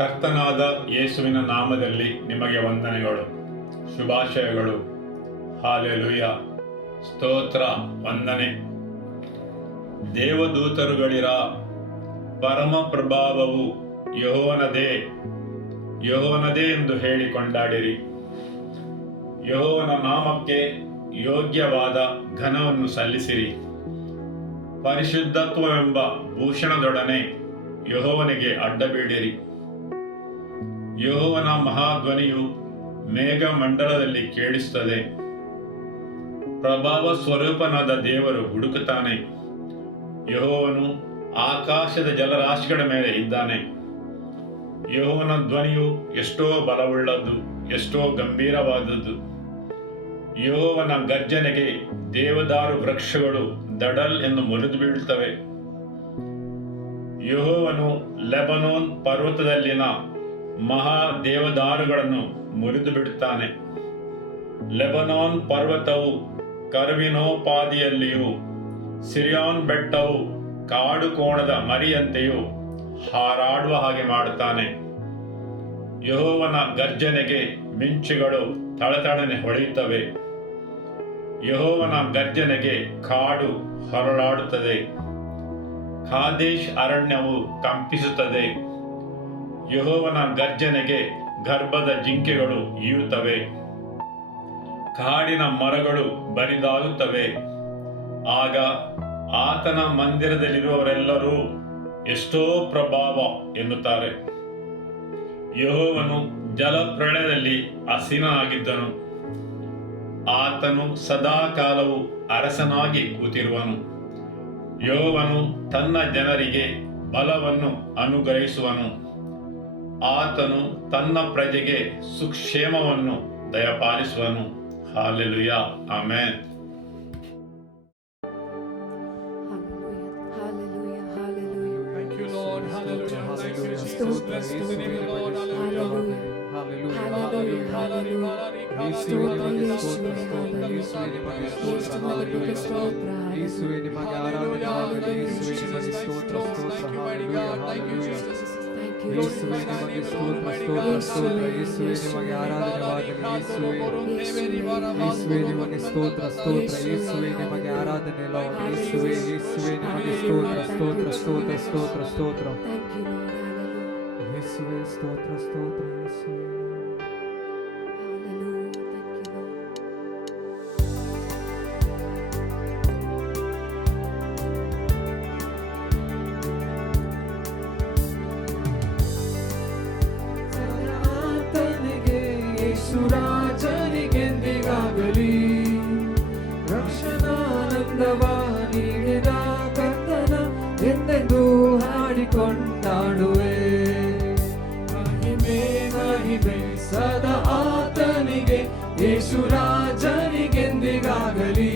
ಕರ್ತನಾದ ಯೇಸುವಿನ ನಾಮದಲ್ಲಿ ನಿಮಗೆ ವಂದನೆಗಳು, ಶುಭಾಶಯಗಳು. ಹಾಲೆಲೂಯ, ಸ್ತೋತ್ರ, ವಂದನೆ. ದೇವದೂತರುಗಳಿರ ಪರಮ ಪ್ರಭಾವವು ಯೆಹೋವನದೇ ಎಂದು ಹೇಳಿ ಕೊಂಡಾಡಿರಿ. ಯೆಹೋವನ ನಾಮಕ್ಕೆ ಯೋಗ್ಯವಾದ ಘನವನ್ನು ಸಲ್ಲಿಸಿರಿ. ಪರಿಶುದ್ಧತ್ವವೆಂಬ ಭೂಷಣದೊಡನೆ ಯೆಹೋವನಿಗೆ ಅಡ್ಡಬೀಳಿರಿ. ಯೆಹೋವನ ಮಹಾಧ್ವನಿಯು ಮೇಘಮಂಡಲದಲ್ಲಿ ಕೇಳಿಸುತ್ತದೆ. ಪ್ರಭಾವ ಸ್ವರೂಪನಾದ ದೇವರು ಹುಡುಕುತ್ತಾನೆ. ಯೆಹೋವನು ಆಕಾಶದ ಜಲರಾಶಿಗಳ ಮೇಲೆ ಇದ್ದಾನೆ. ಯೆಹೋವನ ಧ್ವನಿಯು ಎಷ್ಟೋ ಬಲವುಳ್ಳದ್ದು, ಎಷ್ಟೋ ಗಂಭೀರವಾದದ್ದು. ಯೆಹೋವನ ಗರ್ಜನೆಗೆ ದೇವದಾರು ವೃಕ್ಷಗಳು ದಡಲ್ ಎಂದು ಮುರಿದು ಬೀಳುತ್ತವೆ. ಯೆಹೋವನು ಲೆಬನೋನ್ ಪರ್ವತದಲ್ಲಿನ ಮಹಾ ದೇವದಾರುಗಳನ್ನು ಮುರಿದು ಬಿಡುತ್ತಾನೆ. ಲೆಬನೋನ್ ಪರ್ವತವು ಕರ್ವಿನೋಪಾದಿಯಲ್ಲಿಯೂ, ಸಿರಿಯಾನ್ ಬೆಟ್ಟವು ಕಾಡು ಕೋಣದ ಮರಿಯಂತೆಯೂ ಹಾರಾಡುವ ಹಾಗೆ ಮಾಡುತ್ತಾನೆ. ಯೆಹೋವನ ಗರ್ಜನೆಗೆ ಮಿಂಚುಗಳು ಥಳಥಳನೆ ಹೊಳೆಯುತ್ತವೆ. ಯೆಹೋವನ ಗರ್ಜನೆಗೆ ಕಾಡು ಹೊರಳಾಡುತ್ತದೆ. ಕಾದೇಶ್ ಅರಣ್ಯವು ಕಂಪಿಸುತ್ತದೆ. ಯೆಹೋವನ ಗರ್ಜನೆಗೆ ಗರ್ಭದ ಜಿಂಕೆಗಳು ಈಯುತ್ತವೆ. ಕಾಡಿನ ಮರಗಳು ಬರಿದಾಗುತ್ತವೆ. ಆಗ ಆತನ ಮಂದಿರದಲ್ಲಿರುವವರೆಲ್ಲರೂ ಎಷ್ಟೋ ಪ್ರಭಾವ ಎನ್ನುತ್ತಾರೆ. ಯೆಹೋವನು ಜಲಪ್ರಳಯದಲ್ಲಿ ಅಸೀನನಾಗಿದ್ದನು. ಆತನು ಸದಾಕಾಲವು ಅರಸನಾಗಿ ಕೂತಿರುವನು. ಯೆಹೋವನು ತನ್ನ ಜನರಿಗೆ ಬಲವನ್ನು ಅನುಗ್ರಹಿಸುವನು. ಆತನು ತನ್ನ ಪ್ರಜೆಗೆ ಸುಕ್ಷೇಮವನ್ನು ದಯಪಾಲಿಸುವನು. Hallelujah, amen. ರಾಜನಿಗೆಂದಿಗಾಗಲಿ ರಕ್ಷಣಾನಂದವ ನೀಡಿದ ಕರ್ತನ ಎಂದೆಂದೂ ಹಾಡಿಕೊಂಡಾಡುವೆ. ಮಹಿಮೆ ಮಹಿಮೆ ಸದಾ ಆತನಿಗೆ, ಯೇಸು ರಾಜನಿಗೆಂದಿಗಾಗಲಿ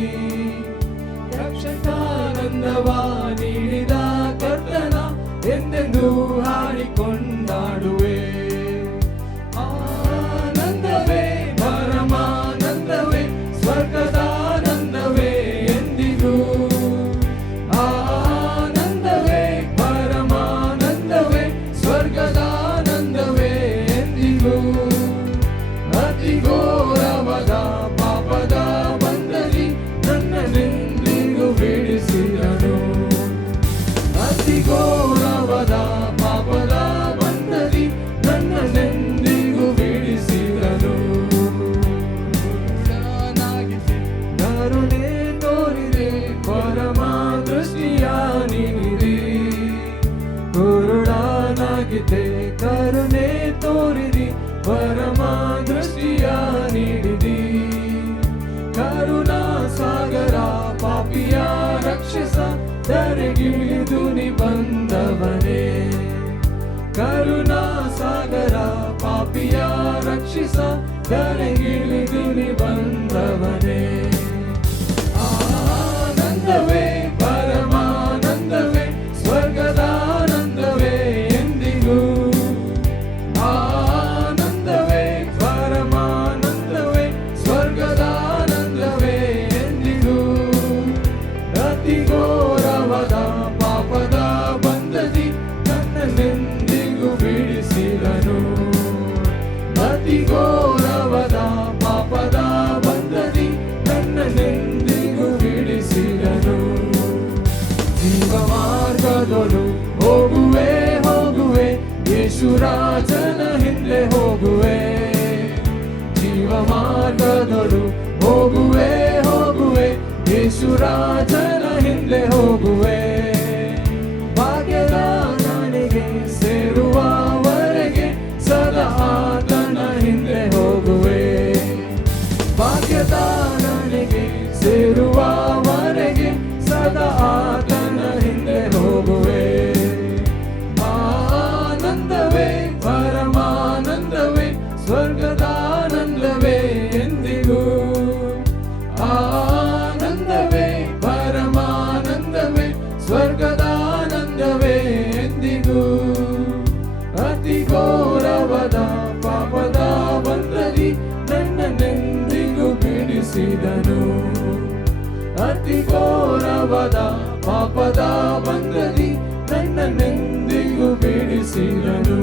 ರಕ್ಷಣಾನಂದವ ನೀಡಿದ ಕರ್ತನ ಎಂದೆಂದೂ ಹಾಡಿಕೊಂಡಾಡುವೆ. ಪರಮಾನಂದವೇ ಸ್ವರ್ಗದಾನಂದವೇ ಎಂದಿಗೂ. ಆನಂದವೇ ಪರಮಾನಂದವೇ ಸ್ವರ್ಗದಾನಂದವೇ ಎಂದಿಗೂ. ಅತಿ ಘೋರವಾದ ಪಾಪದ ಬಂಧನಿ ನನ್ನನ್ನೆಂದಿಗೂ ಬಿಡಿಸಿದನು. ಅತಿ ಘೋರವಾದ ಪಾಪದ ಬಂಧನಿ ನನ್ನನ್ನೆಂದಿಗೂ ಬಿಡಿಸಿದನು. ಕರುಣೆ ತೋರಿದೆ ಪರಮ ದೃಷ್ಟಿಯ ನೀಡಿರಿ. ಕುರುಡನಾಗಿದ್ದೆ ಕರುಣೆ ತೋರಿರಿ, ಪರಮ ದೃಷ್ಟಿಯ ನೀಡಿದಿ. ಕರುಣಾ ಸಾಗರ ಪಾಪಿಯ ರಕ್ಷಿಸ ಧರೆಗಿಳಿದು ನೀ ಬಂದವನೇ. ಕರುಣಾ ಸಾಗರ ಪಾಪಿಯ ರಕ್ಷಿಸ ಧರೆಗಿಳಿದು ನೀ ಬಂದವನೇ. ಆನಂದವೇ ಪರಮಾನಂದವೇ ಸ್ವರ್ಗದಾನಂದವೇ ಎಂದಿಗೂ. ಆನಂದವೇ ಪರಮಾನಂದವೇ ಸ್ವರ್ಗದಾನಂದವೇ ಎಂದಿಗೂ. ಅತಿ ಘೋರವಾದ ಪಾಪದ ಬಂಧದಿ ನನ್ನನ್ನೆಂದಿಗೂ ಬಿಡಿಸಿದನು. ಮಾರ್ಗದೊಳು ಹೋಗುವೆ ಹೋಗುವೆ, ಯೇಸು ರಾಜನ ಹಿಂದೆ ಹೋಗುವೆ. ಜೀವ ಮಾರ್ಗದೊಳು ಹೋಗುವೆ ಹೋಗುವೆ, ಯೇಸು ರಾಜನ ಹಿಂದೆ ಹೋಗುವೆ. ಭಾಗ್ಯದ ನನಗೆ ಸೇರುವವರೆಗೆ ಸದಾ ಆತನ ಹಿಂದೆ ಹೋಗುವೆ. ಭಾಗ್ಯದ ನನಗೆ ಸೇರುವವರೆಗೆ ಸದಾ ಆತನ ಹಿಂದೆ ಹೋಗುವೆ. ಆನಂದವೇ ಪರಮಾನಂದವೇ, ಸ್ವರ್ಗದಾನಂದವೇ ಎಂದಿಗೂ. ಆನಂದವೇ ಪರಮಾನಂದವೇ, ಸ್ವರ್ಗದಾನಂದವೇ ಎಂದಿಗೂ. ಅತಿ ಘೋರವಾದ ಪಾಪದ ಬಂಧದಿ ನನ್ನನ್ನೆಂದಿಗೂ ಬಿಡಿಸಿದನು. ಅತಿ ಘೋರವಾದ ಪಾಪದ ಬಂಧದಿ ನನ್ನನ್ನೆಂದಿಗೂ ಬಿಡಿಸಿದನು.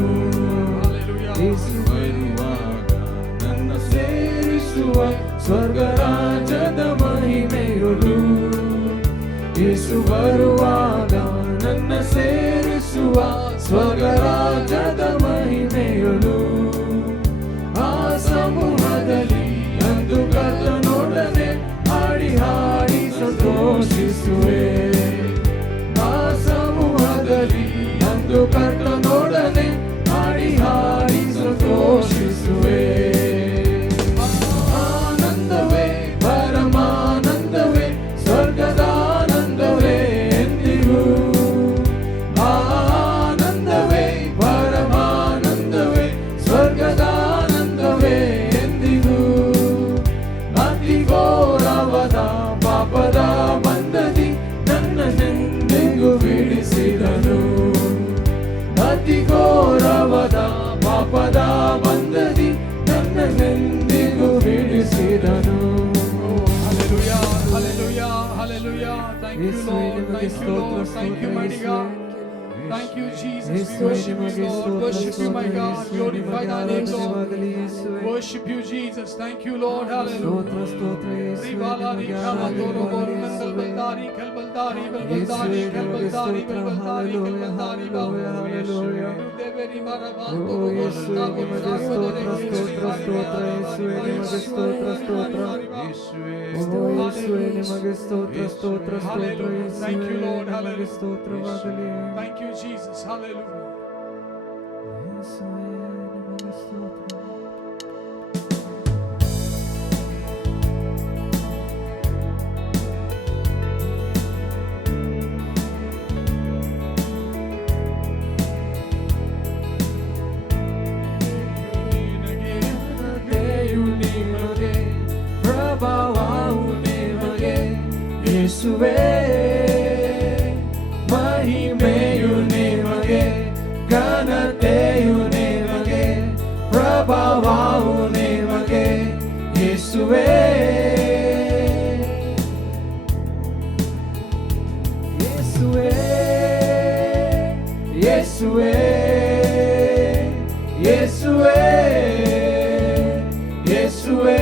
ಯೇಸು ಬರುವಾಗ ನನ್ನ ಸೇರಿಸುವ ಸ್ವರ್ಗ ರಾಜ್ಯದ ಮಹಿಮೆಯುಳು. ಯೇಸು ಬರುವಾಗ ನನ್ನ ಸೇರಿಸುವ ಸ್ವರ್ಗ ರಾಜ್ಯದ ಮಹಿಮೆಯುಳು. ಆ ಸಮೂಹದಲ್ಲಿ ಅಂದು ಕರ್ತನೊಡನೆ ಹಾಡಿ ಹಾಡಿ ಸಂತೋಷಿಸುವೆ. ಆ ಸಮೂಹದಲ್ಲಿ ಅಂದು ಕರ್ತನೊಡನೆ ಹಾಡಿ ಹಾಡಿ ಸಂತೋಷಿಸುವೆ. ಆನಂದವೇ ಪರಮಾನಂದವೇ, ಸ್ವರ್ಗದಾನಂದವೇ ಎಂದಿಗೂ. ಆನಂದವೇ ಪರಮಾನಂದವೇ, ಸ್ವರ್ಗದಾನಂದವೇ ಎಂದಿಗೂ. ಅತಿ ಘೋರವಾದ ಪಾಪದ ಬಂಧದಿ ನನ್ನನ್ನೆಂದಿಗೂ ಬಿಡಿಸಿದನು. ಅತಿ ಘೋರವಾದ ಪಾಪದ ಬಂಧದಿ ನನ್ನನ್ನೆಂದಿಗೂ ಬಿಡಿಸಿದನು. Hallelujah, hallelujah, hallelujah. Thank you, Lord. Thank you, Lord. Thank you, mighty God. Thank you, Jesus. We worship you, Lord. Worship you, my God. Glorify thy name, Lord. Worship you, Jesus. Thank you, Lord. Hallelujah. Ribalari, Kamadoro, Borunasal, Baldari, Kalbaldari, Balbaldari, Kalbaldari, Balbaldari, Kalbaldari, Hallelujah. Deveri Marabando, Borunda, Borunda, Thank you, Lord. Hallelujah. Thank you, Jesus. Hallelujah. ನಿಮಗೆ ಪ್ರಭಾವವು ನಿಮಗೆ ಯೇಸುವೇ. ಮಹಿಮೆಯು ನಿಮಗೆ, ಘನತೆಯು ನಿಮಗೆ, ಪ್ರಭಾವವು ನಿಮಗೆ ಯೇಸುವೇ. ಯೇಸುವೇ ಯೇಸುವೇ ಯೇಸುವೇ ಯೇಸುವೇ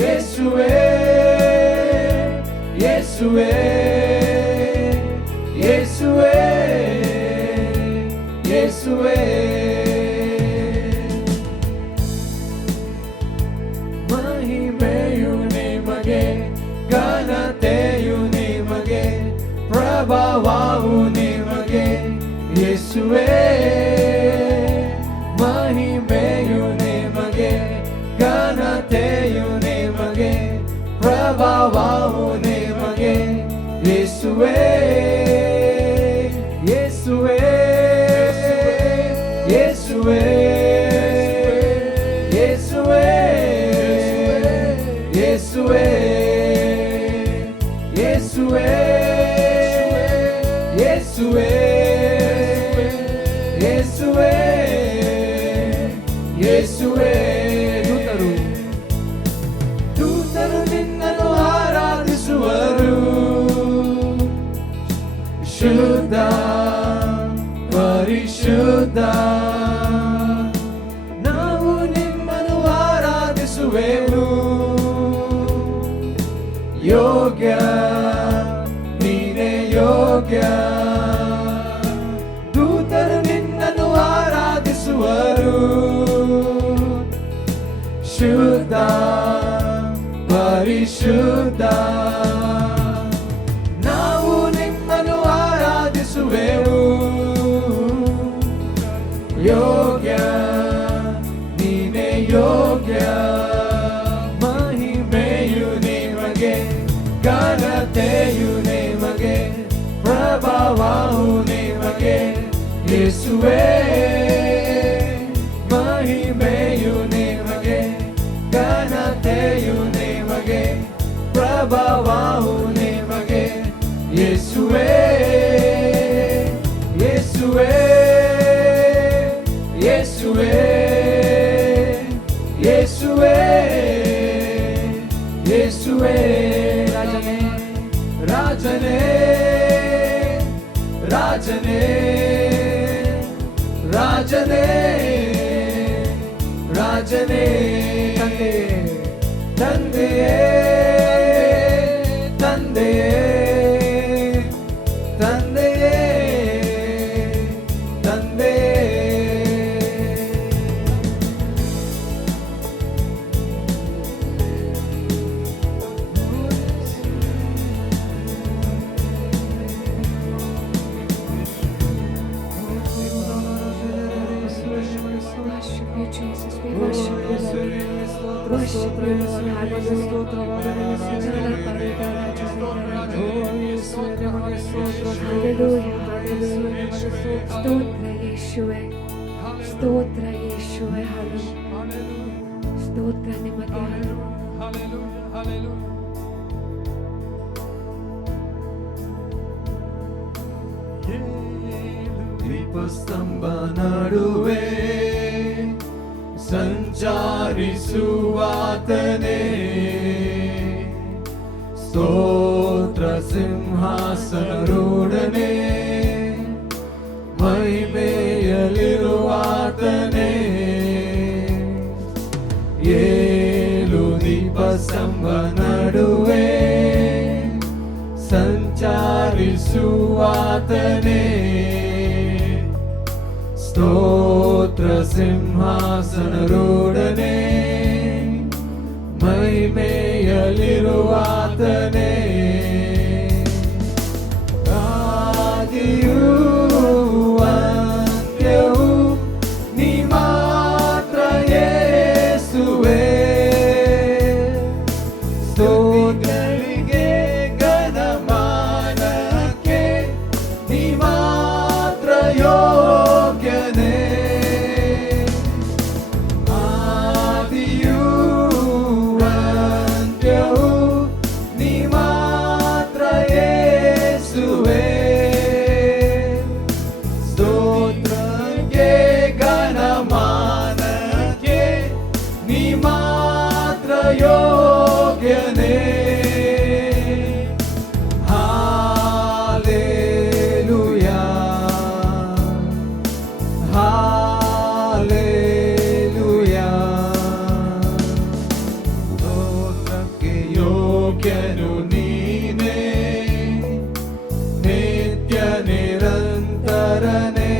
ಯೇಸುವೇ ಯೇಸುವೇ ಯೇಸುವೇ ಯೇಸುವೇ. ಮಹಿಮೆಯು ನಿಮಗೆ, ಘನತೆಯು ನಿಮಗೆ, ಪ್ರಭಾವವು ನಿಮಗೆ ಯೇಸುವೇ. ಮಹಿಮೆಯು ನಿಮಗೆ, ಘನತೆಯು ನಿಮಗೆ, ಪ್ರಭಾವವು ನಿಮಗೆ ಯೇಸುವೇ. ಯೇಸುವೇ ಯೇಸುವೇ ಯೇಸುವೇ ಯೇಸುವೇ ಯೇಸುವೇ ಯೇಸುವೇ ಯೇಸುವೇ ಯೇಸುವೇ. ದೂತರು ನಿನ್ನನ್ನು ಆರಾಧಿಸುವರು. ಶುದ್ಧ ಪರಿಶುದ್ಧ ನಾವು ನಿಮ್ಮನ್ನು ಆರಾಧಿಸುವೆವು. ಯೋಗ್ಯ ನೀನೇ ಯೋಗ್ಯ, ಯೋಗ್ಯ ದೂತರು ನಿನ್ನನ್ನು ಆರಾಧಿಸುವರು ಶುದ್ಧ ಪರಿಶುದ್ಧ ನಾವು ನಿಮ್ಮನ್ನು ಆರಾಧಿಸುವೆವು ಯೋಗ್ಯ ನೀನೇ ಯೋಗ್ಯ ಮಹಿಮೆಯು ನಿಮಗೆ ಘನತೆಯು ನಿಮಗೆ ಪ್ರಭಾವವು ನಿಮಗೆ ಯೇಸುವೇ ಮಹಿಮೆಯು ನಿಮಗೆ ಘನತೆಯು ನಿಮಗೆ ಪ್ರಭಾವವು ನಿಮಗೆ ಯೇಸುವೇ ಯೇಸುವೇ ಯೇಸುವೇ ಯೇಸುವೇ ಯೇಸುವೇ ರಾಜನೇ ರಾಜನೇ ರಾಜನೇ ರಾಜನೇ ರಾಜನೇ ತಂದೆಯೇ ತಂದೆಯೇ ತಂದೆಯೇ ತಂದೆಯೇ Worship you, Jesus. We worship you, Lord. Worship you, Lord. Hallelujah. Hallelujah. ಸ್ತೋತ್ರ ಯೇಸುವೆ ಸ್ತೋತ್ರ ಯೇಸುವೆ ಸ್ತೋತ್ರ ನಿಮಗೆ ದೀಪಸ್ತಂಭ ನಡುವೆ ಸಂಚಾರಿಸುವಾತನೇ ಸ್ತೋತ್ರ ಸಿಂಹಾಸನರೊಡನೆ ಮಹಿಮೆಯಲ್ಲಿರುವಾತನೇ ಏಳು ದೀಪಸ್ತಂಭ ನಡುವೆ ಸಂಚಾರಿಸುವಾತನೇ ಸ್ತೋತ್ರ ಸಿಂಹಾಸನರೊಡನೆ ಮಹಿಮೆಯಲ್ಲಿರುವಾತನೇ ಆದಿಯೂ ಅಂತ್ಯವೂ ನೀ ಮಾತ್ರ ಯೇಸುವೇ ಸ್ತೋತ್ರಗಳಿಗೆ ಘನಮಾನಕ್ಕೆ ನೀ ಮಾತ್ರ ಯೋಗ್ಯನೇ ಆದಿಯೂ ಅಂತ್ಯವೂ ನೀ ಮಾತ್ರ ಯೇಸುವೇ ಸ್ತೋತ್ರಕ್ಕೆ ಘನಮಾನಕ್ಕೆ ನೀ ಮಾತ್ರ ಯೋಗ್ಯನೇ ಹಾಲೆಲೂಯಾ ಹಾಲೆಲೂಯಾ ಸ್ತೋತ್ರಕ್ಕೆ ಯೋಗ್ಯನು ನೀನೇ ನಿತ್ಯ ನಿರಂತರನೇ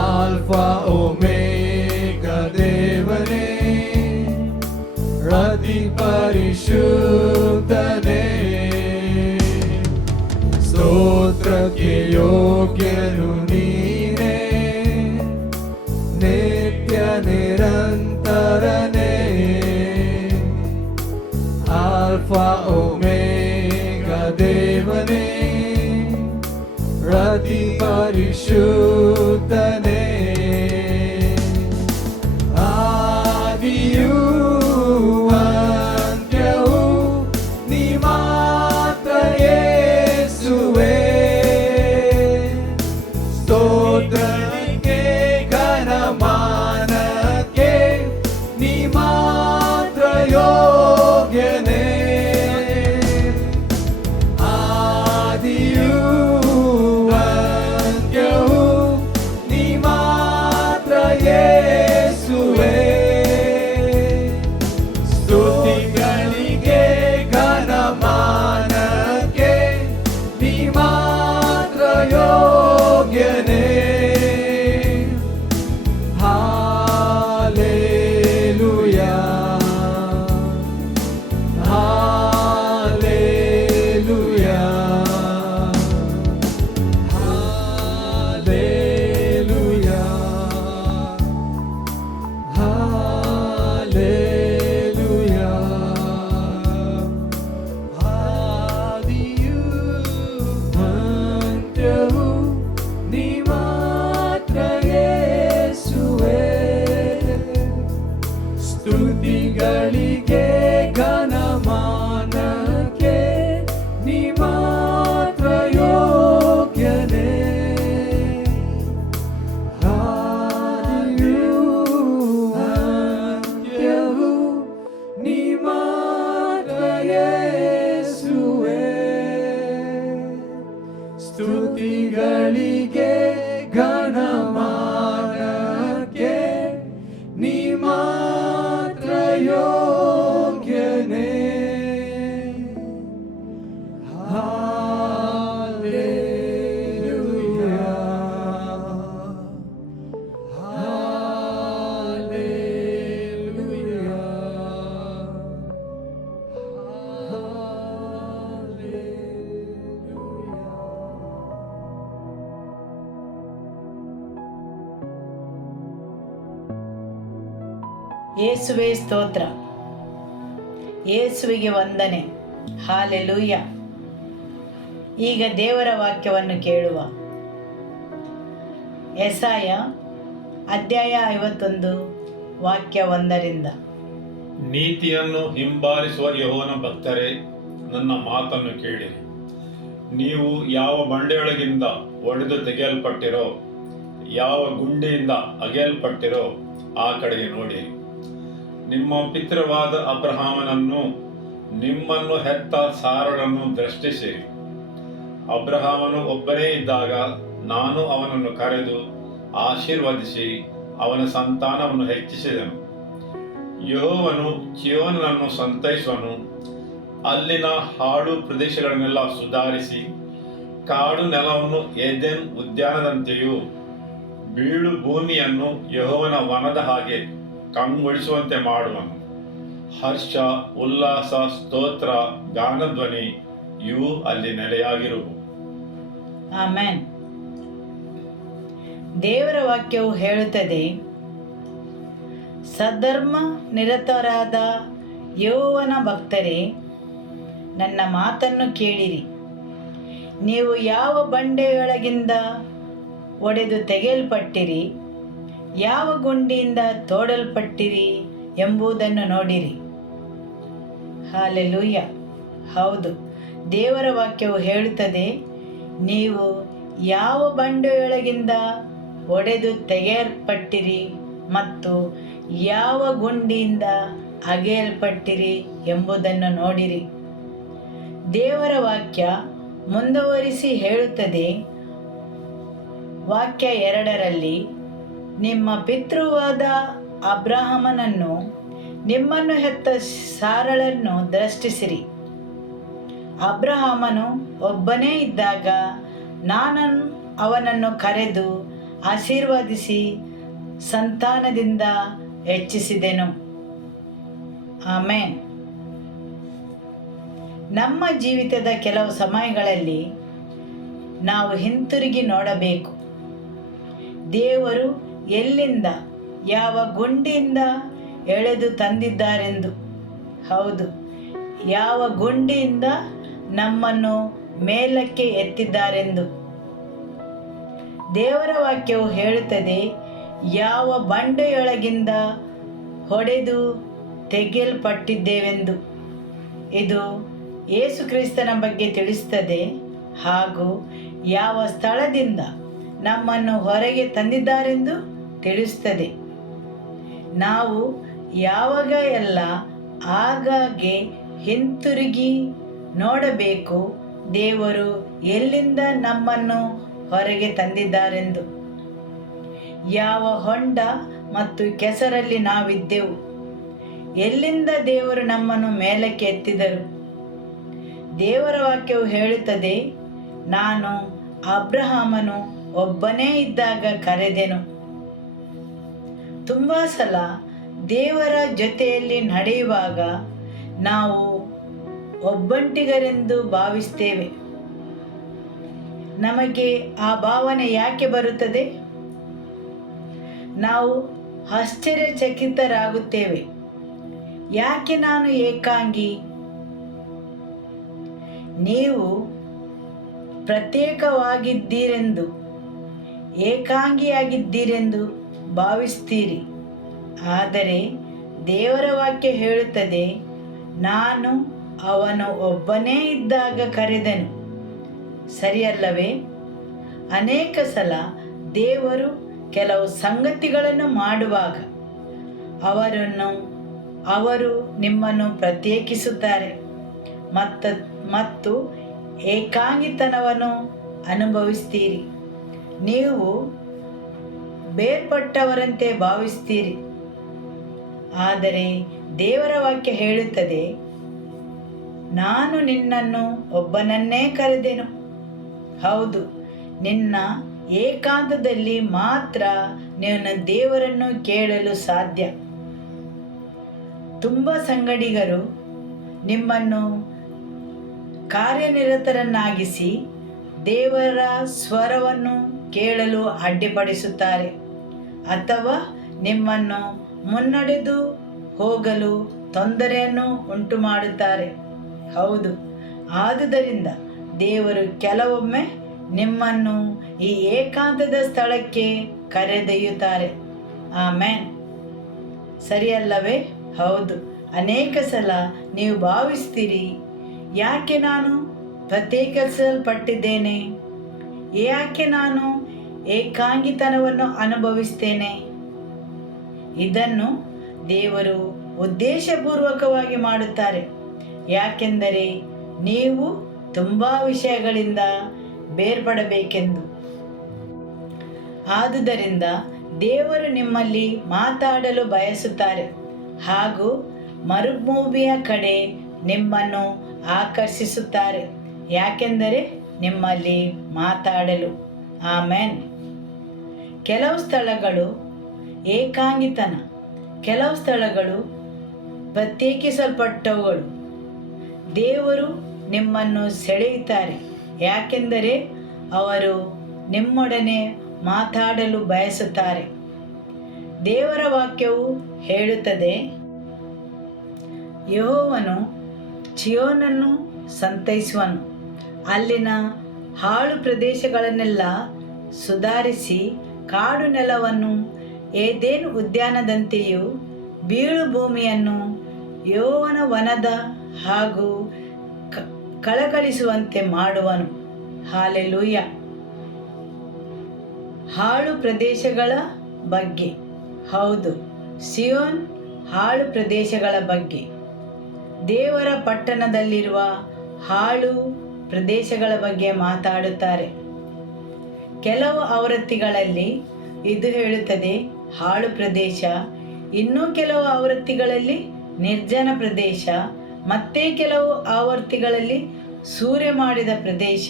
ಆಲ್ಫಾ ಓಮೇಗ ದೇವನೇ ಅತಿ ಪರಿಶುದ್ಧನೇ ಸ್ತೋತ್ರಕ್ಕೆ ಯೋಗ್ಯನು ನೀನೇ ನಿತ್ಯ ನಿರಂತರನೇ ಆಲ್ಫಾ ಓಮೇಗ ದೇವನೇ ಅತಿ ಪರಿಶುದ್ಧನೇ ಆದಿಯೂ ಅಂತ್ಯವೂ ನೀ ಮಾತ್ರ ಯೇಸುವೇ ಸ್ತೋತ್ರಕ್ಕೆ ಘನಮಾನಕ್ಕೆ ನೀ ಮಾತ್ರ ಯೋಗ್ಯನೇ ಆದಿಯೂ ಅಂತ್ಯವೂ ನೀ ಮಾತ್ರ ಯೋಗ್ಯನೇ. Hallelujah, hallelujah, hallelujah, hallelujah. ಆದಿಯೂ ಅಂತ್ಯವೂ ನೀ ಮಾತ್ರ ಯೇಸುವೇ. ಸ್ತುತಿಗಳಿಗೆ ಘನಮಾನಕ್ಕೆ ನೀ ಮಾತ್ರ ಯೋಗ್ಯನೇ. ಆದಿಯೂ ಅಂತ್ಯವೂ ನೀ ಮಾತ್ರ ಯೇಸುವೇ. ಸ್ತುತಿಗಳಿಗೆ ಘನಮಾನಕ್ಕೆ ನೀ ಮಾತ್ರ ಯೋಗ್ಯನೇ. ಹಾಲೆಲೂಯಾ, ಹಾಲೆಲೂಯಾ, ಯೇಸುವೆ ಸ್ತೋತ್ರ, ಯೇಸುವಿಗೆ ವಂದನೆ. ಹಾಲೆಲೂಯ. ಈಗ ದೇವರ ವಾಕ್ಯವನ್ನು ಕೇಳುವ. ಯೆಶಾಯ ಅಧ್ಯಾಯ 51 ವಾಕ್ಯ 1. ನೀತಿಯನ್ನು ಹಿಂಬಾಲಿಸುವ ಯೆಹೋವನ ಭಕ್ತರೇ, ನನ್ನ ಮಾತನ್ನು ಕೇಳಿರಿ. ನೀವು ಯಾವ ಬಂಡೆಯೊಳಗಿಂದ ಒಡೆದು ತೆಗೆಯಲ್ಪಟ್ಟಿರೋ, ಯಾವ ಗುಂಡಿಯಿಂದ ಅಗೆಯಲ್ಪಟ್ಟಿರೋ ಆ ಕಡೆಗೆ ನೋಡಿ. ನಿಮ್ಮ ಪಿತೃವಾದ ಅಬ್ರಹಾಮನನ್ನು, ನಿಮ್ಮನ್ನು ಹೆತ್ತ ಸಾರಳನ್ನು ದೃಷ್ಟಿಸಿರಿ. ಅಬ್ರಹಾಮನು ಒಬ್ಬನೇ ಇದ್ದಾಗ ನಾನು ಅವನನ್ನು ಕರೆದು ಆಶೀರ್ವದಿಸಿ ಅವನ ಸಂತಾನವನ್ನು ಹೆಚ್ಚಿಸಿದೆನು. ಯೆಹೋವನು ಚೀಯೋನನ್ನು ಸಂತೈಸುವನು, ಅಲ್ಲಿನ ಹಾಳು ಪ್ರದೇಶಗಳನ್ನೆಲ್ಲ ಸುಧಾರಿಸಿ ಕಾಡು ನೆಲವನ್ನು ಏದೆನ್ ಉದ್ಯಾನದಂತೆಯೂ ಬೀಳು ಭೂಮಿಯನ್ನು ಯೆಹೋವನ ವನದ ಹಾಗೆ ಕಂಗೊಳಿಸುವಂತೆ ಮಾಡುವನು. ಹರ್ಷ, ಉಲ್ಲಾಸ, ಸ್ತೋತ್ರ, ಗಾನಧ್ವನಿ ಇವು ಅಲ್ಲಿ ನೆಲೆಯಾಗಿರುವು. ಆಮೆನ್. ದೇವರ ವಾಕ್ಯವು ಹೇಳುತ್ತದೆ, ಸದ್ಧರ್ಮ ನಿರತರಾದ ಯೆಹೋವನ ಭಕ್ತರೇ, ನನ್ನ ಮಾತನ್ನು ಕೇಳಿರಿ. ನೀವು ಯಾವ ಬಂಡೆಯೊಳಗಿಂದ ಒಡೆದು ತೆಗೆಯಲ್ಪಟ್ಟಿರಿ, ಯಾವ ಗುಂಡಿಯಿಂದ ತೋಡಲ್ಪಟ್ಟಿರಿ ಎಂಬುದನ್ನು ನೋಡಿರಿ. ಹಾಲೆಲೂಯ. ಹೌದು, ದೇವರ ವಾಕ್ಯವು ಹೇಳುತ್ತದೆ, ನೀವು ಯಾವ ಬಂಡೆಯೊಳಗಿಂದ ಒಡೆದು ತೆಗೆಯಲ್ಪಟ್ಟಿರಿ ಮತ್ತು ಯಾವ ಗುಂಡಿಯಿಂದ ಅಗೆಯಲ್ಪಟ್ಟಿರಿ ಎಂಬುದನ್ನು ನೋಡಿರಿ. ದೇವರ ವಾಕ್ಯ ಮುಂದುವರಿಸಿ ಹೇಳುತ್ತದೆ, ವಾಕ್ಯ 2ರಲ್ಲಿ, ನಿಮ್ಮ ಪಿತೃವಾದ ಅಬ್ರಹಾಮನನ್ನು, ನಿಮ್ಮನ್ನು ಹೆತ್ತ ಸಾರಳನ್ನು ದೃಷ್ಟಿಸಿರಿ. ಅಬ್ರಹಾಮನು ಒಬ್ಬನೇ ಇದ್ದಾಗ ನಾನು ಅವನನ್ನು ಕರೆದು ಆಶೀರ್ವದಿಸಿ ಸಂತಾನದಿಂದ ಹೆಚ್ಚಿಸಿದೆನು. ಆಮೆನ್. ನಮ್ಮ ಜೀವಿತದ ಕೆಲವು ಸಮಯಗಳಲ್ಲಿ ನಾವು ಹಿಂತಿರುಗಿ ನೋಡಬೇಕು. ದೇವರು ಎಲ್ಲಿಂದ, ಯಾವ ಗುಂಡಿಯಿಂದ ಎಳೆದು ತಂದಿದ್ದಾರೆಂದು. ಹೌದು, ಯಾವ ಗುಂಡಿಯಿಂದ ನಮ್ಮನ್ನು ಮೇಲಕ್ಕೆ ಎತ್ತಿದ್ದಾರೆಂದು. ದೇವರ ವಾಕ್ಯವು ಹೇಳುತ್ತದೆ, ಯಾವ ಬಂಡೆಯೊಳಗಿಂದ ಹೊಡೆದು ತೆಗೆಯಲ್ಪಟ್ಟಿದ್ದೇವೆಂದು. ಇದು ಯೇಸು ಕ್ರಿಸ್ತನ ಬಗ್ಗೆ ತಿಳಿಸುತ್ತದೆ. ಹಾಗೂ ಯಾವ ಸ್ಥಳದಿಂದ ನಮ್ಮನ್ನು ಹೊರಗೆ ತಂದಿದ್ದಾರೆಂದು ತಿಳಿಸುತ್ತದೆ. ನಾವು ಯಾವಾಗ ಎಲ್ಲ ಆಗಾಗ್ಗೆ ಹಿಂತಿರುಗಿ ನೋಡಬೇಕು, ದೇವರು ಎಲ್ಲಿಂದ ನಮ್ಮನ್ನು ಹೊರಗೆ ತಂದಿದ್ದಾರೆಂದು. ಯಾವ ಹೊಂಡ ಮತ್ತು ಕೆಸರಲ್ಲಿ ನಾವಿದ್ದೆವು, ಎಲ್ಲಿಂದ ದೇವರು ನಮ್ಮನ್ನು ಮೇಲಕ್ಕೆ ಎತ್ತಿದರು. ದೇವರ ವಾಕ್ಯವು ಹೇಳುತ್ತದೆ, ನಾನು ಅಬ್ರಹಾಮನು ಒಬ್ಬನೇ ಇದ್ದಾಗ ಕರೆದೆನು. ತುಂಬ ಸಲ ದೇವರ ಜೊತೆಯಲ್ಲಿ ನಡೆಯುವಾಗ ನಾವು ಒಬ್ಬಂಟಿಗರೆಂದು ಭಾವಿಸ್ತೇವೆ. ನಮಗೆ ಆ ಭಾವನೆ ಯಾಕೆ ಬರುತ್ತದೆ? ನಾವು ಆಶ್ಚರ್ಯಚಕಿತರಾಗುತ್ತೇವೆ. ಯಾಕೆ ನಾನು ಏಕಾಂಗಿ? ನೀವು ಪ್ರತ್ಯೇಕವಾಗಿದ್ದೀರೆಂದು, ಏಕಾಂಗಿಯಾಗಿದ್ದೀರೆಂದು ಭಾವಿಸ್ತೀರಿ. ಆದರೆ ದೇವರ ವಾಕ್ಯ ಹೇಳುತ್ತದೆ, ನಾನು ಅವನು ಒಬ್ಬನೇ ಇದ್ದಾಗ ಕರೆದನು. ಸರಿಯಲ್ಲವೇ? ಅನೇಕ ಸಲ ದೇವರು ಕೆಲವು ಸಂಗತಿಗಳನ್ನು ಮಾಡುವಾಗ ಅವರು ನಿಮ್ಮನ್ನು ಪ್ರತ್ಯೇಕಿಸುತ್ತಾರೆ ಮತ್ತು ಏಕಾಂಗಿತನವನ್ನು ಅನುಭವಿಸ್ತೀರಿ. ನೀವು ಬೇರ್ಪಟ್ಟವರಂತೆ ಭಾವಿಸ್ತೀರಿ. ಆದರೆ ದೇವರ ವಾಕ್ಯ ಹೇಳುತ್ತದೆ, ನಾನು ನಿನ್ನನ್ನು ಒಬ್ಬನನ್ನೇ ಕರೆದೆನು. ಹೌದು, ನಿನ್ನ ಏಕಾಂತದಲ್ಲಿ ಮಾತ್ರ ನೀನು ದೇವರನ್ನು ಕೇಳಲು ಸಾಧ್ಯ. ತುಂಬ ಸಂಗಡಿಗರು ನಿಮ್ಮನ್ನು ಕಾರ್ಯನಿರತರನ್ನಾಗಿಸಿ ದೇವರ ಸ್ವರವನ್ನು ಕೇಳಲು ಅಡ್ಡಿಪಡಿಸುತ್ತಾರೆ ಅಥವಾ ನಿಮ್ಮನ್ನು ಮುನ್ನಡೆದು ಹೋಗಲು ತೊಂದರೆಯನ್ನು ಉಂಟು ಮಾಡುತ್ತಾರೆ. ಹೌದು, ಆದುದರಿಂದ ದೇವರು ಕೆಲವೊಮ್ಮೆ ನಿಮ್ಮನ್ನು ಈ ಏಕಾಂತದ ಸ್ಥಳಕ್ಕೆ ಕರೆದೊಯ್ಯುತ್ತಾರೆ. ಆಮೆನ್. ಸರಿಯಲ್ಲವೇ? ಹೌದು. ಅನೇಕ ಸಲ ನೀವು ಭಾವಿಸ್ತೀರಿ, ಯಾಕೆ ನಾನು ಪ್ರತ್ಯೇಕಿಸಲ್ಪಟ್ಟಿದ್ದೇನೆ? ಯಾಕೆ ನಾನು ಏಕಾಂಗಿತನವನ್ನು ಅನುಭವಿಸ್ತೇನೆ? ಇದನ್ನು ದೇವರು ಉದ್ದೇಶಪೂರ್ವಕವಾಗಿ ಮಾಡುತ್ತಾರೆ. ಯಾಕೆಂದರೆ ನೀವು ತುಂಬ ವಿಷಯಗಳಿಂದ ಬೇರ್ಪಡಬೇಕೆಂದು. ಆದುದರಿಂದ ದೇವರು ನಿಮ್ಮಲ್ಲಿ ಮಾತಾಡಲು ಬಯಸುತ್ತಾರೆ ಹಾಗೂ ಮರುಭೂಮಿಯ ಕಡೆ ನಿಮ್ಮನ್ನು ಆಕರ್ಷಿಸುತ್ತಾರೆ. ಯಾಕೆಂದರೆ ನಿಮ್ಮಲ್ಲಿ ಮಾತಾಡಲು. ಆಮೆನ್. ಕೆಲವು ಸ್ಥಳಗಳು ಏಕಾಂಗಿತನ, ಕೆಲವು ಸ್ಥಳಗಳು ಪ್ರತ್ಯೇಕಿಸಲ್ಪಟ್ಟವುಗಳು. ದೇವರು ನಿಮ್ಮನ್ನು ಸೆಳೆಯುತ್ತಾರೆ, ಯಾಕೆಂದರೆ ಅವರು ನಿಮ್ಮೊಡನೆ ಮಾತಾಡಲು ಬಯಸುತ್ತಾರೆ. ದೇವರ ವಾಕ್ಯವು ಹೇಳುತ್ತದೆ, ಯೆಹೋವನು ಚೀಯೋನನ್ನು ಸಂತೈಸುವನು, ಅಲ್ಲಿನ ಹಾಳು ಪ್ರದೇಶಗಳನ್ನೆಲ್ಲ ಸುಧಾರಿಸಿ ಕಾಡು ನೆಲವನ್ನು ಏದೇನ್ ಉದ್ಯಾನದಂತೆಯೂ ಬೀಳು ಭೂಮಿಯನ್ನು ಯೆಹೋವನ ವನದ ಹಾಗೂ ಕಳಕಳಿಸುವಂತೆ ಮಾಡುವನು. ಹಾಲೆಲೂಯ. ಹಾಳು ಪ್ರದೇಶಗಳ ಬಗ್ಗೆ. ಹೌದು, ಸಿಯೋನ್ ಹಾಳು ಪ್ರದೇಶಗಳ ಬಗ್ಗೆ. ದೇವರ ಪಟ್ಟಣದಲ್ಲಿರುವ ಹಾಳು ಪ್ರದೇಶಗಳ ಬಗ್ಗೆ ಮಾತಾಡುತ್ತಾರೆ. ಕೆಲವು ಆವೃತ್ತಿಗಳಲ್ಲಿ ಇದು ಹೇಳುತ್ತದೆ ಹಾಳು ಪ್ರದೇಶ, ಇನ್ನೂ ಕೆಲವು ಆವೃತ್ತಿಗಳಲ್ಲಿ ನಿರ್ಜನ ಪ್ರದೇಶ, ಮತ್ತೆ ಕೆಲವು ಆವೃತ್ತಿಗಳಲ್ಲಿ ಸೂರ್ಯ ಮಾಡಿದ ಪ್ರದೇಶ.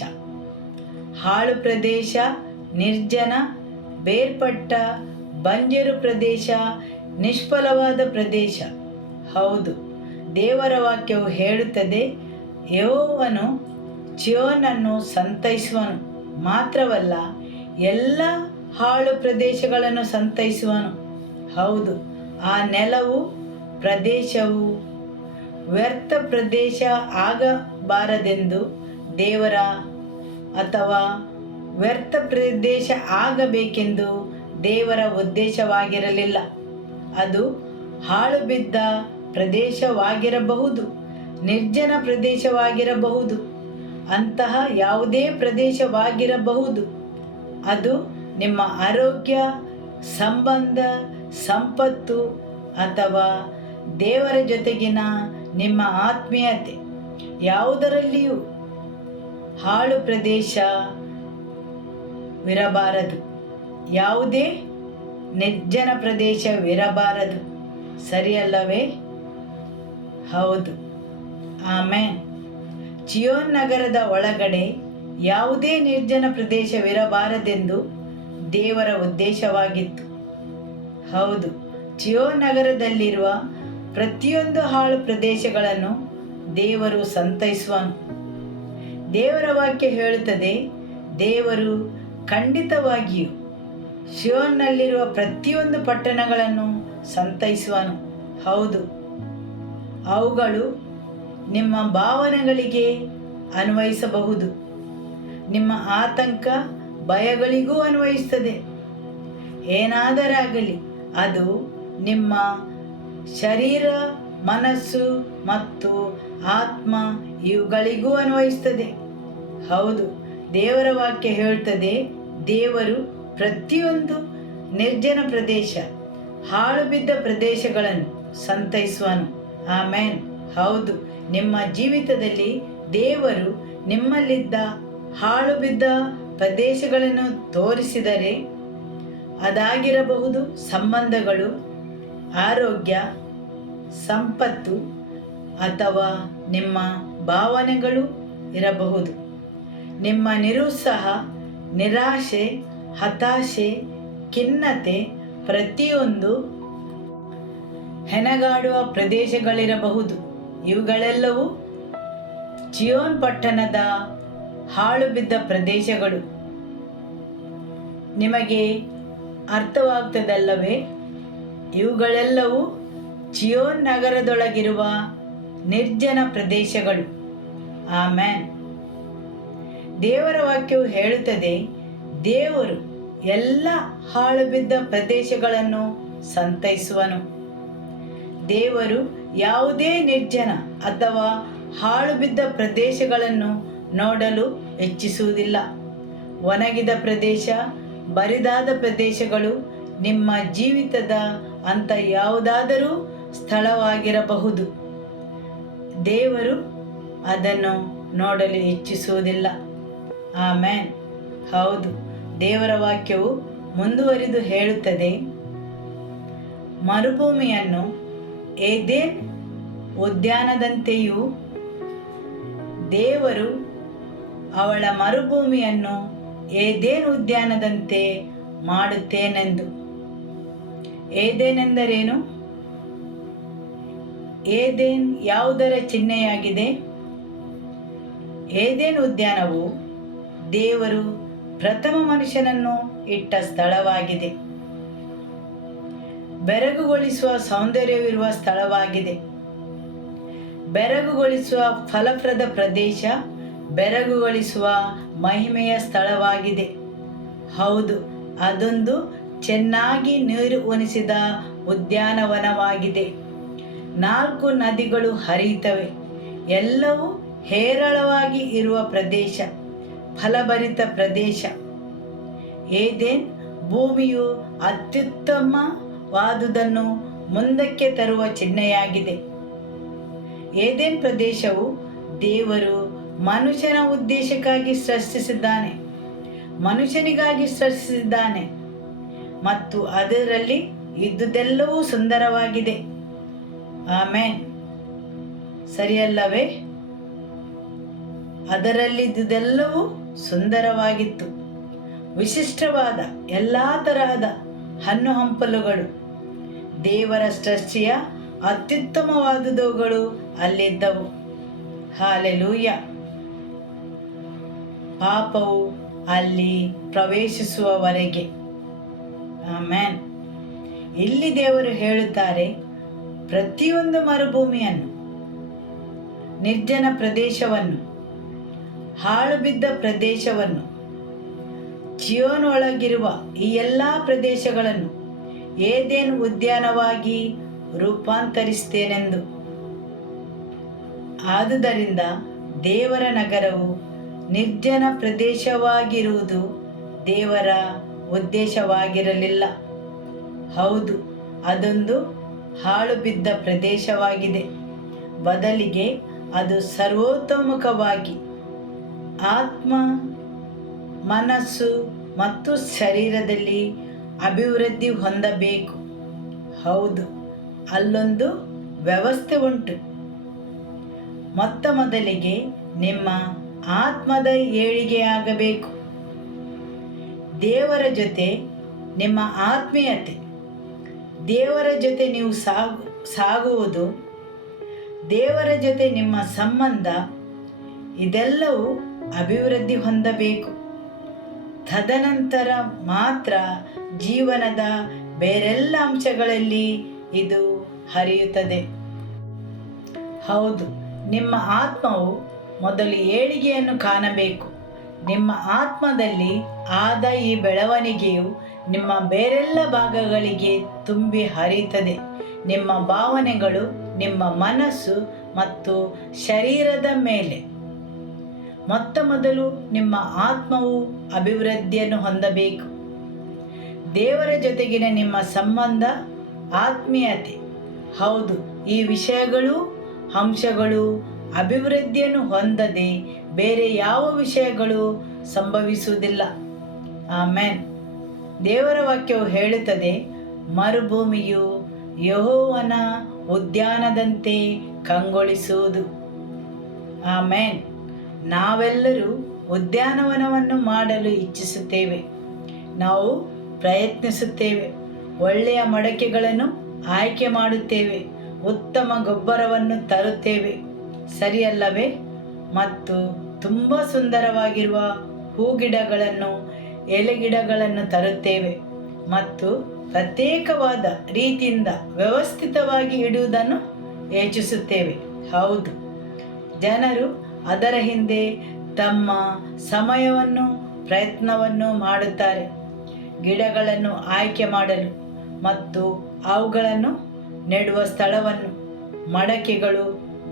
ಹಾಳು ಪ್ರದೇಶ, ನಿರ್ಜನ, ಬೇರ್ಪಟ್ಟ, ಬಂಜರು ಪ್ರದೇಶ, ನಿಷ್ಫಲವಾದ ಪ್ರದೇಶ. ಹೌದು, ದೇವರ ವಾಕ್ಯವು ಹೇಳುತ್ತದೆ, ಯೆಹೋವನು ಚೀಯೋನನ್ನು ಸಂತೈಸುವನು, ಮಾತ್ರವಲ್ಲ ಎಲ್ಲ ಹಾಳು ಪ್ರದೇಶಗಳನ್ನು ಸಂತೈಸುವನು. ಹೌದು, ಆ ನೆಲವು, ಪ್ರದೇಶವು ವ್ಯರ್ಥ ಪ್ರದೇಶ ಆಗಬಾರದೆಂದು ದೇವರ ಅಥವಾ ವ್ಯರ್ಥ ಪ್ರದೇಶ ಆಗಬೇಕೆಂದು ದೇವರ ಉದ್ದೇಶವಾಗಿರಲಿಲ್ಲ. ಅದು ಹಾಳು ಬಿದ್ದ ಪ್ರದೇಶವಾಗಿರಬಹುದು, ನಿರ್ಜನ ಪ್ರದೇಶವಾಗಿರಬಹುದು, ಅಂತಹ ಯಾವುದೇ ಪ್ರದೇಶವಾಗಿರಬಹುದು. ಅದು ನಿಮ್ಮ ಆರೋಗ್ಯ, ಸಂಬಂಧ, ಸಂಪತ್ತು ಅಥವಾ ದೇವರ ಜೊತೆಗಿನ ನಿಮ್ಮ ಆತ್ಮೀಯತೆ ಯಾವುದರಲ್ಲಿಯೂ ಹಾಳು ಪ್ರದೇಶವಿರಬಾರದು, ಯಾವುದೇ ನಿರ್ಜನ ಪ್ರದೇಶವಿರಬಾರದು. ಸರಿಯಲ್ಲವೇ? ಹೌದು. ಆಮೆನ್. ಚೀಯೋನ್ ನಗರದ ಒಳಗಡೆ ಯಾವುದೇ ನಿರ್ಜನ ಪ್ರದೇಶವಿರಬಾರದೆಂದು ದೇವರ ಉದ್ದೇಶವಾಗಿತ್ತು. ಹೌದು, ಚಿಯೋನ್ ನಗರದಲ್ಲಿರುವ ಪ್ರತಿಯೊಂದು ಹಾಳು ಪ್ರದೇಶಗಳನ್ನು ದೇವರು ಸಂತೈಸುವನು. ದೇವರ ವಾಕ್ಯ ಹೇಳುತ್ತದೆ, ದೇವರು ಖಂಡಿತವಾಗಿಯೂ ಶಿಯೋನ್ನಲ್ಲಿರುವ ಪ್ರತಿಯೊಂದು ಪಟ್ಟಣಗಳನ್ನು ಸಂತೈಸುವನು. ಹೌದು, ಅವುಗಳು ನಿಮ್ಮ ಭಾವನೆಗಳಿಗೆ ಅನ್ವಯಿಸಬಹುದು, ನಿಮ್ಮ ಆತಂಕ ಭಯಗಳಿಗೂ ಅನ್ವಯಿಸುತ್ತದೆ. ಏನಾದರಾಗಲಿ ಅದು ನಿಮ್ಮ ಶರೀರ, ಮನಸ್ಸು ಮತ್ತು ಆತ್ಮ ಇವುಗಳಿಗೂ ಅನ್ವಯಿಸುತ್ತದೆ. ಹೌದು, ದೇವರ ವಾಕ್ಯ ಹೇಳುತ್ತದೆ, ದೇವರು ಪ್ರತಿಯೊಂದು ನಿರ್ಜನ ಪ್ರದೇಶ, ಹಾಳು ಬಿದ್ದ ಪ್ರದೇಶಗಳನ್ನು ಸಂತೈಸುವನು. ಆಮೇನ್. ಹೌದು, ನಿಮ್ಮ ಜೀವಿತದಲ್ಲಿ ದೇವರು ನಿಮ್ಮಲ್ಲಿದ್ದ ಹಾಳು ಬಿದ್ದ ಪ್ರದೇಶಗಳನ್ನು ತೋರಿಸಿದರೆ, ಅದಾಗಿರಬಹುದು ಸಂಬಂಧಗಳು, ಆರೋಗ್ಯ, ಸಂಪತ್ತು ಅಥವಾ ನಿಮ್ಮ ಭಾವನೆಗಳು ಇರಬಹುದು. ನಿಮ್ಮ ನಿರುತ್ಸಾಹ, ನಿರಾಶೆ, ಹತಾಶೆ, ಖಿನ್ನತೆ, ಪ್ರತಿಯೊಂದು ಹೆಣಗಾಡುವ ಪ್ರದೇಶಗಳಿರಬಹುದು. ಇವುಗಳೆಲ್ಲವೂ ಚಿಯೋನ್ ಪಟ್ಟಣದ ಹಾಳು ಬಿದ್ದ ಪ್ರದೇಶಗಳು. ನಿಮಗೆ ಅರ್ಥವಾಗ್ತದಲ್ಲವೇ? ಇವುಗಳೆಲ್ಲವೂ ಚಿಯೋನ್ ನಗರದೊಳಗಿರುವ ನಿರ್ಜನ ಪ್ರದೇಶಗಳು. ಆಮೇನ್. ದೇವರ ವಾಕ್ಯವು ಹೇಳುತ್ತದೆ, ದೇವರು ಎಲ್ಲ ಹಾಳು ಬಿದ್ದ ಪ್ರದೇಶಗಳನ್ನು ಸಂತೈಸುವನು. ದೇವರು ಯಾವುದೇ ನಿರ್ಜನ ಅಥವಾ ಹಾಳು ಬಿದ್ದ ಪ್ರದೇಶಗಳನ್ನು ನೋಡಲು ಇಚ್ಛಿಸುವುದಿಲ್ಲ. ಒಣಗಿದ ಪ್ರದೇಶ, ಬರಿದಾದ ಪ್ರದೇಶಗಳು ನಿಮ್ಮ ಜೀವಿತದ ಅಂತ ಯಾವುದಾದರೂ ಸ್ಥಳವಾಗಿರಬಹುದು. ದೇವರು ಅದನ್ನು ನೋಡಲು ಇಚ್ಛಿಸುವುದಿಲ್ಲ. ಆಮೇನ್. ಹೌದು, ದೇವರ ವಾಕ್ಯವು ಮುಂದುವರಿದು ಹೇಳುತ್ತದೆ, ಮರುಭೂಮಿಯನ್ನು ಏದೇನ್ ಉದ್ಯಾನದಂತೆಯೂ ದೇವರು ಅವಳ ಮರುಭೂಮಿಯನ್ನು ಏದೇನ್ ಉದ್ಯಾನದಂತೆ ಮಾಡುತ್ತೇನೆಂದು. ಏದೇನೆಂದರೇನು? ಏದೇನ್ ಯಾವುದರ ಚಿಹ್ನೆಯಾಗಿದೆ? ಏದೇನ್ ಉದ್ಯಾನವು ದೇವರು ಪ್ರಥಮ ಮನುಷ್ಯನನ್ನು ಇಟ್ಟ ಸ್ಥಳವಾಗಿದೆ. ಬೆರಗುಗೊಳಿಸುವ ಸೌಂದರ್ಯವಿರುವ ಸ್ಥಳವಾಗಿದೆ. ಬೆರಗುಗೊಳಿಸುವ ಫಲಪ್ರದ ಪ್ರದೇಶ, ಬೆರಗುಗೊಳಿಸುವ ಮಹಿಮೆಯ ಸ್ಥಳವಾಗಿದೆ. ಹೌದು, ಅದೊಂದು ಚೆನ್ನಾಗಿ ನೀರು ಉಣಿಸಿದ ಉದ್ಯಾನವನವಾಗಿದೆ. 4 ನದಿಗಳು ಹರಿಯುತ್ತವೆ. ಎಲ್ಲವೂ ಹೇರಳವಾಗಿ ಇರುವ ಪ್ರದೇಶ, ಫಲಭರಿತ ಪ್ರದೇಶ. ಏದೇನ್ ಭೂಮಿಯು ಅತ್ಯುತ್ತಮವಾದುದನ್ನು ಮುಂದಕ್ಕೆ ತರುವ ಚಿಹ್ನೆಯಾಗಿದೆ. ಏದೇನ್ ಪ್ರದೇಶವು ದೇವರು ಮನುಷ್ಯನ ಉದ್ದೇಶಕ್ಕಾಗಿ ಸೃಷ್ಟಿಸಿದ್ದಾನೆ, ಮನುಷ್ಯನಿಗಾಗಿ ಸೃಷ್ಟಿಸಿದ್ದಾನೆ ಮತ್ತು ಅದರಲ್ಲಿ ಇದ್ದುದೆಲ್ಲವೂ ಸುಂದರವಾಗಿದೆ. ಆಮೇನ್. ಸರಿಯಲ್ಲವೇ? ಅದರಲ್ಲಿದ್ದುದೆಲ್ಲವೂ ಸುಂದರವಾಗಿತ್ತು. ವಿಶಿಷ್ಟವಾದ ಎಲ್ಲ ತರಹದ ಹಣ್ಣು ಹಂಪಲುಗಳು, ದೇವರ ಸೃಷ್ಟಿಯ ಅತ್ಯುತ್ತಮವಾದುವುಗಳು ಅಲ್ಲಿದ್ದವು. ಹಾಲೆಲೂಯ. ಪಾಪವು ಅಲ್ಲಿ ಪ್ರವೇಶಿಸುವವರೆಗೆ. ಆಮೇನ್. ಇಲ್ಲಿ ದೇವರು ಹೇಳುತ್ತಾರೆ, ಪ್ರತಿಯೊಂದು ಮರುಭೂಮಿಯನ್ನು, ನಿರ್ಜನ ಪ್ರದೇಶವನ್ನು, ಹಾಳು ಬಿದ್ದ ಪ್ರದೇಶವನ್ನು, ಚಿಯೋನ್ ಒಳಗಿರುವ ಈ ಎಲ್ಲ ಪ್ರದೇಶಗಳನ್ನು ಏದೇನ್ ಉದ್ಯಾನವಾಗಿ ರೂಪಾಂತರಿಸುತ್ತೇನೆಂದು. ಆದುದರಿಂದ ದೇವರ ನಗರವು ನಿರ್ಜನ ಪ್ರದೇಶವಾಗಿರುವುದು ದೇವರ ಉದ್ದೇಶವಾಗಿರಲಿಲ್ಲ. ಹೌದು, ಅದೊಂದು ಹಾಳು ಬಿದ್ದ ಪ್ರದೇಶವಾಗಿದೆ. ಬದಲಿಗೆ ಅದು ಸರ್ವತೋಮುಖವಾಗಿ ಆತ್ಮ, ಮನಸ್ಸು ಮತ್ತು ಶರೀರದಲ್ಲಿ ಅಭಿವೃದ್ಧಿ ಹೊಂದಬೇಕು. ಹೌದು, ಅಲ್ಲೊಂದು ವ್ಯವಸ್ಥೆ ಉಂಟು. ಮೊದಲಿಗೆ ನಿಮ್ಮ ಆತ್ಮದ ಏಳಿಗೆಯಾಗಬೇಕು. ದೇವರ ಜೊತೆ ನಿಮ್ಮ ಆತ್ಮೀಯತೆ, ದೇವರ ಜೊತೆ ನೀವು ಸಾಗುವುದು, ದೇವರ ಜೊತೆ ನಿಮ್ಮ ಸಂಬಂಧ, ಇದೆಲ್ಲವೂ ಅಭಿವೃದ್ಧಿ ಹೊಂದಬೇಕು. ತದನಂತರ ಮಾತ್ರ ಜೀವನದ ಬೇರೆಲ್ಲ ಅಂಶಗಳಲ್ಲಿ ಇದು ಹರಿಯುತ್ತದೆ. ಹೌದು, ನಿಮ್ಮ ಆತ್ಮವು ಮೊದಲು ಏಳಿಗೆಯನ್ನು ಕಾಣಬೇಕು. ನಿಮ್ಮ ಆತ್ಮದಲ್ಲಿ ಆದ ಈ ಬೆಳವಣಿಗೆಯು ನಿಮ್ಮ ಬೇರೆಲ್ಲ ಭಾಗಗಳಿಗೆ ತುಂಬಿ ಹರಿಯುತ್ತದೆ. ನಿಮ್ಮ ಭಾವನೆಗಳು, ನಿಮ್ಮ ಮನಸ್ಸು ಮತ್ತು ಶರೀರದ ಮೇಲೆ. ಮೊದಲು ನಿಮ್ಮ ಆತ್ಮವು ಅಭಿವೃದ್ಧಿಯನ್ನು ಹೊಂದಬೇಕು. ದೇವರ ಜೊತೆಗಿನ ನಿಮ್ಮ ಸಂಬಂಧ, ಆತ್ಮೀಯತೆ, ಹೌದು, ಈ ವಿಷಯಗಳು ಅಂಶಗಳು ಅಭಿವೃದ್ಧಿಯನ್ನು ಹೊಂದದೆ ಬೇರೆ ಯಾವ ವಿಷಯಗಳು ಸಂಭವಿಸುವುದಿಲ್ಲ. ಆಮೆನ್. ದೇವರ ವಾಕ್ಯವು ಹೇಳುತ್ತದೆ, ಮರುಭೂಮಿಯು ಯೆಹೋವನ ಉದ್ಯಾನದಂತೆ ಕಂಗೊಳಿಸುವುದು. ಆಮೆನ್. ನಾವೆಲ್ಲರೂ ಉದ್ಯಾನವನವನ್ನು ಮಾಡಲು ಇಚ್ಛಿಸುತ್ತೇವೆ. ನಾವು ಪ್ರಯತ್ನಿಸುತ್ತೇವೆ, ಒಳ್ಳೆಯ ಮಡಕೆಗಳನ್ನು ಆಯ್ಕೆ ಮಾಡುತ್ತೇವೆ, ಉತ್ತಮ ಗೊಬ್ಬರವನ್ನು ತರುತ್ತೇವೆ, ಸರಿಯಲ್ಲವೇ? ಮತ್ತು ತುಂಬ ಸುಂದರವಾಗಿರುವ ಹೂಗಿಡಗಳನ್ನು, ಎಲೆಗಿಡಗಳನ್ನು ತರುತ್ತೇವೆ ಮತ್ತು ಪ್ರತ್ಯೇಕವಾದ ರೀತಿಯಿಂದ ವ್ಯವಸ್ಥಿತವಾಗಿ ಇಡುವುದನ್ನು ಯೋಚಿಸುತ್ತೇವೆ. ಹೌದು, ಜನರು ಅದರ ಹಿಂದೆ ತಮ್ಮ ಸಮಯವನ್ನು, ಪ್ರಯತ್ನವನ್ನು ಮಾಡುತ್ತಾರೆ, ಗಿಡಗಳನ್ನು ಆಯ್ಕೆ ಮಾಡಲು ಮತ್ತು ಅವುಗಳನ್ನು ನೆಡುವ ಸ್ಥಳವನ್ನು, ಮಡಕೆಗಳು,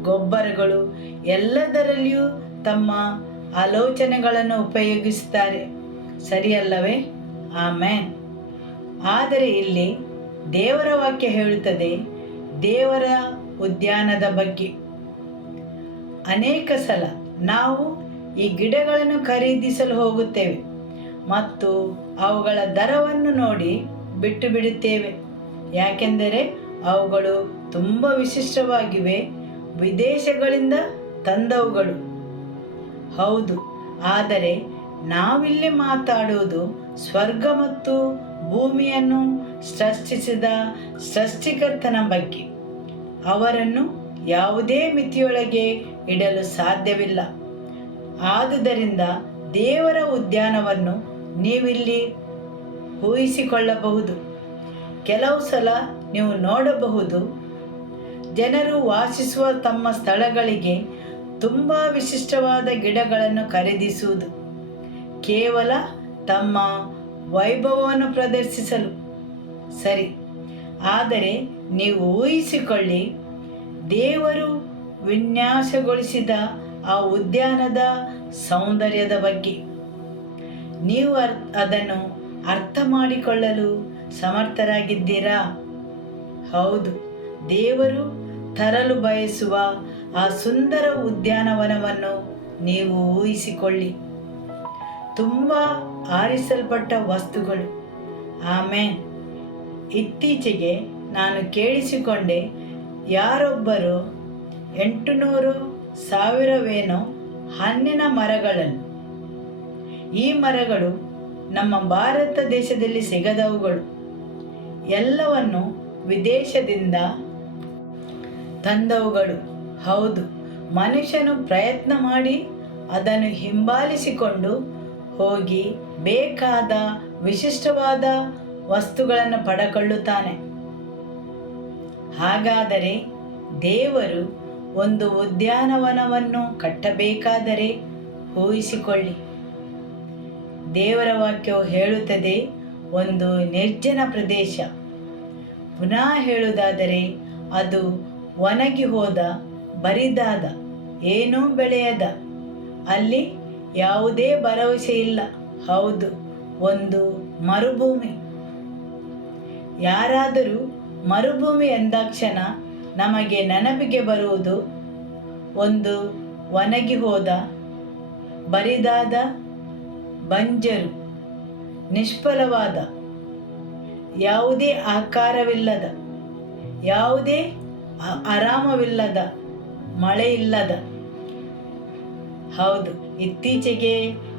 ಗೊಬ್ಬರಗಳು ಎಲ್ಲದರಲ್ಲಿಯೂ ತಮ್ಮ ಆಲೋಚನೆಗಳನ್ನು ಉಪಯೋಗಿಸುತ್ತಾರೆ, ಸರಿಯಲ್ಲವೇ? ಆಮೆನ್. ಆದರೆ ಇಲ್ಲಿ ದೇವರ ವಾಕ್ಯ ಹೇಳುತ್ತದೆ ದೇವರ ಉದ್ಯಾನದ ಬಗ್ಗೆ. ಅನೇಕ ಸಲ ನಾವು ಈ ಗಿಡಗಳನ್ನು ಖರೀದಿಸಲು ಹೋಗುತ್ತೇವೆ ಮತ್ತು ಅವುಗಳ ದರವನ್ನು ನೋಡಿ ಬಿಟ್ಟು ಬಿಡುತ್ತೇವೆ. ಯಾಕೆಂದರೆ ಅವುಗಳು ತುಂಬ ವಿಶಿಷ್ಟವಾಗಿವೆ, ವಿದೇಶಗಳಿಂದ ತಂದವುಗಳು. ಹೌದು, ಆದರೆ ನಾವಿಲ್ಲಿ ಮಾತಾಡುವುದು ಸ್ವರ್ಗ ಮತ್ತು ಭೂಮಿಯನ್ನು ಸೃಷ್ಟಿಸಿದ ಸೃಷ್ಟಿಕರ್ತನ ಬಗ್ಗೆ. ಅವರನ್ನು ಯಾವುದೇ ಮಿತಿಯೊಳಗೆ ಇಡಲು ಸಾಧ್ಯವಿಲ್ಲ. ಆದುದರಿಂದ ದೇವರ ಉದ್ಯಾನವನ್ನು ನೀವಿಲ್ಲಿ ಊಹಿಸಿಕೊಳ್ಳಬಹುದು. ಕೆಲವು ಸಲ ನೀವು ನೋಡಬಹುದು, ಜನರು ವಾಸಿಸುವ ತಮ್ಮ ಸ್ಥಳಗಳಿಗೆ ತುಂಬ ವಿಶಿಷ್ಟವಾದ ಗಿಡಗಳನ್ನು ಖರೀದಿಸುವುದು ಕೇವಲ ತಮ್ಮ ವೈಭವವನ್ನು ಪ್ರದರ್ಶಿಸಲು. ಸರಿ, ಆದರೆ ನೀವು ಊಹಿಸಿಕೊಳ್ಳಿ, ದೇವರು ವಿನ್ಯಾಸಗೊಳಿಸಿದ ಆ ಉದ್ಯಾನದ ಸೌಂದರ್ಯದ ಬಗ್ಗೆ. ನೀವು ಅದನ್ನು ಅರ್ಥ ಮಾಡಿಕೊಳ್ಳಲು ಸಮರ್ಥರಾಗಿದ್ದೀರಾ? ಹೌದು, ದೇವರು ತರಲು ಬಯಸುವ ಆ ಸುಂದರ ಉದ್ಯಾನವನವನ್ನು ನೀವು ಊಹಿಸಿಕೊಳ್ಳಿ. ತುಂಬ ಆರಿಸಲ್ಪಟ್ಟ ವಸ್ತುಗಳು. ಆಮೇನ್. ಇತ್ತೀಚೆಗೆ ನಾನು ಕೇಳಿಸಿಕೊಂಡೆ, ಯಾರೊಬ್ಬರು 800,000 ಹಣ್ಣಿನ ಮರಗಳನ್ನು, ಈ ಮರಗಳು ನಮ್ಮ ಭಾರತ ದೇಶದಲ್ಲಿ ಸಿಗದವುಗಳು, ಎಲ್ಲವನ್ನು ವಿದೇಶದಿಂದ ತಂದವುಗಳು. ಹೌದು, ಮನುಷ್ಯನು ಪ್ರಯತ್ನ ಮಾಡಿ ಅದನ್ನು ಹಿಂಬಾಲಿಸಿಕೊಂಡು ಹೋಗಿ ಬೇಕಾದ ವಿಶಿಷ್ಟವಾದ ವಸ್ತುಗಳನ್ನು ಪಡೆದುಕೊಳ್ಳುತ್ತಾನೆ. ಹಾಗಾದರೆ ದೇವರು ಒಂದು ಉದ್ಯಾನವನವನ್ನು ಕಟ್ಟಬೇಕಾದರೆ ಊಹಿಸಿಕೊಳ್ಳಿ. ದೇವರ ವಾಕ್ಯವು ಹೇಳುತ್ತದೆ, ಒಂದು ನಿರ್ಜನ ಪ್ರದೇಶ. ಪುನಃ ಹೇಳುವುದಾದರೆ ಅದು ಒಣಗಿ ಹೋದ, ಬರಿದಾದ, ಏನೂ ಬೆಳೆಯದ, ಅಲ್ಲಿ ಯಾವುದೇ ಭರವಸೆ ಇಲ್ಲ. ಹೌದು, ಒಂದು ಮರುಭೂಮಿ. ಯಾರಾದರೂ ಮರುಭೂಮಿ ಎಂದಾಕ್ಷಣ ನಮಗೆ ನೆನಪಿಗೆ ಬರುವುದು ಒಂದು ಒಣಗಿ ಹೋದ, ಬರಿದಾದ, ಬಂಜರು, ನಿಷ್ಫಲವಾದ, ಯಾವುದೇ ಆಕಾರವಿಲ್ಲದ, ಯಾವುದೇ ಆರಾಮವಿಲ್ಲದ, ಮಳೆ ಇಲ್ಲದ. ಹೌದು, ಇತ್ತೀಚೆಗೆ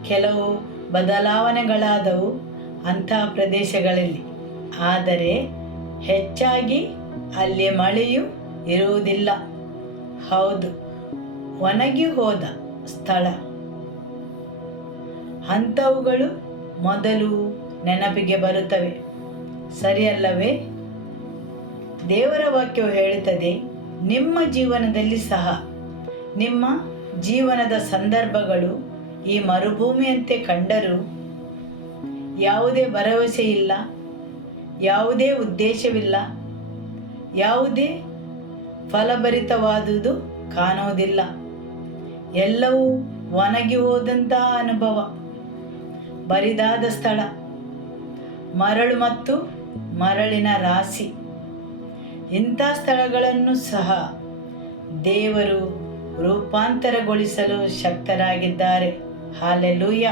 ಕೆಲವು ಬದಲಾವಣೆಗಳಾದವು ಅಂಥ ಪ್ರದೇಶಗಳಲ್ಲಿ. ಆದರೆ ಹೆಚ್ಚಾಗಿ ಅಲ್ಲಿ ಮಳೆಯೂ ಇರುವುದಿಲ್ಲ. ಹೌದು, ಒಣಗಿ ಹೋದ ಸ್ಥಳ ಅಂಥವುಗಳು ಮೊದಲು ನೆನಪಿಗೆ ಬರುತ್ತವೆ, ಸರಿಯಲ್ಲವೇ? ದೇವರ ವಾಕ್ಯವು ಹೇಳುತ್ತದೆ, ನಿಮ್ಮ ಜೀವನದಲ್ಲಿ ಸಹ ನಿಮ್ಮ ಜೀವನದ ಸಂದರ್ಭಗಳು ಈ ಮರುಭೂಮಿಯಂತೆ ಕಂಡರೂ ಯಾವುದೇ ಭರವಸೆ ಇಲ್ಲ, ಯಾವುದೇ ಉದ್ದೇಶವಿಲ್ಲ, ಯಾವುದೇ ಫಲಭರಿತವಾದುದು ಕಾಣುವುದಿಲ್ಲ. ಎಲ್ಲವೂ ಒಣಗಿ ಹೋದಂತಹ ಅನುಭವ, ಬರಿದಾದ ಸ್ಥಳ, ಮರಳು ಮತ್ತು ಮರಳಿನ ರಾಶಿ. ಇಂಥ ಸ್ಥಳಗಳನ್ನು ಸಹ ದೇವರು ರೂಪಾಂತರಗೊಳಿಸಲು ಶಕ್ತರಾಗಿದ್ದಾರೆ. ಹಾಲೆಲೂಯ!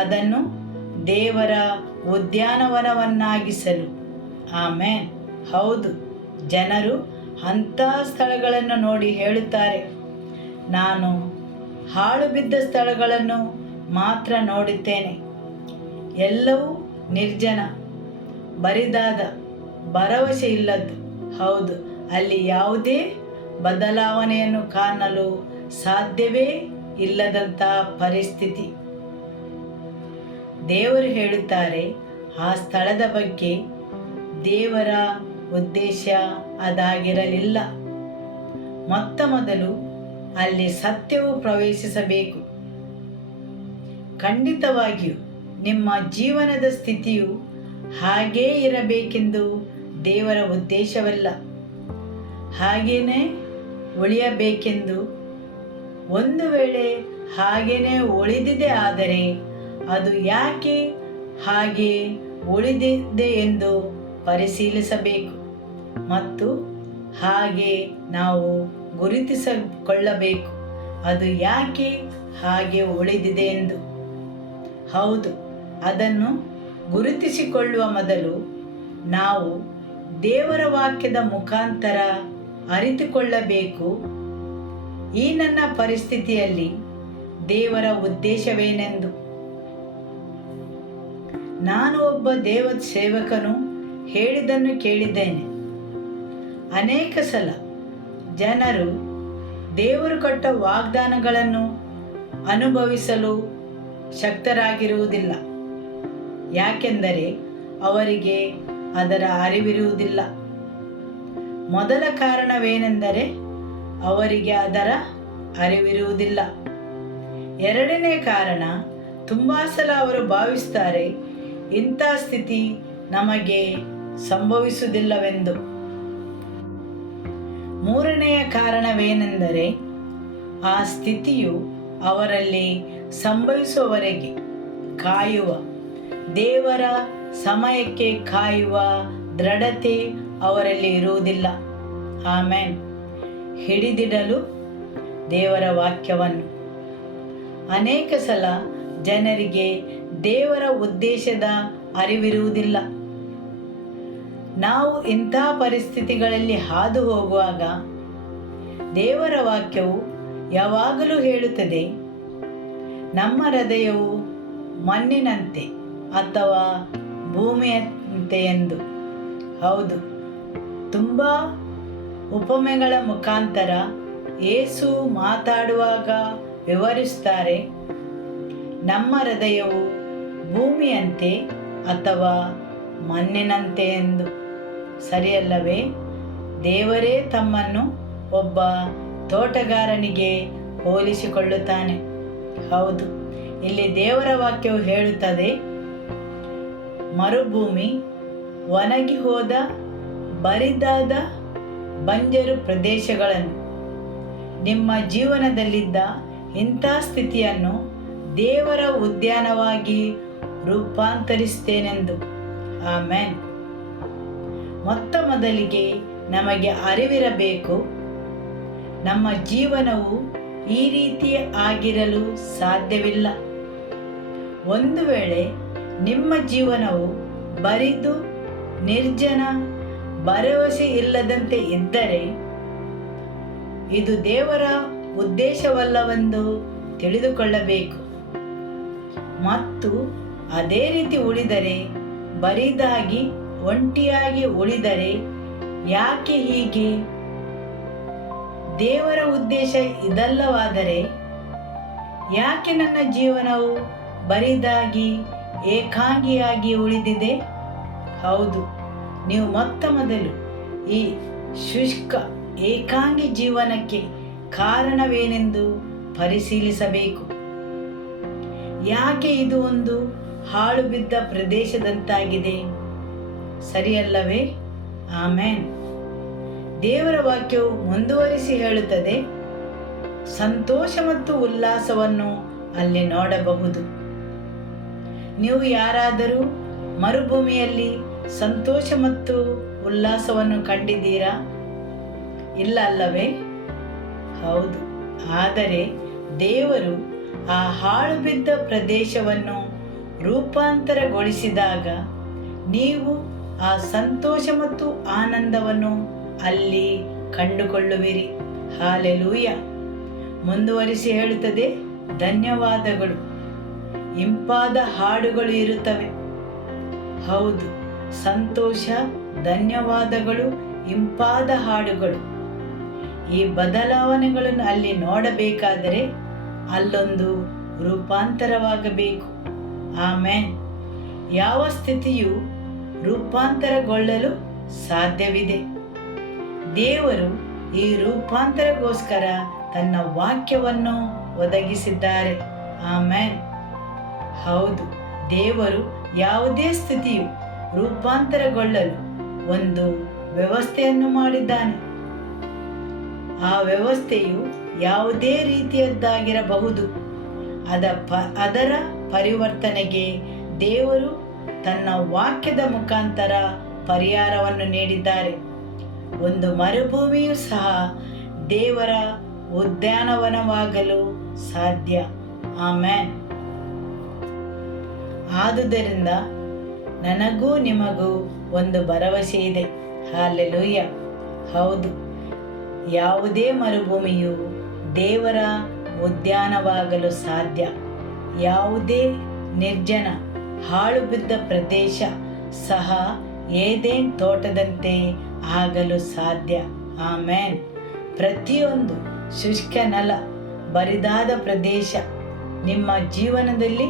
ಅದನ್ನು ದೇವರ ಉದ್ಯಾನವನವನ್ನಾಗಿಸಲು. ಆಮೇನ್. ಹೌದು, ಜನರು ಅಂಥ ಸ್ಥಳಗಳನ್ನು ನೋಡಿ ಹೇಳುತ್ತಾರೆ, ನಾನು ಹಾಳು ಬಿದ್ದ ಸ್ಥಳಗಳನ್ನು ಮಾತ್ರ ನೋಡುತ್ತೇನೆ. ಎಲ್ಲವೂ ನಿರ್ಜನ, ಬರಿದಾದ, ಭರವಸೆ ಇಲ್ಲದ್ದು. ಹೌದು, ಅಲ್ಲಿ ಯಾವುದೇ ಬದಲಾವಣೆಯನ್ನು ಕಾಣಲು ಸಾಧ್ಯವೇ ಇಲ್ಲದಂಥ ಪರಿಸ್ಥಿತಿ. ದೇವರು ಹೇಳುತ್ತಾರೆ, ಆ ಸ್ಥಳದ ಬಗ್ಗೆ ದೇವರ ಉದ್ದೇಶ ಅದಾಗಿರಲಿಲ್ಲ. ಮೊತ್ತ ಮೊದಲು ಅಲ್ಲಿ ಸತ್ಯವು ಪ್ರವೇಶಿಸಬೇಕು. ಖಂಡಿತವಾಗಿಯೂ ನಿಮ್ಮ ಜೀವನದ ಸ್ಥಿತಿಯು ಹಾಗೇ ಇರಬೇಕೆಂದು ದೇವರ ಉದ್ದೇಶವಲ್ಲ. ಹಾಗೇನೇ ಉಳಿಯಬೇಕೆಂದು. ಒಂದು ವೇಳೆ ಹಾಗೇನೇ ಉಳಿದಿದೆ ಆದರೆ ಅದು ಯಾಕೆ ಹಾಗೆ ಉಳಿದಿದೆ ಎಂದು ಪರಿಶೀಲಿಸಬೇಕು ಮತ್ತು ಹಾಗೆ ನಾವು ಗುರುತಿಸಿಕೊಳ್ಳಬೇಕು, ಅದು ಯಾಕೆ ಹಾಗೆ ಉಳಿದಿದೆ ಎಂದು. ಹೌದು, ಅದನ್ನು ಗುರುತಿಸಿಕೊಳ್ಳುವ ಮೊದಲು ನಾವು ದೇವರ ವಾಕ್ಯದ ಮುಖಾಂತರ ಅರಿತುಕೊಳ್ಳಬೇಕು. ಈ ನನ್ನ ಪರಿಸ್ಥಿತಿಯಲ್ಲಿ ದೇವರ ಉದ್ದೇಶವೇನೆಂದು. ನಾನು ಒಬ್ಬ ದೇವ ಸೇವಕನು ಹೇಳಿದ್ದನ್ನು ಕೇಳಿದ್ದೇನೆ. ಅನೇಕ ಸಲ ಜನರು ದೇವರು ಕೊಟ್ಟ ವಾಗ್ದಾನಗಳನ್ನು ಅನುಭವಿಸಲು ಶಕ್ತರಾಗಿರುವುದಿಲ್ಲ. ಯಾಕೆಂದರೆ ಅವರಿಗೆ ಅದರ ಅರಿವಿರುವುದಿಲ್ಲ. ಮೊದಲ ಕಾರಣವೇನೆಂದರೆ ಅವರಿಗೆ ಅದರ ಅರಿವಿರುವುದಿಲ್ಲ. ಎರಡನೇ ಕಾರಣ, ತುಂಬ ಸಲ ಅವರು ಭಾವಿಸ್ತಾರೆ ಇಂಥ ಸ್ಥಿತಿ ನಮಗೆ ಸಂಭವಿಸುವುದಿಲ್ಲವೆಂದು. ಮೂರನೆಯ ಕಾರಣವೇನೆಂದರೆ ಆ ಸ್ಥಿತಿಯು ಅವರಲ್ಲಿ ಸಂಭವಿಸುವವರೆಗೆ ಕಾಯುವ, ದೇವರ ಸಮಯಕ್ಕೆ ಕಾಯುವ ದೃಢತೆ ಅವರಲ್ಲಿ ಇರುವುದಿಲ್ಲ. ಆಮೇನ್. ಹಿಡಿದಿಡಲು ದೇವರ ವಾಕ್ಯವನ್ನು. ಅನೇಕ ಸಲ ಜನರಿಗೆ ದೇವರ ಉದ್ದೇಶದ ಅರಿವಿರುವುದಿಲ್ಲ. ನಾವು ಇಂಥ ಪರಿಸ್ಥಿತಿಗಳಲ್ಲಿ ಹಾದು ಹೋಗುವಾಗ ದೇವರ ವಾಕ್ಯವು ಯಾವಾಗಲೂ ಹೇಳುತ್ತದೆ, ನಮ್ಮ ಹೃದಯವು ಮಣ್ಣಿನಂತೆ ಅಥವಾ ಭೂಮಿಯಂತೆ ಎಂದು. ಹೌದು, ತುಂಬ ಉಪಮೆಗಳ ಮುಖಾಂತರ ಯೇಸು ಮಾತಾಡುವಾಗ ವಿವರಿಸುತ್ತಾರೆ, ನಮ್ಮ ಹೃದಯವು ಭೂಮಿಯಂತೆ ಅಥವಾ ಮಣ್ಣಿನಂತೆ ಎಂದು. ಸರಿಯಲ್ಲವೇ? ದೇವರೇ ತಮ್ಮನ್ನು ಒಬ್ಬ ತೋಟಗಾರನಿಗೆ ಹೋಲಿಸಿಕೊಳ್ಳುತ್ತಾನೆ. ಹೌದು, ಇಲ್ಲಿ ದೇವರ ವಾಕ್ಯವು ಹೇಳುತ್ತದೆ, ಮರುಭೂಮಿ, ಒಣಗಿ ಹೋದ ಬರಿದಾದ ಬಂಜರು ಪ್ರದೇಶಗಳನ್ನು, ನಿಮ್ಮ ಜೀವನದಲ್ಲಿದ್ದ ಇಂಥ ಸ್ಥಿತಿಯನ್ನು ದೇವರ ಉದ್ಯಾನವಾಗಿ ರೂಪಾಂತರಿಸ್ತೇನೆಂದು. ಆಮೇನ್. ಮೊತ್ತ ಮೊದಲಿಗೆ ನಮಗೆ ಅರಿವಿರಬೇಕು, ನಮ್ಮ ಜೀವನವು ಈ ರೀತಿ ಆಗಿರಲು ಸಾಧ್ಯವಿಲ್ಲ. ಒಂದು ವೇಳೆ ನಿಮ್ಮ ಜೀವನವು ಬರಿದು ನಿರ್ಜನ, ಭರವಸೆ ಇಲ್ಲದಂತೆ ಇದ್ದರೆ ಇದು ದೇವರ ಉದ್ದೇಶವಲ್ಲವೆಂದು ತಿಳಿದುಕೊಳ್ಳಬೇಕು. ಮತ್ತು ಅದೇ ರೀತಿ ಉಳಿದರೆ, ಬರಿದಾಗಿ ಒಂಟಿಯಾಗಿ ಉಳಿದರೆ ಯಾಕೆ ಹೀಗೆ? ದೇವರ ಉದ್ದೇಶ ಇದಲ್ಲವಾದರೆ ಯಾಕೆ ನನ್ನ ಜೀವನವು ಬರಿದಾಗಿ ಏಕಾಂಗಿಯಾಗಿ ಉಳಿದಿದೆ? ಹೌದು, ನೀವು ಮೊತ್ತ ಮೊದಲು ಈ ಶುಷ್ಕ ಏಕಾಂಗಿ ಜೀವನಕ್ಕೆ ಕಾರಣವೇನೆಂದು ಪರಿಶೀಲಿಸಬೇಕು. ಯಾಕೆ ಇದು ಒಂದು ಹಾಳು ಬಿದ್ದ ಪ್ರದೇಶದಂತಾಗಿದೆ? ಸರಿಯಲ್ಲವೇ? ಆಮೇನ್. ದೇವರ ವಾಕ್ಯವು ಮುಂದುವರಿಸಿ ಹೇಳುತ್ತದೆ, ಸಂತೋಷ ಮತ್ತು ಉಲ್ಲಾಸವನ್ನು ಅಲ್ಲಿ ನೋಡಬಹುದು. ನೀವು ಯಾರಾದರೂ ಮರುಭೂಮಿಯಲ್ಲಿ ಸಂತೋಷ ಮತ್ತು ಉಲ್ಲಾಸವನ್ನು ಕಂಡಿದ್ದೀರಾ? ಇಲ್ಲ ಅಲ್ಲವೇ? ಹೌದು. ಆದರೆ ದೇವರು ಆ ಹಾಳು ಬಿದ್ದ ಪ್ರದೇಶವನ್ನು ರೂಪಾಂತರಗೊಳಿಸಿದಾಗ ನೀವು ಆ ಸಂತೋಷ ಮತ್ತು ಆನಂದವನ್ನು ಅಲ್ಲಿ ಕಂಡುಕೊಳ್ಳುವಿರಿ. ಹಾಲೆಲೂಯ. ಮುಂದುವರಿಸಿ ಹೇಳುತ್ತದೆ, ಧನ್ಯವಾದಗಳು, ಇಂಪಾದ ಹಾಡುಗಳು ಇರುತ್ತವೆ. ಹೌದು, ಸಂತೋಷ, ಧನ್ಯವಾದಗಳು, ಇಂಪಾದ ಹಾಡುಗಳು. ಈ ಬದಲಾವಣೆಗಳನ್ನು ಅಲ್ಲಿ ನೋಡಬೇಕಾದರೆ ಅಲ್ಲೊಂದು ರೂಪಾಂತರವಾಗಬೇಕು. ಆಮೇನ್. ಯಾವ ಸ್ಥಿತಿಯು ರೂಪಾಂತರಗೊಳ್ಳಲು ಸಾಧ್ಯವಿದೆ? ದೇವರು ಈ ರೂಪಾಂತರಗೋಸ್ಕರ ತನ್ನ ವಾಕ್ಯವನ್ನು ಒದಗಿಸಿದ್ದಾರೆ. ಆಮೇನ್. ಹೌದು, ದೇವರು ಯಾವುದೇ ಸ್ಥಿತಿಯು ರೂಪಾಂತರಗೊಳ್ಳಲು ಒಂದು ವ್ಯವಸ್ಥೆಯನ್ನು ಮಾಡಿದ್ದಾನೆ. ಆ ವ್ಯವಸ್ಥೆಯು ಯಾವುದೇ ರೀತಿಯದ್ದಾಗಿರಬಹುದು. ಅದರ ಪರಿವರ್ತನೆಗೆ ದೇವರು ತನ್ನ ವಾಕ್ಯದ ಮುಖಾಂತರ ಪರಿಹಾರವನ್ನು ನೀಡಿದ್ದಾರೆ. ಒಂದು ಮರುಭೂಮಿಯೂ ಸಹ ದೇವರ ಉದ್ಯಾನವನವಾಗಲು ಸಾಧ್ಯ. ಆಮೇನ್. ಆದುದರಿಂದ ನನಗೂ ನಿಮಗೂ ಒಂದು ಭರವಸೆ ಇದೆ. ಹಾಲೆಲೂಯ. ಹೌದು, ಯಾವುದೇ ಮರುಭೂಮಿಯು ದೇವರ ಉದ್ಯಾನವಾಗಲು ಸಾಧ್ಯ. ಯಾವುದೇ ನಿರ್ಜನ ಹಾಳು ಬಿದ್ದ ಪ್ರದೇಶ ಸಹ ಏದೇನ್ ತೋಟದಂತೆ ಆಗಲು ಸಾಧ್ಯ. ಆಮೇನ್. ಪ್ರತಿಯೊಂದು ಶುಷ್ಕ ನೆಲ, ಬರಿದಾದ ಪ್ರದೇಶ ನಿಮ್ಮ ಜೀವನದಲ್ಲಿ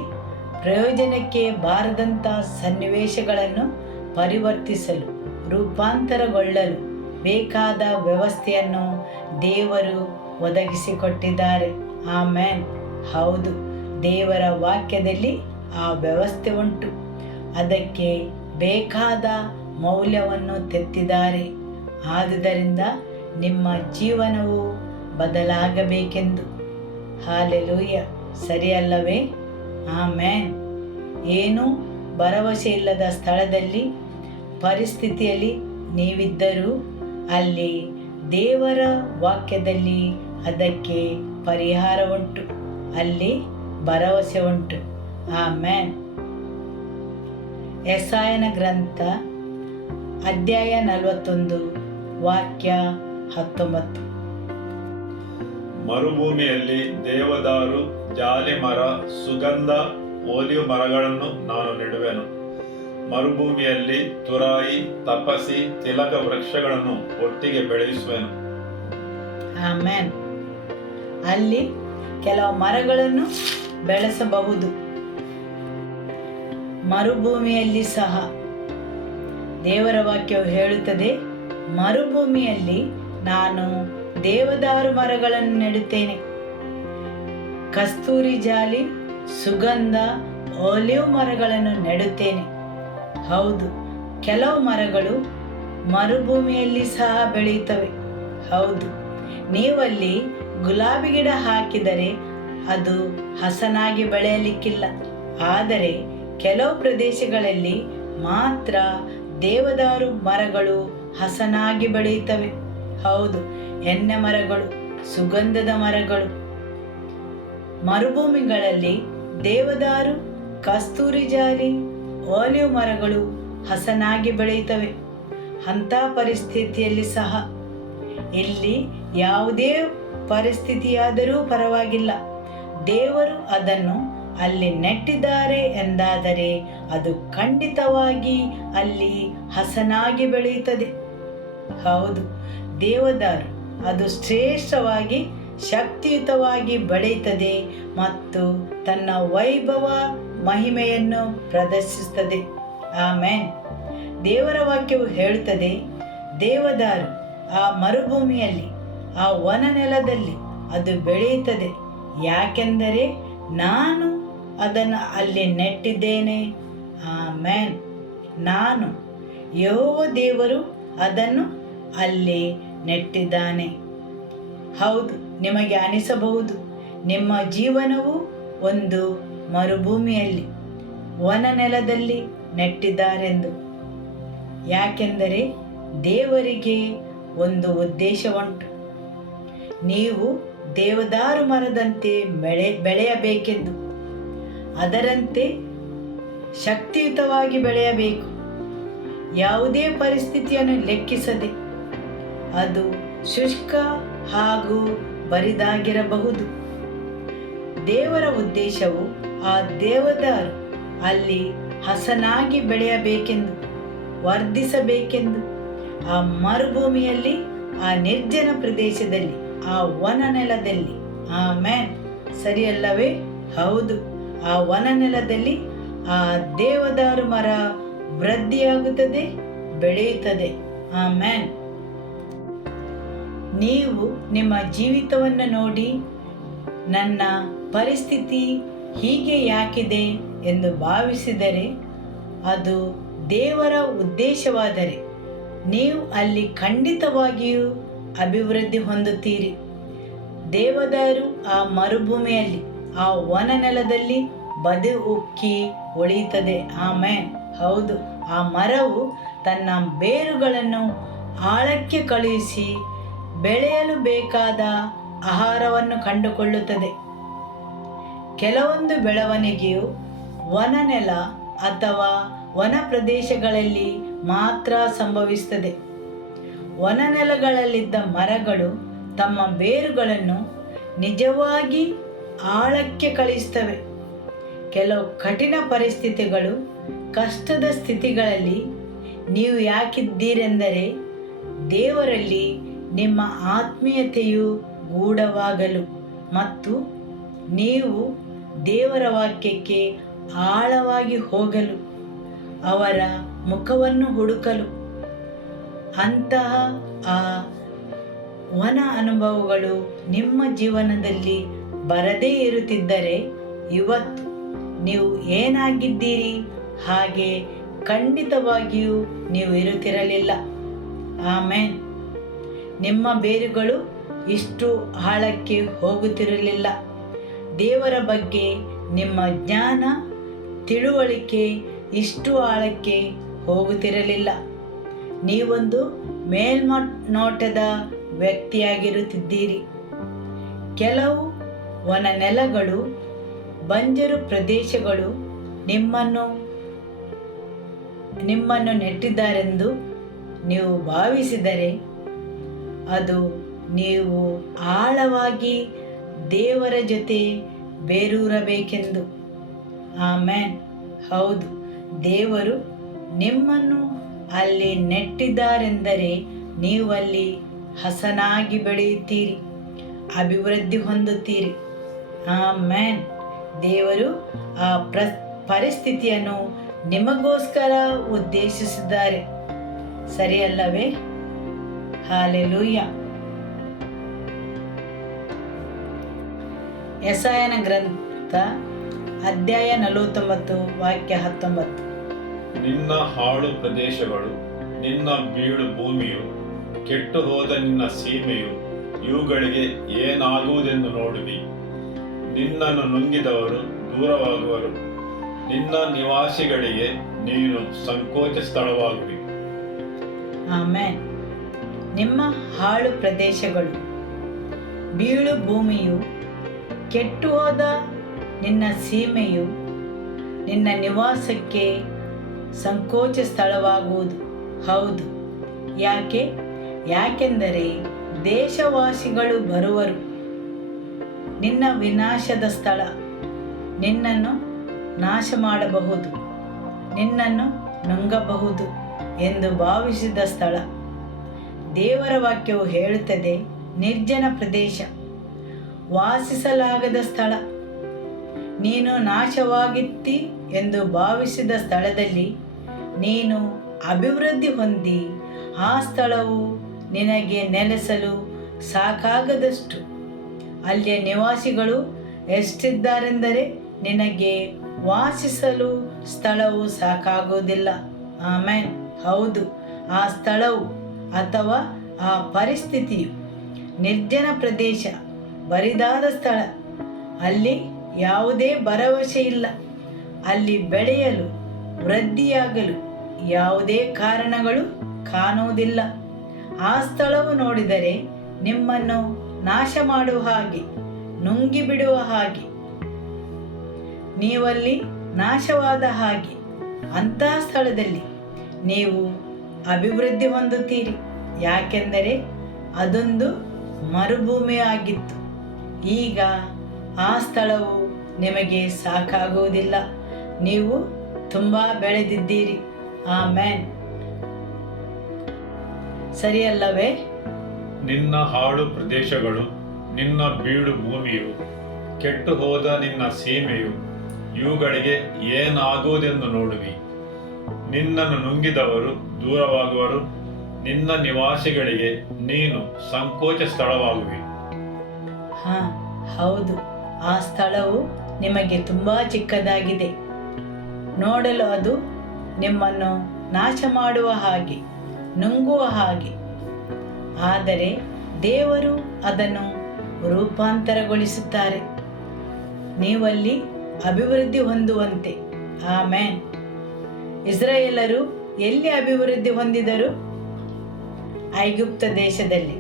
ಪ್ರಯೋಜನಕ್ಕೆ ಬಾರದಂಥ ಸನ್ನಿವೇಶಗಳನ್ನು ಪರಿವರ್ತಿಸಲು, ರೂಪಾಂತರಗೊಳ್ಳಲು ಬೇಕಾದ ವ್ಯವಸ್ಥೆಯನ್ನು ದೇವರು ಒದಗಿಸಿಕೊಟ್ಟಿದ್ದಾರೆ. ಆಮೇನ್. ಹೌದು, ದೇವರ ವಾಕ್ಯದಲ್ಲಿ ಆ ವ್ಯವಸ್ಥೆ ಉಂಟು. ಅದಕ್ಕೆ ಬೇಕಾದ ಮೌಲ್ಯವನ್ನು ತೆತ್ತಿದ್ದಾರೆ. ಆದುದರಿಂದ ನಿಮ್ಮ ಜೀವನವು ಬದಲಾಗಬೇಕೆಂದು. ಹಾಲೆಲೂಯ. ಸರಿಯಲ್ಲವೇ? ಆಮೇನ್. ಏನೂ ಭರವಸೆ ಇಲ್ಲದ ಸ್ಥಳದಲ್ಲಿ, ಪರಿಸ್ಥಿತಿಯಲ್ಲಿ ನೀವಿದ್ದರೂ ಅಲ್ಲಿ ದೇವರ ವಾಕ್ಯದಲ್ಲಿ ಅದಕ್ಕೆ ಪರಿಹಾರ ಉಂಟು. ಅಲ್ಲಿ ಭರವಸೆ ಉಂಟು. ಆಮೇನ್. ಯೆಶಾಯನ ಗ್ರಂಥ ಅಧ್ಯಾಯ 41 ವಾಕ್ಯ 19. ಮರುಭೂಮಿಯಲ್ಲಿ ದೇವದಾರು, ಜಾಲಿ ಮರ, ಸುಗಂಧ ಓಲಿವ್ ಮರಗಳನ್ನು ನಾನು ನೆಡುವೆನು. ಮರುಭೂಮಿಯಲ್ಲಿ ತುರಾಯಿ, ತಪಸಿ, ತಿಲಕ ವೃಕ್ಷಗಳನ್ನು ಒಟ್ಟಿಗೆ ಬೆಳೆಸುವೆನು. ಆಮೇನ್. ಅಲ್ಲಿ ಕೆಲವು ಮರಗಳನ್ನು ಬೆಳೆಸಬಹುದು. ಮರುಭೂಮಿಯಲ್ಲಿ ಸಹ ದೇವರ ವಾಕ್ಯವು ಹೇಳುತ್ತದೆ, ಮರುಭೂಮಿಯಲ್ಲಿ ನಾನು ದೇವದಾರು ಮರಗಳನ್ನು ನೆಡುತ್ತೇನೆ. ಕಸ್ತೂರಿ ಜಾಲಿ, ಸುಗಂಧ, ಓಲಿವ್ ಮರಗಳನ್ನು ನೆಡುತ್ತೇನೆ. ಹೌದು, ಕೆಲವು ಮರಗಳು ಮರುಭೂಮಿಯಲ್ಲಿ ಸಹ ಬೆಳೆಯುತ್ತವೆ. ಹೌದು, ನೀವಲ್ಲಿ ಗುಲಾಬಿ ಗಿಡ ಹಾಕಿದರೆ ಅದು ಹಸನಾಗಿ ಬೆಳೆಯಲಿಕ್ಕಿಲ್ಲ. ಆದರೆ ಕೆಲವು ಪ್ರದೇಶಗಳಲ್ಲಿ ಮಾತ್ರ ದೇವದಾರು ಮರಗಳು ಹಸನಾಗಿ ಬೆಳೆಯುತ್ತವೆ. ಹೌದು, ಎಣ್ಣೆ ಮರಗಳು, ಸುಗಂಧದ ಮರಗಳು. ಮರುಭೂಮಿಗಳಲ್ಲಿ ದೇವದಾರು, ಕಸ್ತೂರಿ ಜಾಲಿ, ಓಲಿವ್ ಮರಗಳು ಹಸನಾಗಿ ಬೆಳೆಯುತ್ತವೆ. ಅಂಥ ಪರಿಸ್ಥಿತಿಯಲ್ಲಿ ಸಹ ಇಲ್ಲಿ ಯಾವುದೇ ಪರಿಸ್ಥಿತಿಯಾದರೂ ಪರವಾಗಿಲ್ಲ, ದೇವರು ಅದನ್ನು ಅಲ್ಲಿ ನೆಟ್ಟಿದ್ದಾರೆ ಎಂದಾದರೆ ಅದು ಖಂಡಿತವಾಗಿ ಅಲ್ಲಿ ಹಸನಾಗಿ ಬೆಳೆಯುತ್ತದೆ. ಹೌದು, ದೇವದಾರು ಅದು ಶ್ರೇಷ್ಠವಾಗಿ ಶಕ್ತಿಯುತವಾಗಿ ಬೆಳೆಯುತ್ತದೆ ಮತ್ತು ತನ್ನ ವೈಭವ ಮಹಿಮೆಯನ್ನು ಪ್ರದರ್ಶಿಸುತ್ತದೆ. ಆಮೇನ್. ದೇವರ ವಾಕ್ಯವು ಹೇಳುತ್ತದೆ, ದೇವದಾರು ಆ ಮರುಭೂಮಿಯಲ್ಲಿ, ಆ ವನ ನೆಲದಲ್ಲಿ ಅದು ಬೆಳೆಯುತ್ತದೆ, ಯಾಕೆಂದರೆ ನಾನು ಅದನ್ನು ಅಲ್ಲಿ ನೆಟ್ಟಿದ್ದೇನೆ. ಆಮೇನ್. ನಾನು ಯೆಹೋವ ದೇವರು ಅದನ್ನು ಅಲ್ಲಿ ನೆಟ್ಟಿದ್ದಾನೆ. ಹೌದು, ನಿಮಗೆ ಅನಿಸಬಹುದು ನಿಮ್ಮ ಜೀವನವು ಒಂದು ಮರುಭೂಮಿಯಲ್ಲಿ, ವನ ನೆಲದಲ್ಲಿ ನೆಟ್ಟಿದ್ದಾರೆಂದು. ಯಾಕೆಂದರೆ ದೇವರಿಗೆ ಒಂದು ಉದ್ದೇಶವುಂಟು. ನೀವು ದೇವದಾರು ಮರದಂತೆ ಬೆಳೆಯಬೇಕೆಂದು, ಅದರಂತೆ ಶಕ್ತಿಯುತವಾಗಿ ಬೆಳೆಯಬೇಕು. ಯಾವುದೇ ಪರಿಸ್ಥಿತಿಯನ್ನು ಲೆಕ್ಕಿಸದೆ, ಅದು ಶುಷ್ಕ ಹಾಗೂ ಬರಿದಾಗಿರಬಹುದು. ದೇವರ ಉದ್ದೇಶವು ಆ ದೇವದಾರು ಅಲ್ಲಿ ಹಸನಾಗಿ ಬೆಳೆಯಬೇಕೆಂದು, ವರ್ಧಿಸಬೇಕೆಂದು, ಆ ಮರುಭೂಮಿಯಲ್ಲಿ, ಆ ನಿರ್ಜನ ಪ್ರದೇಶದಲ್ಲಿ, ಆ ವನ ನೆಲದಲ್ಲಿ. ಆಮೇನ್. ಸರಿಯಲ್ಲವೇ? ಹೌದು, ಆ ವನ ನೆಲದಲ್ಲಿ ಆ ದೇವದಾರು ಮರ ವೃದ್ಧಿಯಾಗುತ್ತದೆ, ಬೆಳೆಯುತ್ತದೆ. ಆಮೇನ್. ನೀವು ನಿಮ್ಮ ಜೀವಿತವನ್ನು ನೋಡಿ ನನ್ನ ಪರಿಸ್ಥಿತಿ ಹೀಗೆ ಯಾಕಿದೆ ಎಂದು ಭಾವಿಸಿದರೆ, ಅದು ದೇವರ ಉದ್ದೇಶವಾದರೆ ನೀವು ಅಲ್ಲಿ ಖಂಡಿತವಾಗಿಯೂ ಅಭಿವೃದ್ಧಿ ಹೊಂದುತ್ತೀರಿ. ದೇವದಾರು ಆ ಮರುಭೂಮಿಯಲ್ಲಿ, ಆ ವನ ನೆಲದಲ್ಲಿ ಬದುಕಿ ಉಳಿಯುತ್ತದೆ. ಆಮೇನ್. ಹೌದು, ಆ ಮರವು ತನ್ನ ಬೇರುಗಳನ್ನು ಆಳಕ್ಕೆ ಕಳುಹಿಸಿ ಬೆಳೆಯಲು ಬೇಕಾದ ಆಹಾರವನ್ನು ಕಂಡುಕೊಳ್ಳುತ್ತದೆ. ಕೆಲವೊಂದು ಬೆಳವಣಿಗೆಯು ವನನೆಲ ಅಥವಾ ವನ ಪ್ರದೇಶಗಳಲ್ಲಿ ಮಾತ್ರ ಸಂಭವಿಸುತ್ತದೆ. ವನನೆಲಗಳಲ್ಲಿದ್ದ ಮರಗಳು ತಮ್ಮ ಬೇರುಗಳನ್ನು ನಿಜವಾಗಿ ಆಳಕ್ಕೆ ಕಳುಹಿಸುತ್ತವೆ. ಕೆಲವು ಕಠಿಣ ಪರಿಸ್ಥಿತಿಗಳು, ಕಷ್ಟದ ಸ್ಥಿತಿಗಳಲ್ಲಿ ನೀವು ಯಾಕಿದ್ದೀರೆಂದರೆ ದೇವರಲ್ಲಿ ನಿಮ್ಮ ಆತ್ಮೀಯತೆಯು ಗೂಢವಾಗಲು ಮತ್ತು ನೀವು ದೇವರ ವಾಕ್ಯಕ್ಕೆ ಆಳವಾಗಿ ಹೋಗಲು, ಅವರ ಮುಖವನ್ನು ಹುಡುಕಲು. ಅಂತಹ ಆ ವನ ಅನುಭವಗಳು ನಿಮ್ಮ ಜೀವನದಲ್ಲಿ ಬರದೇ ಇರುತ್ತಿದ್ದರೆ ಇವತ್ತು ನೀವು ಏನಾಗಿದ್ದೀರಿ ಹಾಗೆ ಖಂಡಿತವಾಗಿಯೂ ನೀವು ಇರುತ್ತಿರಲಿಲ್ಲ. ಆಮೇನ್. ನಿಮ್ಮ ಬೇರುಗಳು ಇಷ್ಟು ಆಳಕ್ಕೆ ಹೋಗುತ್ತಿರಲಿಲ್ಲ. ದೇವರ ಬಗ್ಗೆ ನಿಮ್ಮ ಜ್ಞಾನ, ತಿಳುವಳಿಕೆ ಇಷ್ಟು ಆಳಕ್ಕೆ ಹೋಗುತ್ತಿರಲಿಲ್ಲ. ನೀವೊಂದು ಮೇಲ್ನೋಟದ ವ್ಯಕ್ತಿಯಾಗಿರುತ್ತಿದ್ದೀರಿ. ಕೆಲವು ವನ ನೆಲಗಳು, ಬಂಜರು ಪ್ರದೇಶಗಳು ನಿಮ್ಮನ್ನು ನೆಟ್ಟಿದ್ದಾರೆಂದು ನೀವು ಭಾವಿಸಿದರೆ ಅದು ನೀವು ಆಳವಾಗಿ ದೇವರ ಜೊತೆ ಬೇರೂರಬೇಕೆಂದು. ಆಮೇನ್. ಹೌದು, ದೇವರು ನಿಮ್ಮನ್ನು ಅಲ್ಲಿ ನೆಟ್ಟಿದ್ದಾರೆಂದರೆ ನೀವಲ್ಲಿ ಹಸನಾಗಿ ಬೆಳೆಯುತ್ತೀರಿ, ಅಭಿವೃದ್ಧಿ ಹೊಂದುತ್ತೀರಿ. ಆಮೇನ್. ದೇವರು ಆ ಪರಿಸ್ಥಿತಿಯನ್ನು ನಿಮಗೋಸ್ಕರ ಉದ್ದೇಶಿಸಿದ್ದಾರೆ. ಸರಿಯಲ್ಲವೇ? ಹಾಲೆಲೂಯ. ಯೆಶಾಯನ ಗ್ರಂಥ ಅಧ್ಯಾಯ 49 ವಾಕ್ಯ 19. ನಿನ್ನ ಹಾಳು ಪ್ರದೇಶಗಳು, ನಿನ್ನ ಬೀಳು ಭೂಮಿಯು, ಕೆಟ್ಟು ಹೋದ ನಿನ್ನ ಸೀಮೆಯು, ಇವುಗಳಿಗೆ ಏನಾಗುವುದೆಂದು ನೋಡುವಿ. ನಿನ್ನನ್ನು ನುಂಗಿದವರು ದೂರವಾಗುವರು, ನಿನ್ನ ನಿವಾಸಿಗಳಿಗೆ ನೀನು ಸಂಕೋಚ ಸ್ಥಳವಾಗುವಿ. ಆಮೇನ್. ನಿಮ್ಮ ಹಾಳು ಪ್ರದೇಶಗಳು, ಬೀಳು ಭೂಮಿಯು, ಕೆಟ್ಟು ಹೋದ ನಿನ್ನ ಸೀಮೆಯು ನಿನ್ನ ನಿವಾಸಕ್ಕೆ ಸಂಕೋಚ ಸ್ಥಳವಾಗುವುದು. ಹೌದು. ಯಾಕೆಂದರೆ ದೇಶವಾಸಿಗಳು ಬರುವರು. ನಿನ್ನ ವಿನಾಶದ ಸ್ಥಳ, ನಿನ್ನನ್ನು ನಾಶ ಮಾಡಬಹುದು, ನಿನ್ನನ್ನು ನುಂಗಬಹುದು ಎಂದು ಭಾವಿಸಿದ ಸ್ಥಳ. ದೇವರ ವಾಕ್ಯವು ಹೇಳುತ್ತದೆ, ನಿರ್ಜನ ಪ್ರದೇಶ, ವಾಸಿಸಲಾಗದ ಸ್ಥಳ. ನೀನು ನಾಶವಾಗಿತ್ತಿ ಎಂದು ಭಾವಿಸಿದ ಸ್ಥಳದಲ್ಲಿ ನೀನು ಅಭಿವೃದ್ಧಿ ಹೊಂದಿ ಆ ಸ್ಥಳವು ನಿನಗೆ ನೆಲೆಸಲು ಸಾಕಾಗದಷ್ಟು. ಅಲ್ಲಿಯ ನಿವಾಸಿಗಳು ಎಷ್ಟಿದ್ದಾರೆಂದರೆ ನಿನಗೆ ವಾಸಿಸಲು ಸ್ಥಳವು ಸಾಕಾಗುವುದಿಲ್ಲ. ಆಮೇನ್. ಹೌದು, ಆ ಸ್ಥಳವು ಅಥವಾ ಆ ಪರಿಸ್ಥಿತಿಯು ನಿರ್ಜನ ಪ್ರದೇಶ, ಬರಿದಾದ ಸ್ಥಳ. ಅಲ್ಲಿ ಯಾವುದೇ ಭರವಸೆ ಇಲ್ಲ. ಅಲ್ಲಿ ಬೆಳೆಯಲು, ವೃದ್ಧಿಯಾಗಲು ಯಾವುದೇ ಕಾರಣಗಳು ಕಾಣುವುದಿಲ್ಲ. ಆ ಸ್ಥಳವು ನೋಡಿದರೆ ನಿಮ್ಮನ್ನು ನಾಶ ಮಾಡುವ ಹಾಗೆ, ನುಂಗಿ ಬಿಡುವ ಹಾಗೆ, ನೀವಲ್ಲಿ ನಾಶವಾದ ಹಾಗೆ. ಅಂತಹ ಸ್ಥಳದಲ್ಲಿ ನೀವು ಅಭಿವೃದ್ಧಿ ಹೊಂದುತ್ತೀರಿ. ಯಾಕೆಂದರೆ ಅದೊಂದು ಮರುಭೂಮಿ ಆಗಿತ್ತು. ಈಗ ಆ ಸ್ಥಳವು ನಿಮಗೆ ಸಾಕಾಗುವುದಿಲ್ಲ. ನೀವು ತುಂಬ ಬೆಳೆದಿದ್ದೀರಿ. ಆಮೇನ್. ಸರಿಯಲ್ಲವೇ? ನಿನ್ನ ಹಾಳು ಪ್ರದೇಶಗಳು, ನಿನ್ನ ಬೀಳು ಭೂಮಿಯು, ಕೆಟ್ಟು ಹೋದ ನಿನ್ನ ಸೀಮೆಯು, ಇವುಗಳಿಗೆ ಏನಾಗುವುದೆಂದು ನೋಡುವಿ. ನಿನ್ನನ್ನು ನುಂಗಿದವರು ದೂರವಾಗುವರು, ನಿನ್ನ ನಿವಾಸಿಗಳಿಗೆ ನೀನು ಸಂಕೋಚ ಸ್ಥಳವಾಗುವಿ. ಹೌದು, ಆ ಸ್ಥಳವು ನಿಮಗೆ ತುಂಬಾ ಚಿಕ್ಕದಾಗಿದೆ. ನೋಡಲು ಅದು ನಿಮ್ಮನ್ನು ನಾಶ ಮಾಡುವ ಹಾಗೆ, ನುಂಗುವ ಹಾಗೆ. ಆದರೆ ದೇವರು ಅದನ್ನು ರೂಪಾಂತರಗೊಳಿಸುತ್ತಾರೆ, ನೀವಲ್ಲಿ ಅಭಿವೃದ್ಧಿ ಹೊಂದುವಂತೆ. ಆಮೇನ್. ಇಸ್ರಾಯೇಲರು ಎಲ್ಲಿ ಅಭಿವೃದ್ಧಿ ಹೊಂದಿದರು? ಐಗುಪ್ತ ದೇಶದಲ್ಲಿ.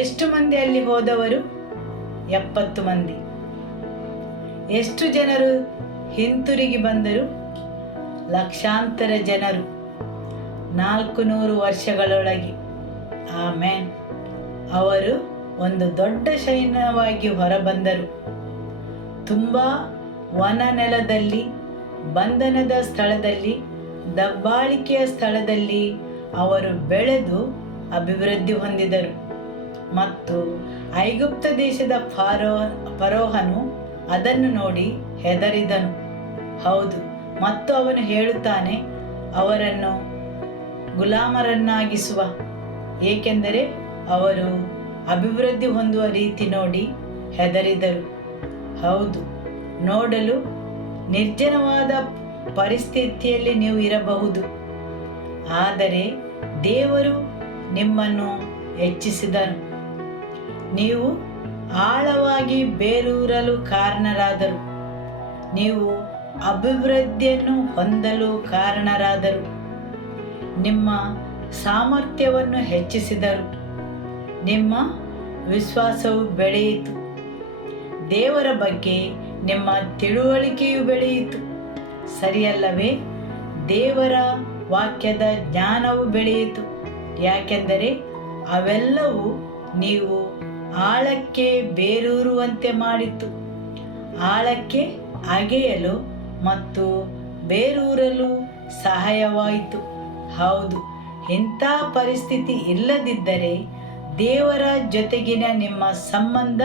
ಎಷ್ಟು ಮಂದಿ ಅಲ್ಲಿ ಹೋದವರು? 70 ಮಂದಿ. ಎಷ್ಟು ಜನರು ಹಿಂತಿರುಗಿ ಬಂದರು? ಲಕ್ಷಾಂತರ ಜನರು, 400 ವರ್ಷಗಳೊಳಗೆ. ಆಮೇನ್. ಅವರು ಒಂದು ದೊಡ್ಡ ಸೈನ್ಯವಾಗಿ ಹೊರಬಂದರು. ತುಂಬ ವನ ನೆಲದಲ್ಲಿ, ಬಂಧನದ ಸ್ಥಳದಲ್ಲಿ, ದಬ್ಬಾಳಿಕೆಯ ಸ್ಥಳದಲ್ಲಿ ಅವರು ಬೆಳೆದು ಅಭಿವೃದ್ಧಿ ಹೊಂದಿದರು. ಮತ್ತು ಐಗುಪ್ತ ದೇಶದ ಫರೋಹನು ಅದನ್ನು ನೋಡಿ ಹೆದರಿದನು. ಹೌದು, ಮತ್ತು ಅವನು ಹೇಳುತ್ತಾನೆ, ಅವರನ್ನು ಗುಲಾಮರನ್ನಾಗಿಸುವ, ಏಕೆಂದರೆ ಅವರು ಅಭಿವೃದ್ಧಿ ಹೊಂದುವ ರೀತಿ ನೋಡಿ ಹೆದರಿದರು. ಹೌದು, ನೋಡಲು ನಿರ್ಜನವಾದ ಪರಿಸ್ಥಿತಿಯಲ್ಲಿ ನೀವು ಇರಬಹುದು, ಆದರೆ ದೇವರು ನಿಮ್ಮನ್ನು ಹೆಚ್ಚಿಸಿದನು. ನೀವು ಆಳವಾಗಿ ಬೇರೂರಲು ಕಾರಣರಾದರು. ನೀವು ಅಭಿವೃದ್ಧಿಯನ್ನು ಹೊಂದಲು ಕಾರಣರಾದರು. ನಿಮ್ಮ ಸಾಮರ್ಥ್ಯವನ್ನು ಹೆಚ್ಚಿಸಿದರು. ನಿಮ್ಮ ವಿಶ್ವಾಸವು ಬೆಳೆಯಿತು. ದೇವರ ಬಗ್ಗೆ ನಿಮ್ಮ ತಿಳುವಳಿಕೆಯು ಬೆಳೆಯಿತು. ಸರಿಯಲ್ಲವೇ? ದೇವರ ವಾಕ್ಯದ ಜ್ಞಾನವು ಬೆಳೆಯಿತು. ಯಾಕೆಂದರೆ ಅವೆಲ್ಲವೂ ನೀವು ಆಳಕ್ಕೆ ಬೇರೂರುವಂತೆ ಮಾಡಿತು. ಆಳಕ್ಕೆ ಅಗೆಯಲು ಮತ್ತು ಬೇರೂರಲು ಸಹಾಯವಾಯಿತು. ಹೌದು, ಇಂಥ ಪರಿಸ್ಥಿತಿ ಇಲ್ಲದಿದ್ದರೆ ದೇವರ ಜೊತೆಗಿನ ನಿಮ್ಮ ಸಂಬಂಧ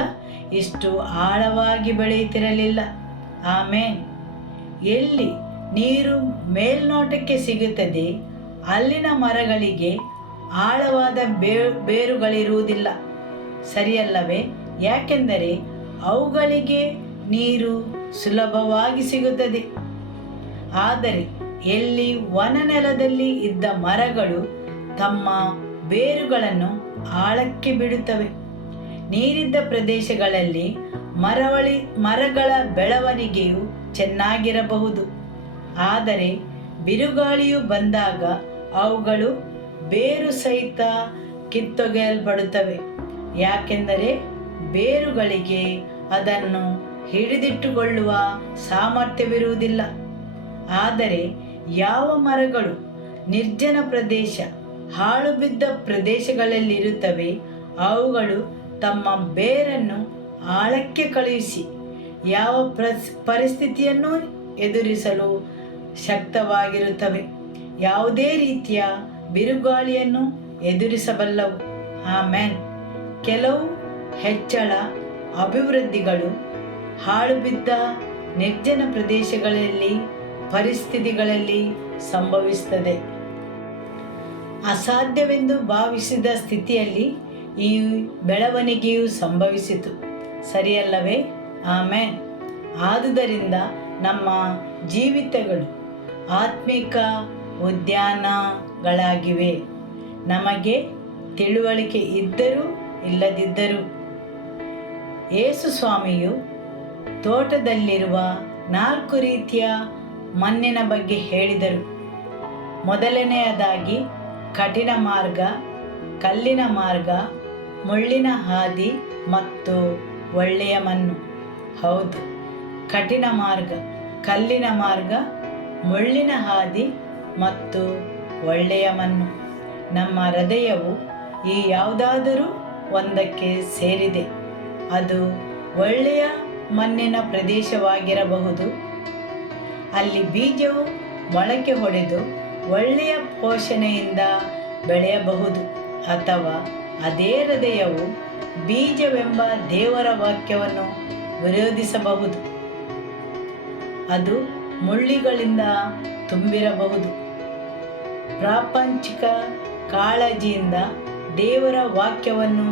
ಇಷ್ಟು ಆಳವಾಗಿ ಬೆಳೆಯುತ್ತಿರಲಿಲ್ಲ. ಆಮೇನ್. ಎಲ್ಲಿ ನೀರು ಮೇಲ್ನೋಟಕ್ಕೆ ಸಿಗುತ್ತದೆ, ಅಲ್ಲಿನ ಮರಗಳಿಗೆ ಆಳವಾದ ಬೇರುಗಳಿರುವುದಿಲ್ಲ. ಸರಿಯಲ್ಲವೇ? ಯಾಕೆಂದರೆ ಅವುಗಳಿಗೆ ನೀರು ಸುಲಭವಾಗಿ ಸಿಗುತ್ತದೆ. ಆದರೆ ಎಲ್ಲಿ ವನನೆಲದಲ್ಲಿ ಇದ್ದ ಮರಗಳು ತಮ್ಮ ಬೇರುಗಳನ್ನು ಆಳಕ್ಕೆ ಬಿಡುತ್ತವೆ. ನೀರಿದ್ದ ಪ್ರದೇಶಗಳಲ್ಲಿ ಮರಗಳ ಬೆಳವಣಿಗೆಯು ಚೆನ್ನಾಗಿರಬಹುದು, ಆದರೆ ಬಿರುಗಾಳಿಯು ಬಂದಾಗ ಅವುಗಳು ಬೇರು ಸಹಿತ ಕಿತ್ತೊಗೆಯಲ್ಪಡುತ್ತವೆ. ಯಾಕೆಂದರೆ ಬೇರುಗಳಿಗೆ ಅದನ್ನು ಹಿಡಿದಿಟ್ಟುಕೊಳ್ಳುವ ಸಾಮರ್ಥ್ಯವಿರುವುದಿಲ್ಲ. ಆದರೆ ಯಾವ ಮರಗಳು ನಿರ್ಜನ ಪ್ರದೇಶ ಹಾಳು ಬಿದ್ದ ಪ್ರದೇಶಗಳಲ್ಲಿರುತ್ತವೆ. ಅವುಗಳು ತಮ್ಮ ಬೇರನ್ನು ಆಳಕ್ಕೆ ಕಳುಹಿಸಿ ಯಾವ ಪರಿಸ್ಥಿತಿಯನ್ನು ಎದುರಿಸಲು ಶಕ್ತವಾಗಿರುತ್ತವೆ. ಯಾವುದೇ ರೀತಿಯ ಬಿರುಗಾಳಿಯನ್ನು ಎದುರಿಸಬಲ್ಲವು. ಆಮೇನ್. ಕೆಲವು ಹೆಚ್ಚಳ ಅಭಿವೃದ್ಧಿಗಳು ಹಾಳು ಬಿದ್ದ ನಿರ್ಜನ ಪ್ರದೇಶಗಳಲ್ಲಿ ಪರಿಸ್ಥಿತಿಗಳಲ್ಲಿ ಸಂಭವಿಸುತ್ತದೆ. ಅಸಾಧ್ಯವೆಂದು ಭಾವಿಸಿದ ಸ್ಥಿತಿಯಲ್ಲಿ ಈ ಬೆಳವಣಿಗೆಯು ಸಂಭವಿಸಿತು. ಸರಿಯಲ್ಲವೇ? ಆಮೇನ್. ಆದುದರಿಂದ ನಮ್ಮ ಜೀವಿತಗಳು ಆತ್ಮಿಕ ಉದ್ಯಾನಗಳಾಗಿವೆ. ನಮಗೆ ತಿಳುವಳಿಕೆ ಇದ್ದರೂ ಇಲ್ಲದಿದ್ದರೂ. ಯೇಸು ಸ್ವಾಮಿಯು ತೋಟದಲ್ಲಿರುವ 4 ರೀತಿಯ ಮಣ್ಣಿನ ಬಗ್ಗೆ ಹೇಳಿದರು. ಮೊದಲನೆಯದಾಗಿ ಕಠಿಣ ಮಾರ್ಗ, ಕಲ್ಲಿನ ಮಾರ್ಗ, ಮುಳ್ಳಿನ ಹಾದಿ ಮತ್ತು ಒಳ್ಳೆಯ ಮಣ್ಣು. ಹೌದು, ಕಠಿಣ ಮಾರ್ಗ, ಕಲ್ಲಿನ ಮಾರ್ಗ, ಮುಳ್ಳಿನ ಹಾದಿ ಮತ್ತು ಒಳ್ಳೆಯ ಮಣ್ಣು. ನಮ್ಮ ಹೃದಯವು ಈ ಯಾವುದಾದರೂ ಒಂದಕ್ಕೆ ಸೇರಿದೆ. ಅದು ಒಳ್ಳೆಯ ಮಣ್ಣಿನ ಪ್ರದೇಶವಾಗಿರಬಹುದು. ಅಲ್ಲಿ ಬೀಜವು ಮೊಳಕೆ ಹೊಡೆದು ಒಳ್ಳೆಯ ಪೋಷಣೆಯಿಂದ ಬೆಳೆಯಬಹುದು. ಅಥವಾ ಅದೇ ಹೃದಯವು ಬೀಜವೆಂಬ ದೇವರ ವಾಕ್ಯವನ್ನು ವಿರೋಧಿಸಬಹುದು. ಅದು ಮುಳ್ಳುಗಳಿಂದ ತುಂಬಿರಬಹುದು. ಪ್ರಾಪಂಚಿಕ ಕಾಳಜಿಯಿಂದ ದೇವರ ವಾಕ್ಯವನ್ನು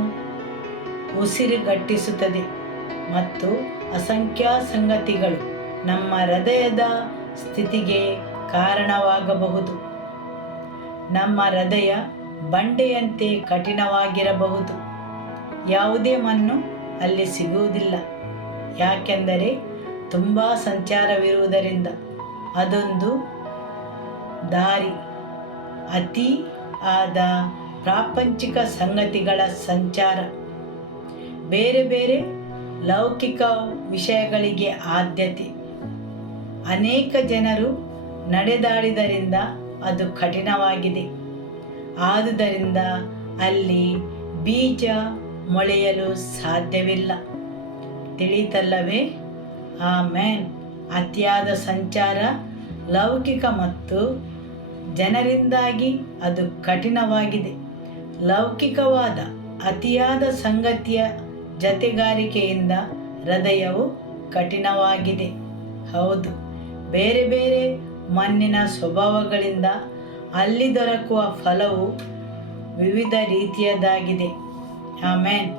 ಉಸಿರುಗಟ್ಟಿಸುತ್ತದೆ ಮತ್ತು ಅಸಂಖ್ಯ ಸಂಗತಿಗಳು ನಮ್ಮ ಹೃದಯದ ಸ್ಥಿತಿಗೆ ಕಾರಣವಾಗಬಹುದು. ನಮ್ಮ ಹೃದಯ ಬಂಡೆಯಂತೆ ಕಠಿಣವಾಗಿರಬಹುದು. ಯಾವುದೇ ಮಣ್ಣು ಅಲ್ಲಿ ಸಿಗುವುದಿಲ್ಲ, ಯಾಕೆಂದರೆ ತುಂಬ ಸಂಚಾರವಿರುವುದರಿಂದ. ಅದೊಂದು ದಾರಿ, ಅತಿ ಆದ ಪ್ರಾಪಂಚಿಕ ಸಂಗತಿಗಳ ಸಂಚಾರ, ಬೇರೆ ಬೇರೆ ಲೌಕಿಕ ವಿಷಯಗಳಿಗೆ ಆದ್ಯತೆ. ಅನೇಕ ಜನರು ನಡೆದಾಡಿದ್ದರಿಂದ ಅದು ಕಠಿಣವಾಗಿದೆ. ಆದುದರಿಂದ ಅಲ್ಲಿ ಬೀಜ ಮೊಳೆಯಲು ಸಾಧ್ಯವಿಲ್ಲ. ತಿಳಿತಲ್ಲವೇ? ಆಮೇನ್. ಅತಿಯಾದ ಸಂಚಾರ, ಲೌಕಿಕ ಮತ್ತು ಜನರಿಂದಾಗಿ ಅದು ಕಠಿಣವಾಗಿದೆ. ಲೌಕಿಕವಾದ ಅತಿಯಾದ ಸಂಗತಿಯ ಜತೆಗಾರಿಕೆಯಿಂದ ಹೃದಯವು ಕಠಿಣವಾಗಿದೆ. ಹೌದು, ಬೇರೆ ಬೇರೆ ಮಣ್ಣಿನ ಸ್ವಭಾವಗಳಿಂದ ಅಲ್ಲಿ ದೊರಕುವ ಫಲವು ವಿವಿಧ ರೀತಿಯದಾಗಿದೆ. ಆಮೇನ್.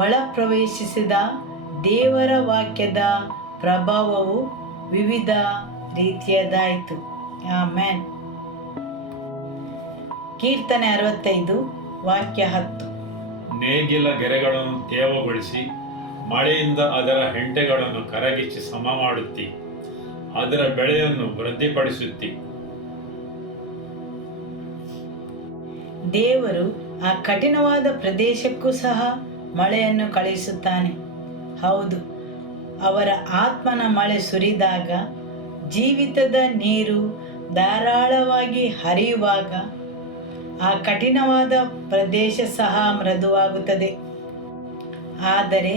ಒಳ ಪ್ರವೇಶಿಸಿದ ದೇವರ ವಾಕ್ಯದ ಪ್ರಭಾವವು ವಿವಿಧ ರೀತಿಯದಾಯಿತು. ಆಮೇನ್. ಕೀರ್ತನೆ 65 ವಾಕ್ಯ 10. ನೇಗಿಲ ಗೆರೆಗಳನ್ನು ತೇವಗೊಳಿಸಿ ಮಳೆಯಿಂದ ಅದರ ಹೆಂಟೆಗಳನ್ನು ಕರಗಿಸಿ ಸಮ ಮಾಡುತ್ತಿ, ಅದರ ಬೆಳೆಯನ್ನು ವೃದ್ಧಿಪಡಿಸುತ್ತಿ. ದೇವರು ಆ ಕಠಿಣವಾದ ಪ್ರದೇಶಕ್ಕೂ ಸಹ ಮಳೆಯನ್ನು ಕಳುಹಿಸುತ್ತಾನೆ. ಹೌದು, ಅವರ ಆತ್ಮನ ಮಳೆ ಸುರಿದಾಗ, ಜೀವಿತದ ನೀರು ಧಾರಾಳವಾಗಿ ಹರಿಯುವಾಗ ಆ ಕಠಿಣವಾದ ಪ್ರದೇಶ ಸಹ ಮೃದುವಾಗುತ್ತದೆ. ಆದರೆ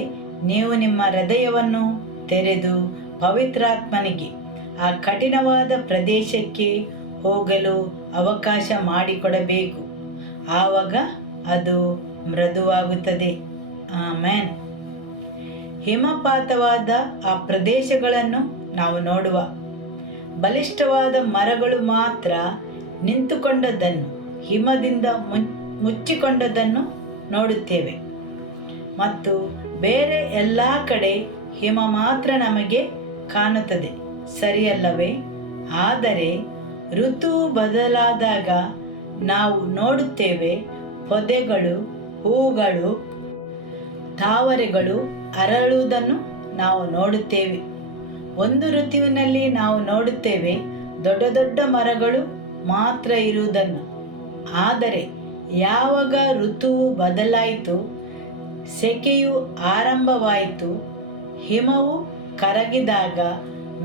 ನೀವು ನಿಮ್ಮ ಹೃದಯವನ್ನು ತೆರೆದು ಪವಿತ್ರಾತ್ಮನಿಗೆ ಆ ಕಠಿಣವಾದ ಪ್ರದೇಶಕ್ಕೆ ಹೋಗಲು ಅವಕಾಶ ಮಾಡಿಕೊಡಬೇಕು. ಆವಾಗ ಅದು ಮೃದುವಾಗುತ್ತದೆ. ಆಮೇನ್. ಹಿಮಪಾತವಾದ ಆ ಪ್ರದೇಶಗಳನ್ನು ನಾವು ನೋಡುವ. ಬಲಿಷ್ಠವಾದ ಮರಗಳು ಮಾತ್ರ ನಿಂತುಕೊಂಡದ್ದನ್ನು, ಹಿಮದಿಂದ ಮುಚ್ಚಿಕೊಂಡದ್ದನ್ನು ನೋಡುತ್ತೇವೆ. ಮತ್ತು ಬೇರೆ ಎಲ್ಲ ಕಡೆ ಹಿಮ ಮಾತ್ರ ನಮಗೆ ಕಾಣುತ್ತದೆ. ಸರಿಯಲ್ಲವೇ? ಆದರೆ ಋತು ಬದಲಾದಾಗ ನಾವು ನೋಡುತ್ತೇವೆ, ಪೊದೆಗಳು, ಹೂಗಳು, ತಾವರೆಗಳು ಅರಳುವುದನ್ನು ನಾವು ನೋಡುತ್ತೇವೆ. ಒಂದು ಋತುವಿನಲ್ಲಿ ನಾವು ನೋಡುತ್ತೇವೆ ದೊಡ್ಡ ದೊಡ್ಡ ಮರಗಳು ಮಾತ್ರ ಇರುವುದನ್ನು. ಆದರೆ ಯಾವಾಗ ಋತುವು ಬದಲಾಯಿತು, ಸೆಕೆಯು ಆರಂಭವಾಯಿತು, ಹಿಮವು ಕರಗಿದಾಗ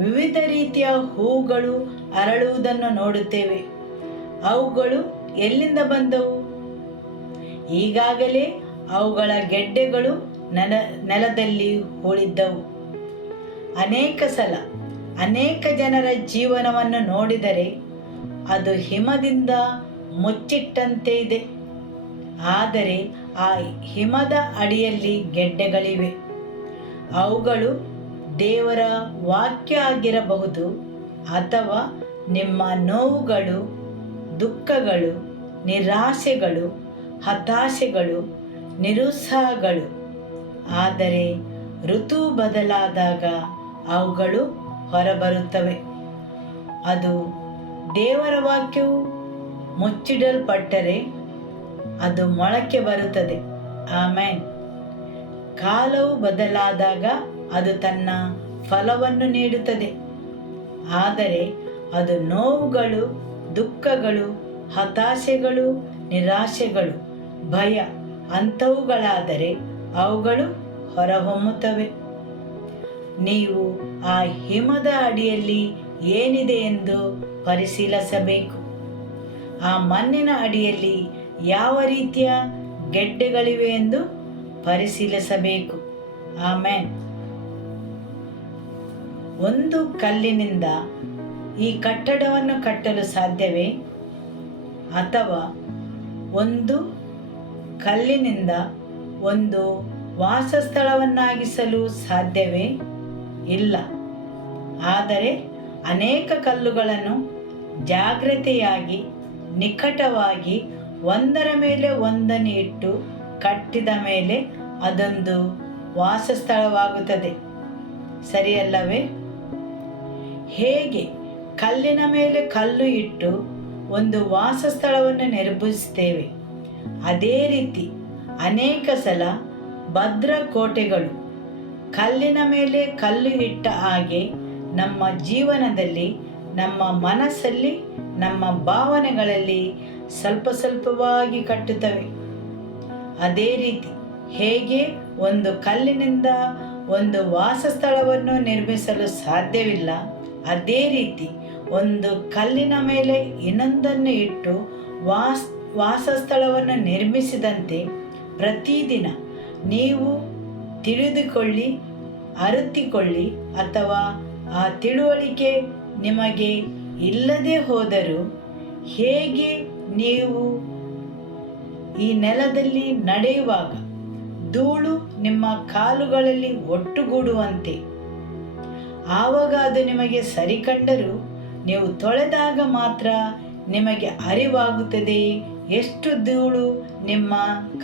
ವಿವಿಧ ರೀತಿಯ ಹೂಗಳು ಅರಳುವುದನ್ನು ನೋಡುತ್ತೇವೆ. ಅವುಗಳು ಎಲ್ಲಿಂದ ಬಂದವು? ಈಗಾಗಲೇ ಅವುಗಳ ಗೆಡ್ಡೆಗಳು ನೆಲದಲ್ಲಿ ಹೂಳಿದ್ದವು. ಅನೇಕ ಸಲ ಅನೇಕ ಜನರ ಜೀವನವನ್ನು ನೋಡಿದರೆ ಅದು ಹಿಮದಿಂದ ಮುಚ್ಚಿಟ್ಟಂತೆ ಇದೆ. ಆದರೆ ಆ ಹಿಮದ ಅಡಿಯಲ್ಲಿ ಗೆಡ್ಡೆಗಳಿವೆ. ಅವುಗಳು ದೇವರ ವಾಕ್ಯ ಆಗಿರಬಹುದು, ಅಥವಾ ನಿಮ್ಮ ನೋವುಗಳು, ದುಃಖಗಳು, ನಿರಾಶೆಗಳು, ಹತಾಶೆಗಳು, ನಿರುತ್ಸಾಹಗಳು. ಆದರೆ ಋತು ಬದಲಾದಾಗ ಅವುಗಳು ಹೊರಬರುತ್ತವೆ. ಅದು ದೇವರ ವಾಕ್ಯವು ಮುಚ್ಚಿಡಲ್ಪಟ್ಟರೆ ಅದು ಮೊಳಕೆ ಬರುತ್ತದೆ. ಆಮೆನ್. ಕಾಲವು ಬದಲಾದಾಗ ಅದು ತನ್ನ ಫಲವನ್ನು ನೀಡುತ್ತದೆ. ಆದರೆ ಅದು ನೋವುಗಳು, ದುಃಖಗಳು, ಹತಾಶೆಗಳು, ನಿರಾಶೆಗಳು, ಭಯ ಅಂಥವುಗಳಾದರೆ ಅವುಗಳು ಹೊರಹೊಮ್ಮುತ್ತವೆ. ನೀವು ಆ ಹಿಮದ ಅಡಿಯಲ್ಲಿ ಏನಿದೆ ಎಂದು ಪರಿಶೀಲಿಸಬೇಕು. ಆ ಮಣ್ಣಿನ ಅಡಿಯಲ್ಲಿ ಯಾವ ರೀತಿಯ ಗೆಡ್ಡೆಗಳಿವೆ ಎಂದು ಪರಿಶೀಲಿಸಬೇಕು. ಆಮೆನ್. ಒಂದು ಕಲ್ಲಿನಿಂದ ಈ ಕಟ್ಟಡವನ್ನು ಕಟ್ಟಲು ಸಾಧ್ಯವೇ? ಅಥವಾ ಒಂದು ಕಲ್ಲಿನಿಂದ ಒಂದು ವಾಸಸ್ಥಳವನ್ನಾಗಿಸಲು ಸಾಧ್ಯವೇ? ಇಲ್ಲ. ಆದರೆ ಅನೇಕ ಕಲ್ಲುಗಳನ್ನು ಜಾಗ್ರತೆಯಾಗಿ ನಿಕಟವಾಗಿ ಒಂದರ ಮೇಲೆ ಒಂದನ್ನು ಇಟ್ಟು ಕಟ್ಟಿದ ಮೇಲೆ ಅದೊಂದು ವಾಸಸ್ಥಳವಾಗುತ್ತದೆ. ಸರಿಯಲ್ಲವೇ? ಹೇಗೆ ಕಲ್ಲಿನ ಮೇಲೆ ಕಲ್ಲು ಇಟ್ಟು ಒಂದು ವಾಸಸ್ಥಳವನ್ನು ನಿರ್ಮಿಸುತ್ತೇವೆ, ಅದೇ ರೀತಿ ಅನೇಕ ಸಲ ಭದ್ರಕೋಟೆಗಳು ಕಲ್ಲಿನ ಮೇಲೆ ಕಲ್ಲು ಇಟ್ಟ ಹಾಗೆ ನಮ್ಮ ಜೀವನದಲ್ಲಿ, ನಮ್ಮ ಮನಸ್ಸಲ್ಲಿ, ನಮ್ಮ ಭಾವನೆಗಳಲ್ಲಿ ಸ್ವಲ್ಪ ಸ್ವಲ್ಪವಾಗಿ ಕಟ್ಟುತ್ತವೆ. ಅದೇ ರೀತಿ ಹೇಗೆ ಒಂದು ಕಲ್ಲಿನಿಂದ ಒಂದು ವಾಸಸ್ಥಳವನ್ನು ನಿರ್ಮಿಸಲು ಸಾಧ್ಯವಿಲ್ಲ, ಅದೇ ರೀತಿ ಒಂದು ಕಲ್ಲಿನ ಮೇಲೆ ಇನ್ನೊಂದನ್ನು ಇಟ್ಟು ವಾಸಸ್ಥಳವನ್ನು ನಿರ್ಮಿಸಿದಂತೆ ಪ್ರತಿದಿನ ನೀವು ತಿಳಿದುಕೊಳ್ಳಿ, ಅರಿತುಕೊಳ್ಳಿ, ಅಥವಾ ಆ ತಿಳುವಳಿಕೆ ನಿಮಗೆ ಇಲ್ಲದೆ ಹೋದರೂ ಹೇಗೆ ನೀವು ಈ ನೆಲದಲ್ಲಿ ನಡೆಯುವಾಗ ಧೂಳು ನಿಮ್ಮ ಕಾಲುಗಳಲ್ಲಿ ಒಟ್ಟುಗೂಡುವಂತೆ, ಆವಾಗ ಅದು ನಿಮಗೆ ಸರಿ ಕಂಡರೂ ನೀವು ತೊಳೆದಾಗ ಮಾತ್ರ ನಿಮಗೆ ಅರಿವಾಗುತ್ತದೆ ಎಷ್ಟು ಧೂಳು ನಿಮ್ಮ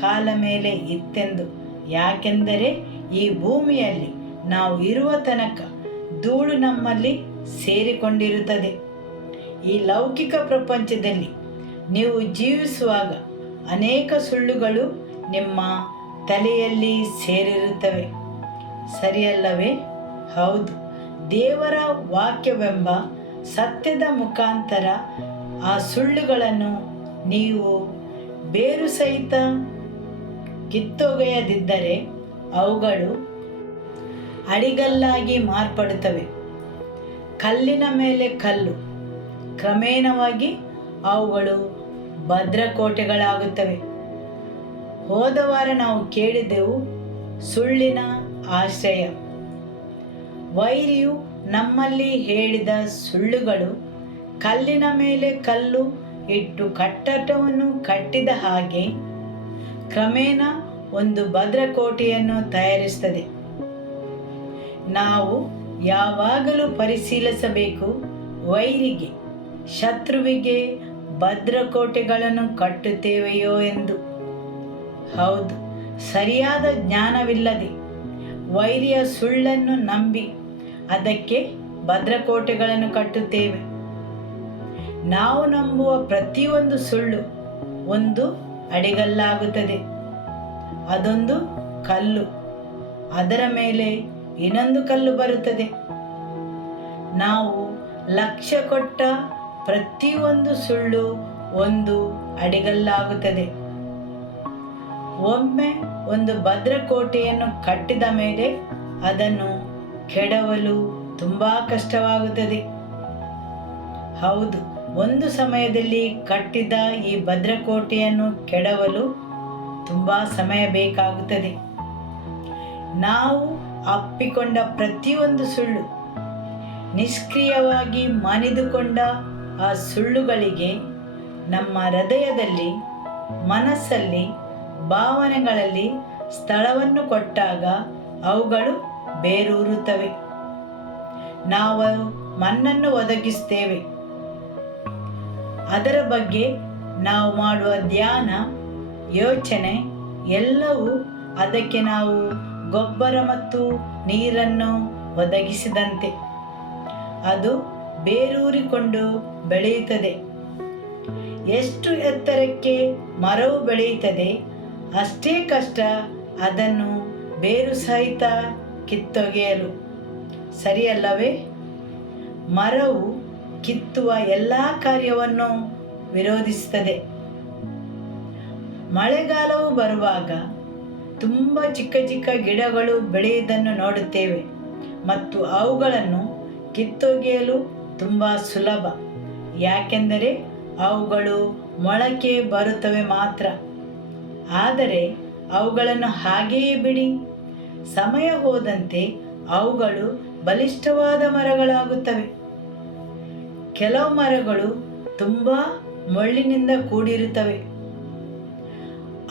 ಕಾಲ ಮೇಲೆ ಇತ್ತೆಂದು. ಯಾಕೆಂದರೆ ಈ ಭೂಮಿಯಲ್ಲಿ ನಾವು ಇರುವ ತನಕ ಧೂಳು ನಮ್ಮಲ್ಲಿ ಸೇರಿಕೊಂಡಿರುತ್ತದೆ. ಈ ಲೌಕಿಕ ಪ್ರಪಂಚದಲ್ಲಿ ನೀವು ಜೀವಿಸುವಾಗ ಅನೇಕ ಸುಳ್ಳುಗಳು ನಿಮ್ಮ ತಲೆಯಲ್ಲಿ ಸೇರಿರುತ್ತವೆ. ಸರಿಯಲ್ಲವೇ? ಹೌದು. ದೇವರ ವಾಕ್ಯವೆಂಬ ಸತ್ಯದ ಮುಖಾಂತರ ಆ ಸುಳ್ಳುಗಳನ್ನು ನೀವು ಬೇರು ಸಹಿತ ಕಿತ್ತೊಗೆಯದಿದ್ದರೆ ಅವುಗಳು ಅಡಿಗಲ್ಲಾಗಿ ಮಾರ್ಪಡುತ್ತವೆ. ಕಲ್ಲಿನ ಮೇಲೆ ಕಲ್ಲು, ಕ್ರಮೇಣವಾಗಿ ಅವುಗಳು ಭದ್ರಕೋಟೆಗಳಾಗುತ್ತವೆ. ಹೋದ ವಾರ ನಾವು ಕೇಳಿದೆವು ಸುಳ್ಳಿನ ಆಶ್ರಯ. ವೈರಿಯು ನಮ್ಮಲ್ಲಿ ಹೇಳಿದ ಸುಳ್ಳುಗಳು ಕಲ್ಲಿನ ಮೇಲೆ ಕಲ್ಲು ಇಟ್ಟು ಕಟ್ಟಡವನ್ನು ಕಟ್ಟಿದ ಹಾಗೆ ಕ್ರಮೇಣ ಒಂದು ಭದ್ರಕೋಟೆಯನ್ನು ತಯಾರಿಸುತ್ತದೆ. ನಾವು ಯಾವಾಗಲೂ ಪರಿಶೀಲಿಸಬೇಕು, ವೈರಿಗೆ, ಶತ್ರುವಿಗೆ ಭದ್ರಕೋಟೆಗಳನ್ನು ಕಟ್ಟುತ್ತೇವೆಯೋ ಎಂದು. ಹೌದು, ಸರಿಯಾದ ಜ್ಞಾನವಿಲ್ಲದೆ ವೈರಿಯ ಸುಳ್ಳನ್ನು ನಂಬಿ ಅದಕ್ಕೆ ಭದ್ರಕೋಟೆಗಳನ್ನು ಕಟ್ಟುತ್ತೇವೆ. ನಾವು ನಂಬುವ ಪ್ರತಿಯೊಂದು ಸುಳ್ಳು ಒಂದು ಅಡಿಗಲ್ಲಾಗುತ್ತದೆ. ಅದೊಂದು ಕಲ್ಲು, ಅದರ ಮೇಲೆ ಇನ್ನೊಂದು ಕಲ್ಲು ಬರುತ್ತದೆ. ನಾವು ಲಕ್ಷ್ಯ ಕೊಟ್ಟ ಪ್ರತಿಯೊಂದು ಸುಳ್ಳು ಒಂದು ಅಡಿಗಲ್ಲಾಗುತ್ತದೆ. ಒಮ್ಮೆ ಒಂದು ಭದ್ರಕೋಟೆಯನ್ನು ಕಟ್ಟಿದ ಮೇಲೆ ಅದನ್ನು ಕೆಡವಲು ತುಂಬ ಕಷ್ಟವಾಗುತ್ತದೆ. ಹೌದು, ಒಂದು ಸಮಯದಲ್ಲಿ ಕಟ್ಟಿದ ಈ ಭದ್ರಕೋಟೆಯನ್ನು ಕೆಡವಲು ತುಂಬ ಸಮಯ ಬೇಕಾಗುತ್ತದೆ. ನಾವು ಅಪ್ಪಿಕೊಂಡ ಪ್ರತಿಯೊಂದು ಸುಳ್ಳು, ನಿಷ್ಕ್ರಿಯವಾಗಿ ಮಣಿದುಕೊಂಡ ಆ ಸುಳ್ಳುಗಳಿಗೆ ನಮ್ಮ ಹೃದಯದಲ್ಲಿ, ಮನಸ್ಸಲ್ಲಿ, ಭಾವನೆಗಳಲ್ಲಿ ಸ್ಥಳವನ್ನು ಕೊಟ್ಟಾಗ ಅವುಗಳು ಬೇರೂರುತ್ತವೆ. ನಾವು ಮಣ್ಣನ್ನು ಒದಗಿಸ್ತೇವೆ. ಅದರ ಬಗ್ಗೆ ನಾವು ಮಾಡುವ ಧ್ಯಾನ, ಯೋಚನೆ ಎಲ್ಲವೂ ಅದಕ್ಕೆ ನಾವು ಗೊಬ್ಬರ ಮತ್ತು ನೀರನ್ನು ಒದಗಿಸಿದಂತೆ ಅದು ಬೇರೂರಿಕೊಂಡು ಬೆಳೆಯುತ್ತದೆ. ಎಷ್ಟು ಎತ್ತರಕ್ಕೆ ಮರವು ಬೆಳೆಯುತ್ತದೆ, ಅಷ್ಟೇ ಕಷ್ಟ ಅದನ್ನು ಬೇರು ಸಹಿತ ಕಿತ್ತೊಗೆಯಲು, ಸರಿಯಲ್ಲವೇ? ಮರವು ಕಿತ್ತುವ ಎಲ್ಲ ಕಾರ್ಯವನ್ನು ವಿರೋಧಿಸುತ್ತದೆ. ಮಳೆಗಾಲವು ಬರುವಾಗ ತುಂಬ ಚಿಕ್ಕ ಚಿಕ್ಕ ಗಿಡಗಳು ಬೆಳೆಯುವುದನ್ನು ನೋಡುತ್ತೇವೆ ಮತ್ತು ಅವುಗಳನ್ನು ಕಿತ್ತೊಗೆಯಲು ತುಂಬ ಸುಲಭ. ಯಾಕೆಂದರೆ ಅವುಗಳು ಮೊಳಕೆ ಬರುತ್ತವೆ ಮಾತ್ರ. ಆದರೆ ಅವುಗಳನ್ನು ಹಾಗೆಯೇ ಬಿಡಿ, ಸಮಯ ಹೋದಂತೆ ಅವುಗಳು ಬಲಿಷ್ಠವಾದ ಮರಗಳಾಗುತ್ತವೆ. ಕೆಲವು ಮರಗಳು ತುಂಬ ಮುಳ್ಳಿನಿಂದ ಕೂಡಿರುತ್ತವೆ.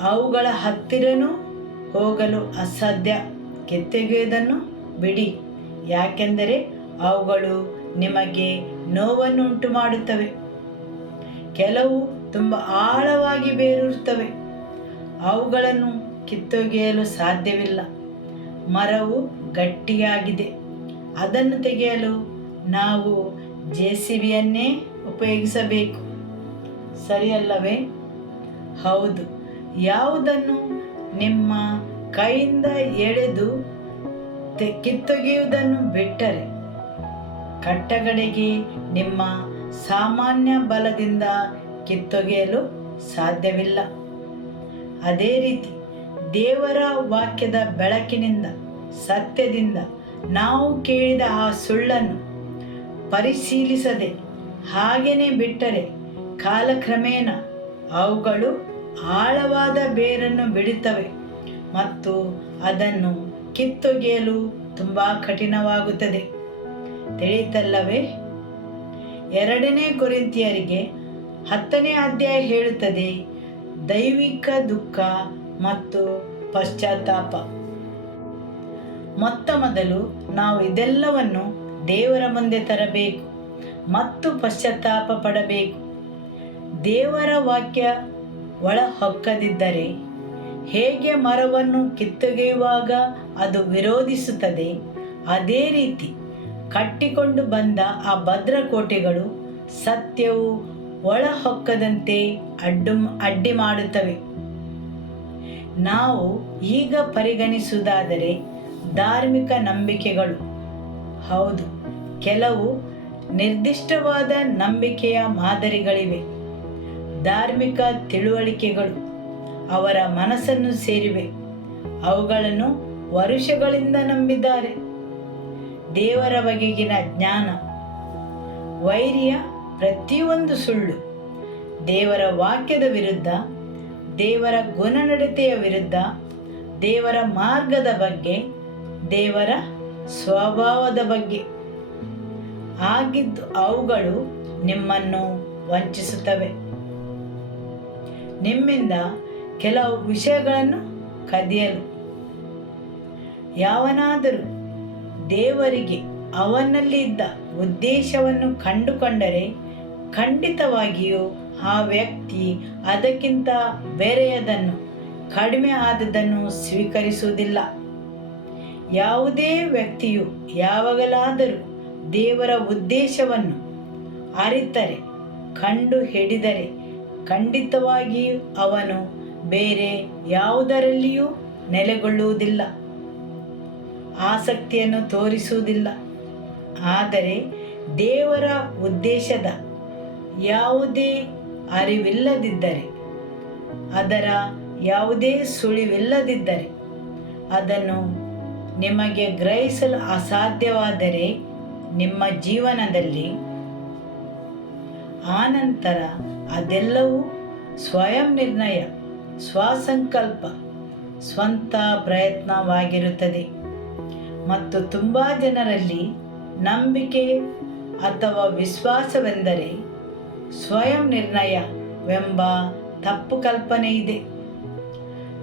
ಅವುಗಳ ಹತ್ತಿರನೂ ಹೋಗಲು ಅಸಾಧ್ಯ. ಕಿತ್ತೊಗೆಯುವುದನ್ನು ಬಿಡಿ, ಯಾಕೆಂದರೆ ಅವುಗಳು ನಿಮಗೆ ನೋವನ್ನು ಉಂಟು ಮಾಡುತ್ತವೆ. ಕೆಲವು ತುಂಬ ಆಳವಾಗಿ ಬೇರೂರುತ್ತವೆ. ಅವುಗಳನ್ನು ಕಿತ್ತೊಗೆಯಲು ಸಾಧ್ಯವಿಲ್ಲ. ಮರವು ಗಟ್ಟಿಯಾಗಿದೆ. ಅದನ್ನು ತೆಗೆಯಲು ನಾವು JCBಯನ್ನೇ ಉಪಯೋಗಿಸಬೇಕು, ಸರಿಯಲ್ಲವೇ? ಹೌದು. ಯಾವುದನ್ನು ನಿಮ್ಮ ಕೈಯಿಂದ ಎಳೆದು ಕಿತ್ತೊಗೆಯುವುದನ್ನು ಬಿಟ್ಟರೆ ಕಟ್ಟಕಡೆಗೆ ನಿಮ್ಮ ಸಾಮಾನ್ಯ ಬಲದಿಂದ ಕಿತ್ತೊಗೆಯಲು ಸಾಧ್ಯವಿಲ್ಲ. ಅದೇ ರೀತಿ ದೇವರ ವಾಕ್ಯದ ಬೆಳಕಿನಿಂದ, ಸತ್ಯದಿಂದ ನಾವು ಕೇಳಿದ ಆ ಸುಳ್ಳನ್ನು ಪರಿಶೀಲಿಸದೆ ಹಾಗೆಯೇ ಬಿಟ್ಟರೆ ಕಾಲಕ್ರಮೇಣ ಅವುಗಳು ಆಳವಾದ ಬೇರನ್ನು ಬಿಡುತ್ತವೆ ಮತ್ತು ಅದನ್ನು ಕಿತ್ತೊಗೆಯಲು ತುಂಬ ಕಠಿಣವಾಗುತ್ತದೆ. ತಿಳಿಯಿತಲ್ಲವೇ? 2 ಕೊರಿಂಥಿಯರಿಗೆ 10ನೇ ಅಧ್ಯಾಯ ಹೇಳುತ್ತದೆ, ದೈವಿಕ ದುಃಖ ಮತ್ತು ಪಶ್ಚಾತ್ತಾಪ. ಮೊದಲು ನಾವು ಇದೆಲ್ಲವನ್ನು ದೇವರ ಮುಂದೆ ತರಬೇಕು ಮತ್ತು ಪಶ್ಚಾತ್ತಾಪ ಪಡಬೇಕು. ದೇವರ ವಾಕ್ಯ ಒಳ ಹೊಕ್ಕದಿದ್ದರೆ ಹೇಗೆ ಮರವನ್ನು ಕಿತ್ತೊಗೆಯುವಾಗ ಅದು ವಿರೋಧಿಸುತ್ತದೆ, ಅದೇ ರೀತಿ ಕಟ್ಟಿಕೊಂಡು ಬಂದ ಆ ಭದ್ರಕೋಟೆಗಳು ಸತ್ಯವು ಒಳ ಹೊಕ್ಕದಂತೆ ಅಡ್ಡಿ ಮಾಡುತ್ತವೆ. ನಾವು ಈಗ ಪರಿಗಣಿಸುವುದಾದರೆ ಧಾರ್ಮಿಕ ನಂಬಿಕೆಗಳು, ಹೌದು, ಕೆಲವು ನಿರ್ದಿಷ್ಟವಾದ ನಂಬಿಕೆಯ ಮಾದರಿಗಳಿವೆ. ಧಾರ್ಮಿಕ ತಿಳುವಳಿಕೆಗಳು ಅವರ ಮನಸ್ಸನ್ನು ಸೇರಿವೆ. ಅವುಗಳನ್ನು ವರುಷಗಳಿಂದ ನಂಬಿದ್ದಾರೆ. ದೇವರ ಬಗೆಗಿನ ಜ್ಞಾನ, ವೈರ್ಯ, ಪ್ರತಿಯೊಂದು ಸುಳ್ಳು, ದೇವರ ವಾಕ್ಯದ ವಿರುದ್ಧ, ದೇವರ ಗುಣನಡತೆಯ ವಿರುದ್ಧ, ದೇವರ ಮಾರ್ಗದ ಬಗ್ಗೆ, ದೇವರ ಸ್ವಭಾವದ ಬಗ್ಗೆ ಆಗಿದ್ದು ಅವುಗಳು ನಿಮ್ಮನ್ನು ವಂಚಿಸುತ್ತವೆ. ನಿಮ್ಮಿಂದ ಕೆಲವು ವಿಷಯಗಳನ್ನು ಕದಿಯಲು. ಯಾವನಾದರೂ ದೇವರಿಗೆ ಅವನಲ್ಲಿ ಇದ್ದ ಉದ್ದೇಶವನ್ನು ಕಂಡುಕೊಂಡರೆ ಖಂಡಿತವಾಗಿಯೂ ಆ ವ್ಯಕ್ತಿ ಅದಕ್ಕಿಂತ ಬೇರೆಯದನ್ನು, ಕಡಿಮೆ ಆದದನ್ನು ಸ್ವೀಕರಿಸುವುದಿಲ್ಲ. ಯಾವುದೇ ವ್ಯಕ್ತಿಯು ಯಾವಾಗಲಾದರೂ ದೇವರ ಉದ್ದೇಶವನ್ನು ಅರಿತರೆ, ಕಂಡು ಹಿಡಿದರೆ ಖಂಡಿತವಾಗಿಯೂ ಅವನು ಬೇರೆ ಯಾವುದರಲ್ಲಿಯೂ ನೆಲೆಗೊಳ್ಳುವುದಿಲ್ಲ, ಆಸಕ್ತಿಯನ್ನು ತೋರಿಸುವುದಿಲ್ಲ. ಆದರೆ ದೇವರ ಉದ್ದೇಶದ ಯಾವುದೇ ಅರಿವಿಲ್ಲದಿದ್ದರೆ, ಅದರ ಯಾವುದೇ ಸುಳಿವಿಲ್ಲದಿದ್ದರೆ, ಅದನ್ನು ನಿಮಗೆ ಗ್ರಹಿಸಲು ಅಸಾಧ್ಯವಾದರೆ ನಿಮ್ಮ ಜೀವನದಲ್ಲಿ ಆನಂತರ ಅದೆಲ್ಲವೂ ಸ್ವಯಂ ನಿರ್ಣಯ, ಸ್ವಸಂಕಲ್ಪ, ಸ್ವಂತ ಪ್ರಯತ್ನವಾಗಿರುತ್ತದೆ. ಮತ್ತು ತುಂಬ ಜನರಲ್ಲಿ ನಂಬಿಕೆ ಅಥವಾ ವಿಶ್ವಾಸವೆಂದರೆ ಸ್ವಯಂ ನಿರ್ಣಯವೆಂಬ ತಪ್ಪು ಕಲ್ಪನೆ ಇದೆ.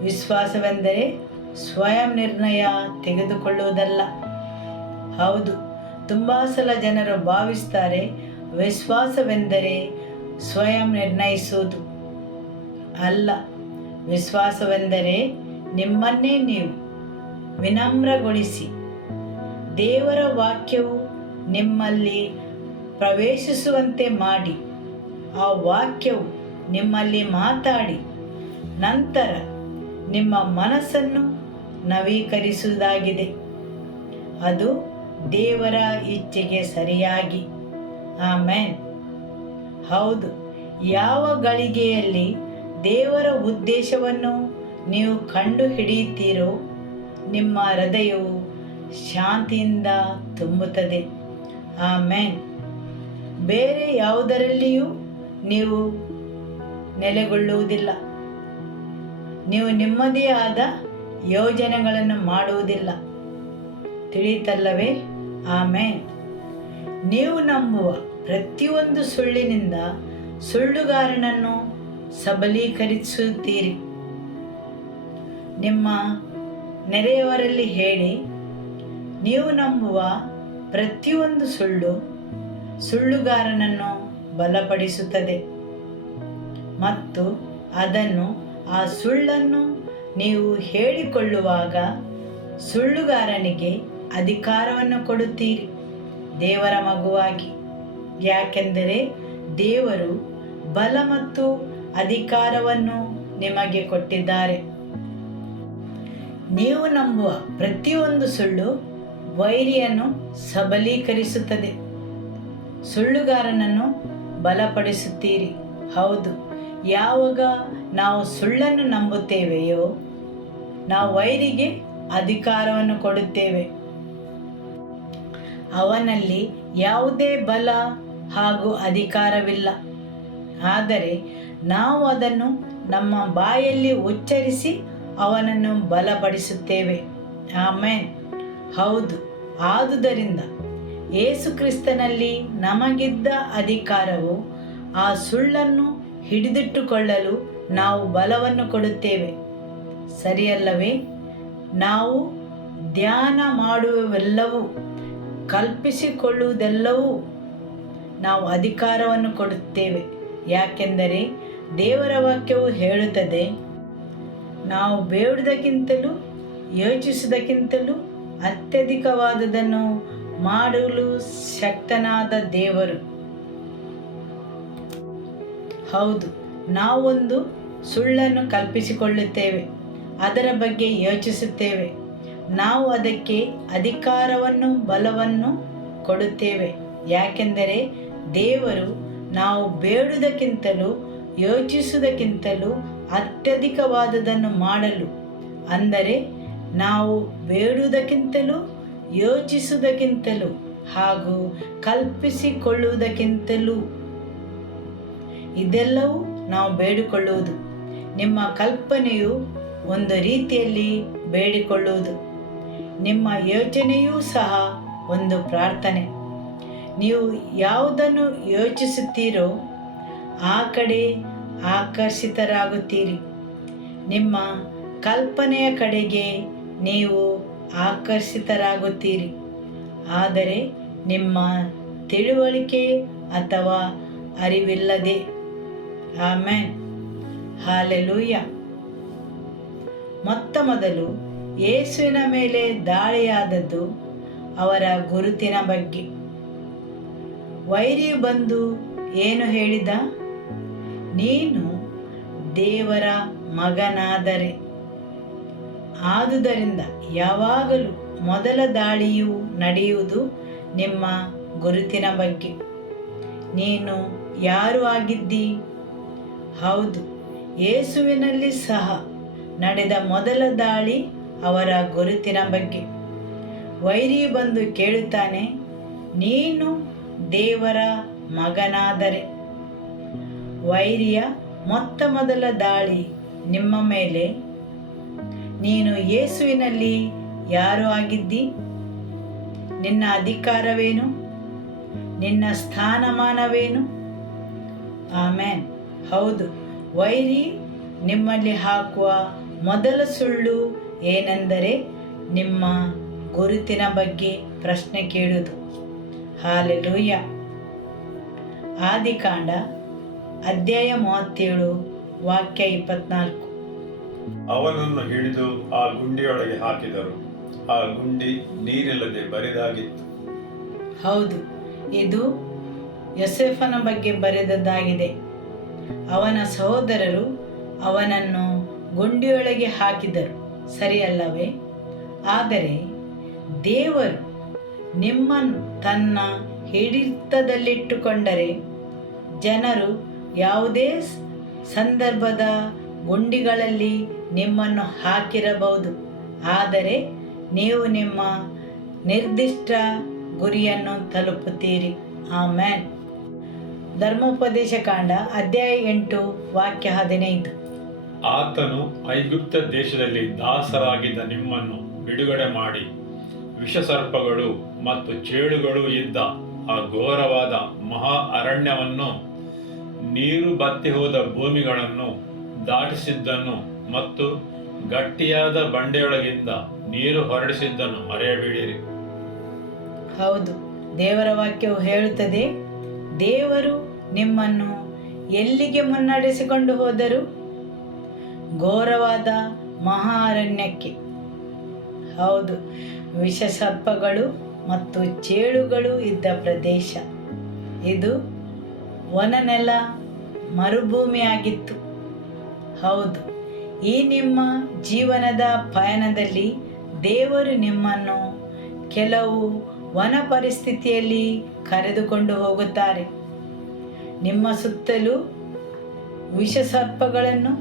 ವಿಶ್ವಾಸವೆಂದರೆ ಸ್ವಯಂ ನಿರ್ಣಯ ತೆಗೆದುಕೊಳ್ಳುವುದಲ್ಲ. ಹೌದು, ತುಂಬ ಸಲ ಜನರು ಭಾವಿಸ್ತಾರೆ ವಿಶ್ವಾಸವೆಂದರೆ ಸ್ವಯಂ ನಿರ್ಣಯಿಸುವುದು. ಅಲ್ಲ, ವಿಶ್ವಾಸವೆಂದರೆ ನಿಮ್ಮನ್ನೇ ನೀವು ವಿನಮ್ರಗೊಳಿಸಿ ದೇವರ ವಾಕ್ಯವು ನಿಮ್ಮಲ್ಲಿ ಪ್ರವೇಶಿಸುವಂತೆ ಮಾಡಿ, ಆ ವಾಕ್ಯವು ನಿಮ್ಮಲ್ಲಿ ಮಾತಾಡಿ ನಂತರ ನಿಮ್ಮ ಮನಸ್ಸನ್ನು ನವೀಕರಿಸುವುದಾಗಿದೆ. ಅದು ದೇವರ ಇಚ್ಛೆಗೆ ಸರಿಯಾಗಿ. ಆಮೆನ್. ಹೌದು, ಯಾವ ಗಳಿಗೆಯಲ್ಲಿ ದೇವರ ಉದ್ದೇಶವನ್ನು ನೀವು ಕಂಡುಹಿಡಿಯುತ್ತೀರೋ ನಿಮ್ಮ ಹೃದಯವು ಶಾಂತಿಯಿಂದ ತುಂಬುತ್ತದೆ. ಆಮೆನ್. ಬೇರೆ ಯಾವುದರಲ್ಲಿಯೂ ನೀವು ನೆಲೆಗೊಳ್ಳುವುದಿಲ್ಲ. ನೀವು ನಿಮ್ಮದೇ ಆದ ಯೋಜನೆಗಳನ್ನು ಮಾಡುವುದಿಲ್ಲ. ತಿಳಿತಲ್ಲವೇ? ಆಮೆನ್. ನೀವು ನಂಬುವ ಪ್ರತಿಯೊಂದು ಸುಳ್ಳಿನಿಂದ ಸುಳ್ಳುಗಾರನನ್ನು ಸಬಲೀಕರಿಸುತ್ತೀರಿ. ನಿಮ್ಮ ನೆರೆಯವರಲ್ಲಿ ಹೇಳಿ, ನೀವು ನಂಬುವ ಪ್ರತಿಯೊಂದು ಸುಳ್ಳು ಸುಳ್ಳುಗಾರನನ್ನು ಬಲಪಡಿಸುತ್ತದೆ ಮತ್ತು ಆ ಸುಳ್ಳನ್ನು ನೀವು ಹೇಳಿಕೊಳ್ಳುವಾಗ ಸುಳ್ಳುಗಾರನಿಗೆ ಅಧಿಕಾರವನ್ನು ಕೊಡುತ್ತೀರಿ ದೇವರ ಮಗುವಾಗಿ. ಯಾಕೆಂದರೆ ದೇವರು ಬಲ ಮತ್ತು ಅಧಿಕಾರವನ್ನು ನಿಮಗೆ ಕೊಟ್ಟಿದ್ದಾರೆ. ನೀವು ನಂಬುವ ಪ್ರತಿಯೊಂದು ಸುಳ್ಳು ವೈರಿಯನ್ನು ಸಬಲೀಕರಿಸುತ್ತದೆ, ಸುಳ್ಳುಗಾರನನ್ನು ಬಲಪಡಿಸುತ್ತೀರಿ. ಹೌದು, ಯಾವಾಗ ನಾವು ಸುಳ್ಳನ್ನು ನಂಬುತ್ತೇವೆಯೋ ನಾವು ವೈರಿಗೆ ಅಧಿಕಾರವನ್ನು ಕೊಡುತ್ತೇವೆ. ಅವನಲ್ಲಿ ಯಾವುದೇ ಬಲ ಹಾಗೂ ಅಧಿಕಾರವಿಲ್ಲ. ಆದರೆ ನಾವು ಅದನ್ನು ನಮ್ಮ ಬಾಯಲ್ಲಿ ಉಚ್ಚರಿಸಿ ಅವನನ್ನು ಬಲಪಡಿಸುತ್ತೇವೆ. ಆಮೆನ್. ಹೌದು, ಆದುದರಿಂದ ಯೇಸು ಕ್ರಿಸ್ತನಲ್ಲಿ ನಮಗಿದ್ದ ಅಧಿಕಾರವು ಆ ಸುಳ್ಳನ್ನು ಹಿಡಿದಿಟ್ಟುಕೊಳ್ಳಲು ನಾವು ಬಲವನ್ನು ಕೊಡುತ್ತೇವೆ. ಸರಿಯಲ್ಲವೇ? ನಾವು ಧ್ಯಾನ ಮಾಡುವವೆಲ್ಲವೂ, ಕಲ್ಪಿಸಿಕೊಳ್ಳುವುದೆಲ್ಲವೂ ನಾವು ಅಧಿಕಾರವನ್ನು ಕೊಡುತ್ತೇವೆ. ಯಾಕೆಂದರೆ ದೇವರ ವಾಕ್ಯವು ಹೇಳುತ್ತದೆ, ನಾವು ಬೇಡುವುದಕ್ಕಿಂತಲೂ ಯೋಚಿಸುವುದಕ್ಕಿಂತಲೂ ಅತ್ಯಧಿಕವಾದದನ್ನು ಮಾಡಲು ಶಕ್ತನಾದ ದೇವರು. ಹೌದು, ನಾವೊಂದು ಸುಳ್ಳನ್ನು ಕಲ್ಪಿಸಿಕೊಳ್ಳುತ್ತೇವೆ, ಅದರ ಬಗ್ಗೆ ಯೋಚಿಸುತ್ತೇವೆ, ನಾವು ಅದಕ್ಕೆ ಅಧಿಕಾರವನ್ನು ಬಲವನ್ನು ಕೊಡುತ್ತೇವೆ. ಯಾಕೆಂದರೆ ದೇವರು ನಾವು ಬೇಡುವುದಕ್ಕಿಂತಲೂ ಯೋಚಿಸುವುದಕ್ಕಿಂತಲೂ ಅತ್ಯಧಿಕವಾದದನ್ನು ಮಾಡಲು, ಅಂದರೆ ನಾವು ಬೇಡುವುದಕ್ಕಿಂತಲೂ ಯೋಚಿಸುವುದಕ್ಕಿಂತಲೂ ಹಾಗೂ ಕಲ್ಪಿಸಿಕೊಳ್ಳುವುದಕ್ಕಿಂತಲೂ, ಇದೆಲ್ಲವೂ ನಾವು ಬೇಡಿಕೊಳ್ಳುವುದು. ನಿಮ್ಮ ಕಲ್ಪನೆಯು ಒಂದು ರೀತಿಯಲ್ಲಿ ಬೇಡಿಕೊಳ್ಳುವುದು, ನಿಮ್ಮ ಯೋಚನೆಯೂ ಸಹ ಒಂದು ಪ್ರಾರ್ಥನೆ. ನೀವು ಯಾವುದನ್ನು ಯೋಚಿಸುತ್ತೀರೋ ಆ ಕಡೆ ಆಕರ್ಷಿತರಾಗುತ್ತೀರಿ. ನಿಮ್ಮ ಕಲ್ಪನೆಯ ಕಡೆಗೆ ನೀವು ಆಕರ್ಷಿತರಾಗುತ್ತೀರಿ. ಆದರೆ ನಿಮ್ಮ ತಿಳುವಳಿಕೆ ಅಥವಾ ಅರಿವಿಲ್ಲದೆ. ಆಮೆನ್. ಹಾಲೆಲೂಯ. ಮೊದಲು ಯೇಸುವಿನ ಮೇಲೆ ದಾಳಿಯಾದದ್ದು ಅವರ ಗುರುತಿನ ಬಗ್ಗೆ. ವೈರಿಯು ಬಂದು ಏನು ಹೇಳಿದ? ನೀನು ದೇವರ ಮಗನಾದರೆ. ಆದುದರಿಂದ ಯಾವಾಗಲೂ ಮೊದಲ ದಾಳಿಯು ನಡೆಯುವುದು ನಿಮ್ಮ ಗುರುತಿನ ಬಗ್ಗೆ. ನೀನು ಯಾರು ಆಗಿದ್ದಿ? ಹೌದು, ಯೇಸುವಿನಲ್ಲಿ ಸಹ ನಡೆದ ಮೊದಲ ದಾಳಿ ಅವರ ಗುರುತಿನ ಬಗ್ಗೆ. ವೈರಿಯು ಬಂದು ಕೇಳುತ್ತಾನೆ, ನೀನು ದೇವರ ಮಗನಾದರೆ. ವೈರಿಯ ಮೊದಲ ದಾಳಿ ನಿಮ್ಮ ಮೇಲೆ. ನೀನು ಯೇಸುವಿನಲ್ಲಿ ಯಾರು ಆಗಿದ್ದಿ? ನಿನ್ನ ಅಧಿಕಾರವೇನು? ನಿನ್ನ ಸ್ಥಾನಮಾನವೇನು? ಆಮೇನ್. ಹೌದು, ವೈರಿ ನಿಮ್ಮಲ್ಲಿ ಹಾಕುವ ಮೊದಲ ಸುಳ್ಳು ಏನೆಂದರೆ ನಿಮ್ಮ ಗುರುತಿನ ಬಗ್ಗೆ ಪ್ರಶ್ನೆ ಕೇಳುವುದು. ಹಾಲೆಲೂಯ. ಆದಿಕಾಂಡ ಅಧ್ಯಾಯ 37 ವಾಕ್ಯ 24. ಅವನನ್ನು ಹಿಡಿದು ಆ ಗುಂಡಿಯೊಳಗೆ ಹಾಕಿದರು. ಆ ಗುಂಡಿ ನೀರಿಲ್ಲದೆ ಬರಿದಾಗಿತ್ತು. ಹೌದು, ಇದು ಯೋಸೇಫನ ಬಗ್ಗೆ ಬರೆದದ್ದಾಗಿದೆ. ಅವನ ಸಹೋದರರು ಅವನನ್ನು ಗುಂಡಿಯೊಳಗೆ ಹಾಕಿದರು, ಸರಿಯಲ್ಲವೇ? ಆದರೆ ದೇವರು ನಿಮ್ಮನ್ನು ತನ್ನ ಹಿಡಿತದಲ್ಲಿಟ್ಟುಕೊಂಡರೆ ಜನರು ಯಾವುದೇ ಸಂದರ್ಭದ ಗುಂಡಿಗಳಲ್ಲಿ ನಿಮ್ಮನ್ನು ಹಾಕಿರಬಹುದು, ಆದರೆ ನೀವು ನಿಮ್ಮ ನಿರ್ದಿಷ್ಟ ಗುರಿಯನ್ನು ತಲುಪುತ್ತೀರಿ. ಆಮೇನ್. ಧರ್ಮೋಪದೇಶ ಕಾಂಡ ಅಧ್ಯಾಯ 8 ವಾಕ್ಯ 15. ಆತನು ಐಗುಪ್ತ ದೇಶದಲ್ಲಿ ದಾಸರಾಗಿದ್ದ ನಿಮ್ಮನ್ನು ಬಿಡುಗಡೆ ಮಾಡಿ ವಿಷಸರ್ಪಗಳು ಮತ್ತು ಚೇಳುಗಳು ಇದ್ದ ಆ ಘೋರವಾದ ಮಹಾ ಅರಣ್ಯವನ್ನು, ನೀರು ಬತ್ತಿ ಹೋದ ಭೂಮಿಗಳನ್ನು ದಾಟಿಸಿದ್ದನ್ನು ಮತ್ತು ಗಟ್ಟಿಯಾದ ಬಂಡೆಯೊಳಗಿಂದ ನೀರು ಹೊರಡಿಸಿದ್ದನ್ನು ಮರೆಯಬೇಡಿರಿ. ಹೌದು, ದೇವರ ವಾಕ್ಯವು ಹೇಳುತ್ತದೆ, ದೇವರು ನಿಮ್ಮನ್ನು ಎಲ್ಲಿಗೆ ಮುನ್ನಡೆಸಿಕೊಂಡು ಹೋದರು? ಘೋರವಾದ ಮಹಾ ಅರಣ್ಯಕ್ಕೆ. ಹೌದು, ವಿಷಸರ್ಪಗಳು ಮತ್ತು ಚೇಳುಗಳು ಇದ್ದ ಪ್ರದೇಶ. ಇದು ವನನೆಲ, ಮರುಭೂಮಿಯಾಗಿತ್ತು. ಹೌದು, ಈ ನಿಮ್ಮ ಜೀವನದ ಪಯಣದಲ್ಲಿ ದೇವರು ನಿಮ್ಮನ್ನು ಕೆಲವು ವನ ಪರಿಸ್ಥಿತಿಯಲ್ಲಿ ಕರೆದುಕೊಂಡು ಹೋಗುತ್ತಾರೆ. ನಿಮ್ಮ ಸುತ್ತಲೂ ವಿಷಸರ್ಪಗಳನ್ನು,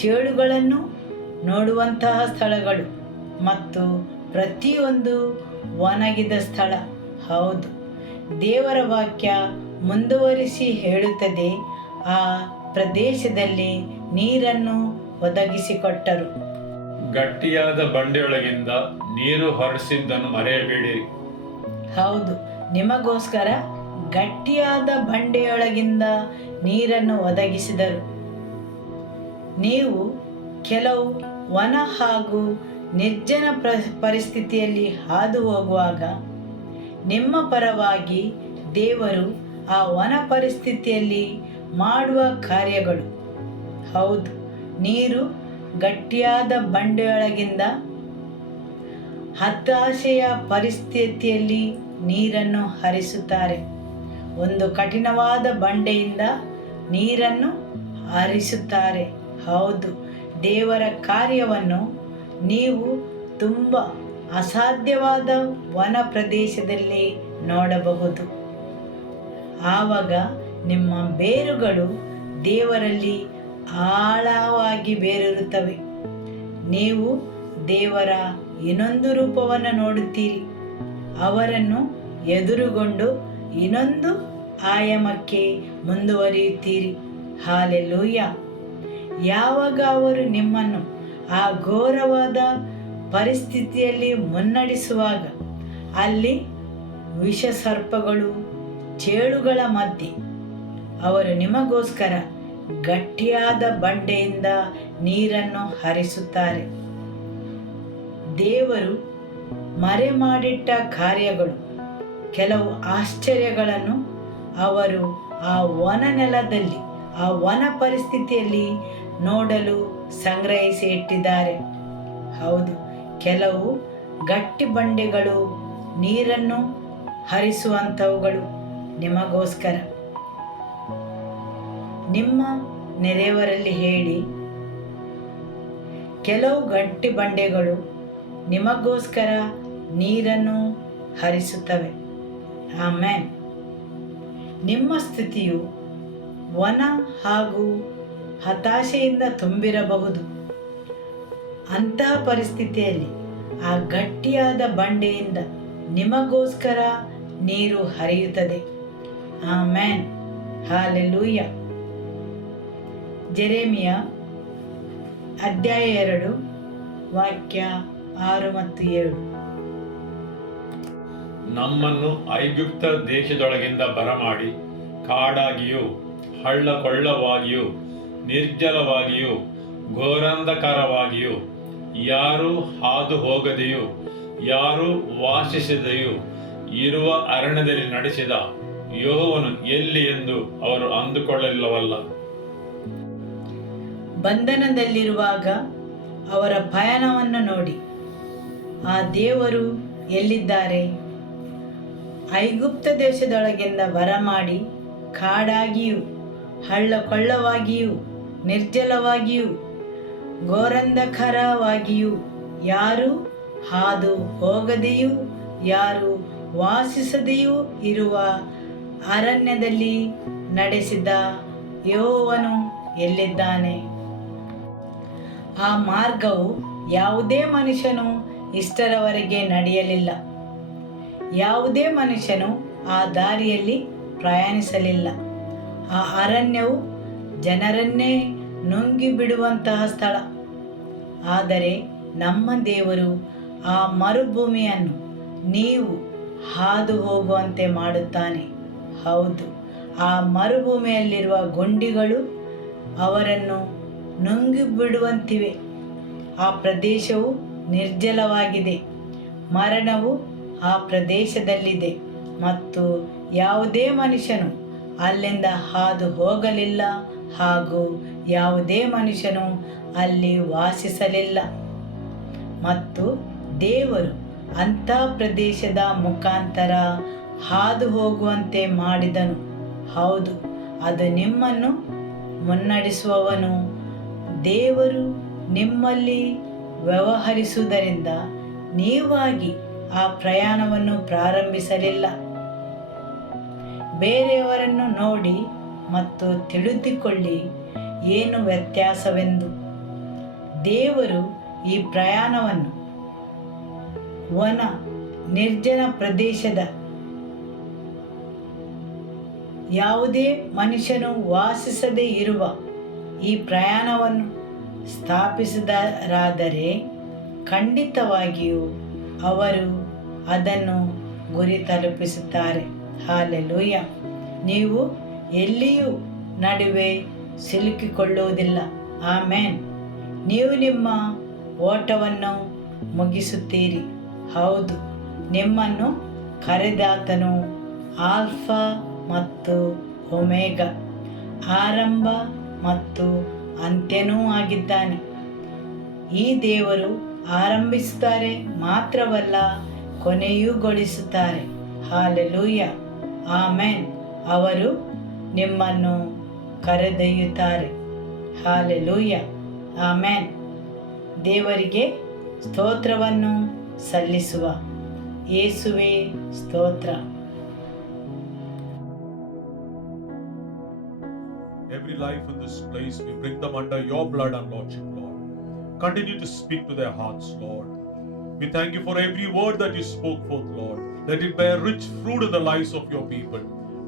ಚೇಳುಗಳನ್ನು ನೋಡುವಂತಹ ಸ್ಥಳಗಳು ಮತ್ತು ಪ್ರತಿಯೊಂದು ಒಣಗಿದ ಸ್ಥಳ. ಹೌದು, ದೇವರ ವಾಕ್ಯ ಮುಂದುವರಿಸಿ ಹೇಳುತ್ತದೆ, ಆ ಪ್ರದೇಶದಲ್ಲಿ ನೀರನ್ನು ಒದಗಿಸಿಕೊಟ್ಟರು. ಗಟ್ಟಿಯಾದ ಬಂಡೆಯೊಳಗಿಂದ ನೀರು ಹೊರಡಿಸಿದ್ದನ್ನು ಮರೆಯಬೇಡಿರಿ. ಹೌದು, ನಿಮಗೋಸ್ಕರ ಗಟ್ಟಿಯಾದ ಬಂಡೆಯೊಳಗಿಂದ ನೀರನ್ನು ಒದಗಿಸಿದರು. ನೀವು ಕೆಲವು ವನ ಹಾಗೂ ನಿರ್ಜನ ಪರಿಸ್ಥಿತಿಯಲ್ಲಿ ಹಾದು ಹೋಗುವಾಗ ನಿಮ್ಮ ಪರವಾಗಿ ದೇವರು ಆ ವನ ಪರಿಸ್ಥಿತಿಯಲ್ಲಿ ಮಾಡುವ ಕಾರ್ಯಗಳು. ಹೌದು, ನೀರು ಗಟ್ಟಿಯಾದ ಬಂಡೆಯೊಳಗಿಂದ ಹತಾಶೆಯ ಪರಿಸ್ಥಿತಿಯಲ್ಲಿ ನೀರನ್ನು ಹರಿಸುತ್ತಾರೆ. ಒಂದು ಕಠಿಣವಾದ ಬಂಡೆಯಿಂದ ನೀರನ್ನು ಹರಿಸುತ್ತಾರೆ. ಹೌದು, ದೇವರ ಕಾರ್ಯವನ್ನು ನೀವು ತುಂಬ ಅಸಾಧ್ಯವಾದ ವನ ಪ್ರದೇಶದಲ್ಲಿ ನೋಡಬಹುದು. ಆವಾಗ ನಿಮ್ಮ ಬೇರುಗಳು ದೇವರಲ್ಲಿ ಆಳವಾಗಿ ಬೇರಿರುತ್ತವೆ. ನೀವು ದೇವರ ಇನ್ನೊಂದು ರೂಪವನ್ನು ನೋಡುತ್ತೀರಿ. ಅವರನ್ನು ಎದುರುಗೊಂಡು ಇನ್ನೊಂದು ಆಯಾಮಕ್ಕೆ ಮುಂದುವರಿಯುತ್ತೀರಿ. ಹಾಲೆಲೂಯ. ಯಾವಾಗ ಅವರು ನಿಮ್ಮನ್ನು ಆ ಘೋರವಾದ ಪರಿಸ್ಥಿತಿಯಲ್ಲಿ ಮುನ್ನಡೆಸುವಾಗ ಅಲ್ಲಿ ವಿಷಸರ್ಪಗಳು, ಚೇಳುಗಳ ಮಧ್ಯೆ ಅವರು ನಿಮಗೋಸ್ಕರ ಗಟ್ಟಿಯಾದ ಬಂಡೆಯಿಂದ ನೀರನ್ನು ಹರಿಸುತ್ತಾರೆ. ದೇವರು ಮರೆಮಾಡಿಟ್ಟ ಕಾರ್ಯಗಳು, ಕೆಲವು ಆಶ್ಚರ್ಯಗಳನ್ನು ಅವರು ಆ ವನ ನೆಲದಲ್ಲಿ, ಆ ವನ ಪರಿಸ್ಥಿತಿಯಲ್ಲಿ ನೋಡಲು ಸಂಗ್ರಹಿಸಿ ಇಟ್ಟಿದ್ದಾರೆ. ಹೌದು, ಕೆಲವು ಗಟ್ಟಿ ಬಂಡೆಗಳು, ನೀರನ್ನು ಹರಿಸುವಂಥವುಗಳು ನಿಮಗೋಸ್ಕರ. ನಿಮ್ಮ ನೆರೆಯವರಲ್ಲಿ ಹೇಳಿ, ಕೆಲವು ಗಟ್ಟಿ ಬಂಡೆಗಳು ನಿಮಗೋಸ್ಕರ ನೀರನ್ನು ಹರಿಸುತ್ತವೆ. ಆಮೇನ್. ನಿಮ್ಮ ಸ್ಥಿತಿಯು ವನ ಹಾಗೂ ಹತಾಶೆಯಿಂದ ತುಂಬಿರಬಹುದು. ಅಂತಹ ಪರಿಸ್ಥಿತಿಯಲ್ಲಿ ಆ ಗಟ್ಟಿಯಾದ ಬಂಡೆಯಿಂದ ನಿಮಗೋಸ್ಕರ ನೀರು ಹರಿಯುತ್ತದೆ. ಆಮೇನ್. ಹಾಲೆಲೂಯ. ಜೆರೆಮಿಯ ಅಧ್ಯಾಯ 2 ವಾಕ್ಯ 6 ಮತ್ತು 7. ನಮ್ಮನ್ನು ಐಗುಪ್ತ ದೇಶದೊಳಗಿಂದ ಬರಮಾಡಿ ಕಾಡಾಗಿಯೂ ಹಳ್ಳ ಕೊಳ್ಳವಾಗಿಯೂ ನಿರ್ಜಲವಾಗಿಯೂ ಘೋರಾಂಧಕಾರವಾಗಿಯೂ ಯಾರೂ ಹಾದು ಹೋಗದೆಯೂ ಯಾರೂ ವಾಸಿಸದೆಯೂ ಇರುವ ಅರಣ್ಯದಲ್ಲಿ ನಡೆಸಿದ ಯೆಹೋವನು ಎಲ್ಲಿ ಎಂದು ಅವರು ಅಂದುಕೊಳ್ಳಲಿಲ್ಲವಲ್ಲ. ಬಂಧನದಲ್ಲಿರುವಾಗ ಅವರ ಪಯಣವನ್ನು ನೋಡಿ, ಆ ದೇವರು ಎಲ್ಲಿದ್ದಾರೆ? ಐಗುಪ್ತ ದೇಶದೊಳಗಿಂದ ಬರಮಾಡಿ ಕಾಡಾಗಿಯೂ ಹಳ್ಳ ಕೊಳ್ಳವಾಗಿಯೂ ನಿರ್ಜಲವಾಗಿಯೂ ಘೋರಾಂಧಕಾರವಾಗಿಯೂ ಯಾರೂ ಹಾದು ಹೋಗದೆಯೂ ಯಾರೂ ವಾಸಿಸದೆಯೂ ಇರುವ ಅರಣ್ಯದಲ್ಲಿ ನಡೆಸಿದ ಯೆಹೋವನು ಎಲ್ಲಿದ್ದಾನೆ? ಆ ಮಾರ್ಗವು ಯಾವುದೇ ಮನುಷ್ಯನು ಇಷ್ಟರವರೆಗೆ ನಡೆಯಲಿಲ್ಲ. ಯಾವುದೇ ಮನುಷ್ಯನು ಆ ದಾರಿಯಲ್ಲಿ ಪ್ರಯಾಣಿಸಲಿಲ್ಲ. ಆ ಅರಣ್ಯವು ಜನರನ್ನೇ ನುಂಗಿ ಬಿಡುವಂತಹ ಸ್ಥಳ. ಆದರೆ ನಮ್ಮ ದೇವರು ಆ ಮರುಭೂಮಿಯನ್ನು ನೀವು ಹಾದು ಹೋಗುವಂತೆ ಮಾಡುತ್ತಾನೆ. ಹೌದು, ಆ ಮರುಭೂಮಿಯಲ್ಲಿರುವ ಗುಂಡಿಗಳು ಅವರನ್ನು ನುಂಗಿಬಿಡುವಂತಿವೆ. ಆ ಪ್ರದೇಶವು ನಿರ್ಜಲವಾಗಿದೆ. ಮರಣವು ಆ ಪ್ರದೇಶದಲ್ಲಿದೆ ಮತ್ತು ಯಾವುದೇ ಮನುಷ್ಯನು ಅಲ್ಲಿಂದ ಹಾದು ಹೋಗಲಿಲ್ಲ ಹಾಗೂ ಯಾವುದೇ ಮನುಷ್ಯನು ಅಲ್ಲಿ ವಾಸಿಸಲಿಲ್ಲ. ಮತ್ತು ದೇವರು ಅಂಥ ಪ್ರದೇಶದ ಮುಖಾಂತರ ಹಾದು ಹೋಗುವಂತೆ ಮಾಡಿದನು. ಹೌದು, ಅದು ನಿಮ್ಮನ್ನು ಮುನ್ನಡೆಸುವವನು. ದೇವರು ನಿಮ್ಮಲ್ಲಿ ವ್ಯವಹರಿಸುವುದರಿಂದ ನೀವಾಗಿ ಆ ಪ್ರಯಾಣವನ್ನು ಪ್ರಾರಂಭಿಸಲಿಲ್ಲ. ಬೇರೆಯವರನ್ನು ನೋಡಿ ಮತ್ತು ತಿಳಿದುಕೊಳ್ಳಿ ಏನು ವ್ಯತ್ಯಾಸವೆಂದು. ದೇವರು ಈ ಪ್ರಯಾಣವನ್ನು ವನ ನಿರ್ಜನ ಪ್ರದೇಶದ ಯಾವುದೇ ಮನುಷ್ಯನು ವಾಸಿಸದೇ ಇರುವ ಈ ಪ್ರಯಾಣವನ್ನು ಸ್ಥಾಪಿಸಿದರಾದರೆ ಖಂಡಿತವಾಗಿಯೂ ಅವರು ಅದನ್ನು ಗುರಿ ತಲುಪಿಸುತ್ತಾರೆ. ಹಾಲೆಲೂಯ. ನೀವು ಎಲ್ಲಿಯೂ ನಡುವೆ ಸಿಲುಕಿಕೊಳ್ಳುವುದಿಲ್ಲ. ಆಮೇನ್. ನೀವು ನಿಮ್ಮ ಓಟವನ್ನು ಮುಗಿಸುತ್ತೀರಿ. ಹೌದು, ನಿಮ್ಮನ್ನು ಕರೆದಾತನು ಆಲ್ಫಾ ಮತ್ತು ಒಮೆಗಾ, ಆರಂಭ ಮತ್ತು ಅಂತ್ಯನೂ ಆಗಿದ್ದಾನೆ. ಈ ದೇವರು ಆರಂಭಿಸುತ್ತಾರೆ ಮಾತ್ರವಲ್ಲ, ಕೊನೆಯುಗೊಳಿಸುತ್ತಾರೆ. ಹಾಲೆಲೂಯ. ಆಮೇನ್. ಅವರು ನಿಮ್ಮನ್ನು ಕರೆದೊಯ್ಯುತ್ತಾರೆ. ಹಾಲೆಲೂಯ. ಆಮೇನ್. ದೇವರಿಗೆ ಸ್ತೋತ್ರವನ್ನು ಸಲ್ಲಿಸುವ. ಯೇಸುವೇ ಸ್ತೋತ್ರ. Every life in this place, we bring them under your blood and lordship, Lord. Continue to speak to their hearts, Lord. We thank you for every word that you spoke forth, Lord. Let it bear rich fruit in the lives of your people.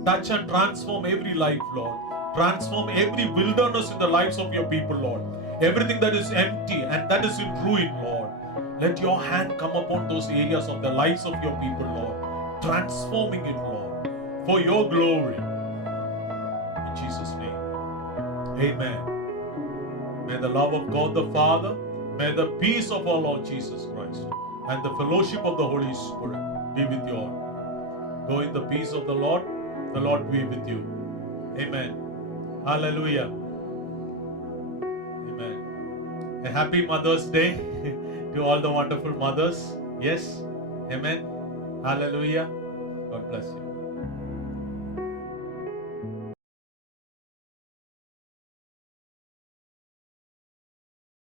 Touch and transform every life, Lord. Transform every wilderness in the lives of your people, Lord. Everything that is empty and that is in ruin, Lord. Let your hand come upon those areas of the lives of your people, Lord. Transforming it, Lord, for your glory. In Jesus' name. Amen. May the love of God the Father, may the peace of our Lord Jesus Christ, and the fellowship of the Holy Spirit be with you all. Go in the peace of the Lord be with you. Amen. Hallelujah. Amen. A happy Mother's Day to all the wonderful mothers. Yes. Amen. Hallelujah. God bless you.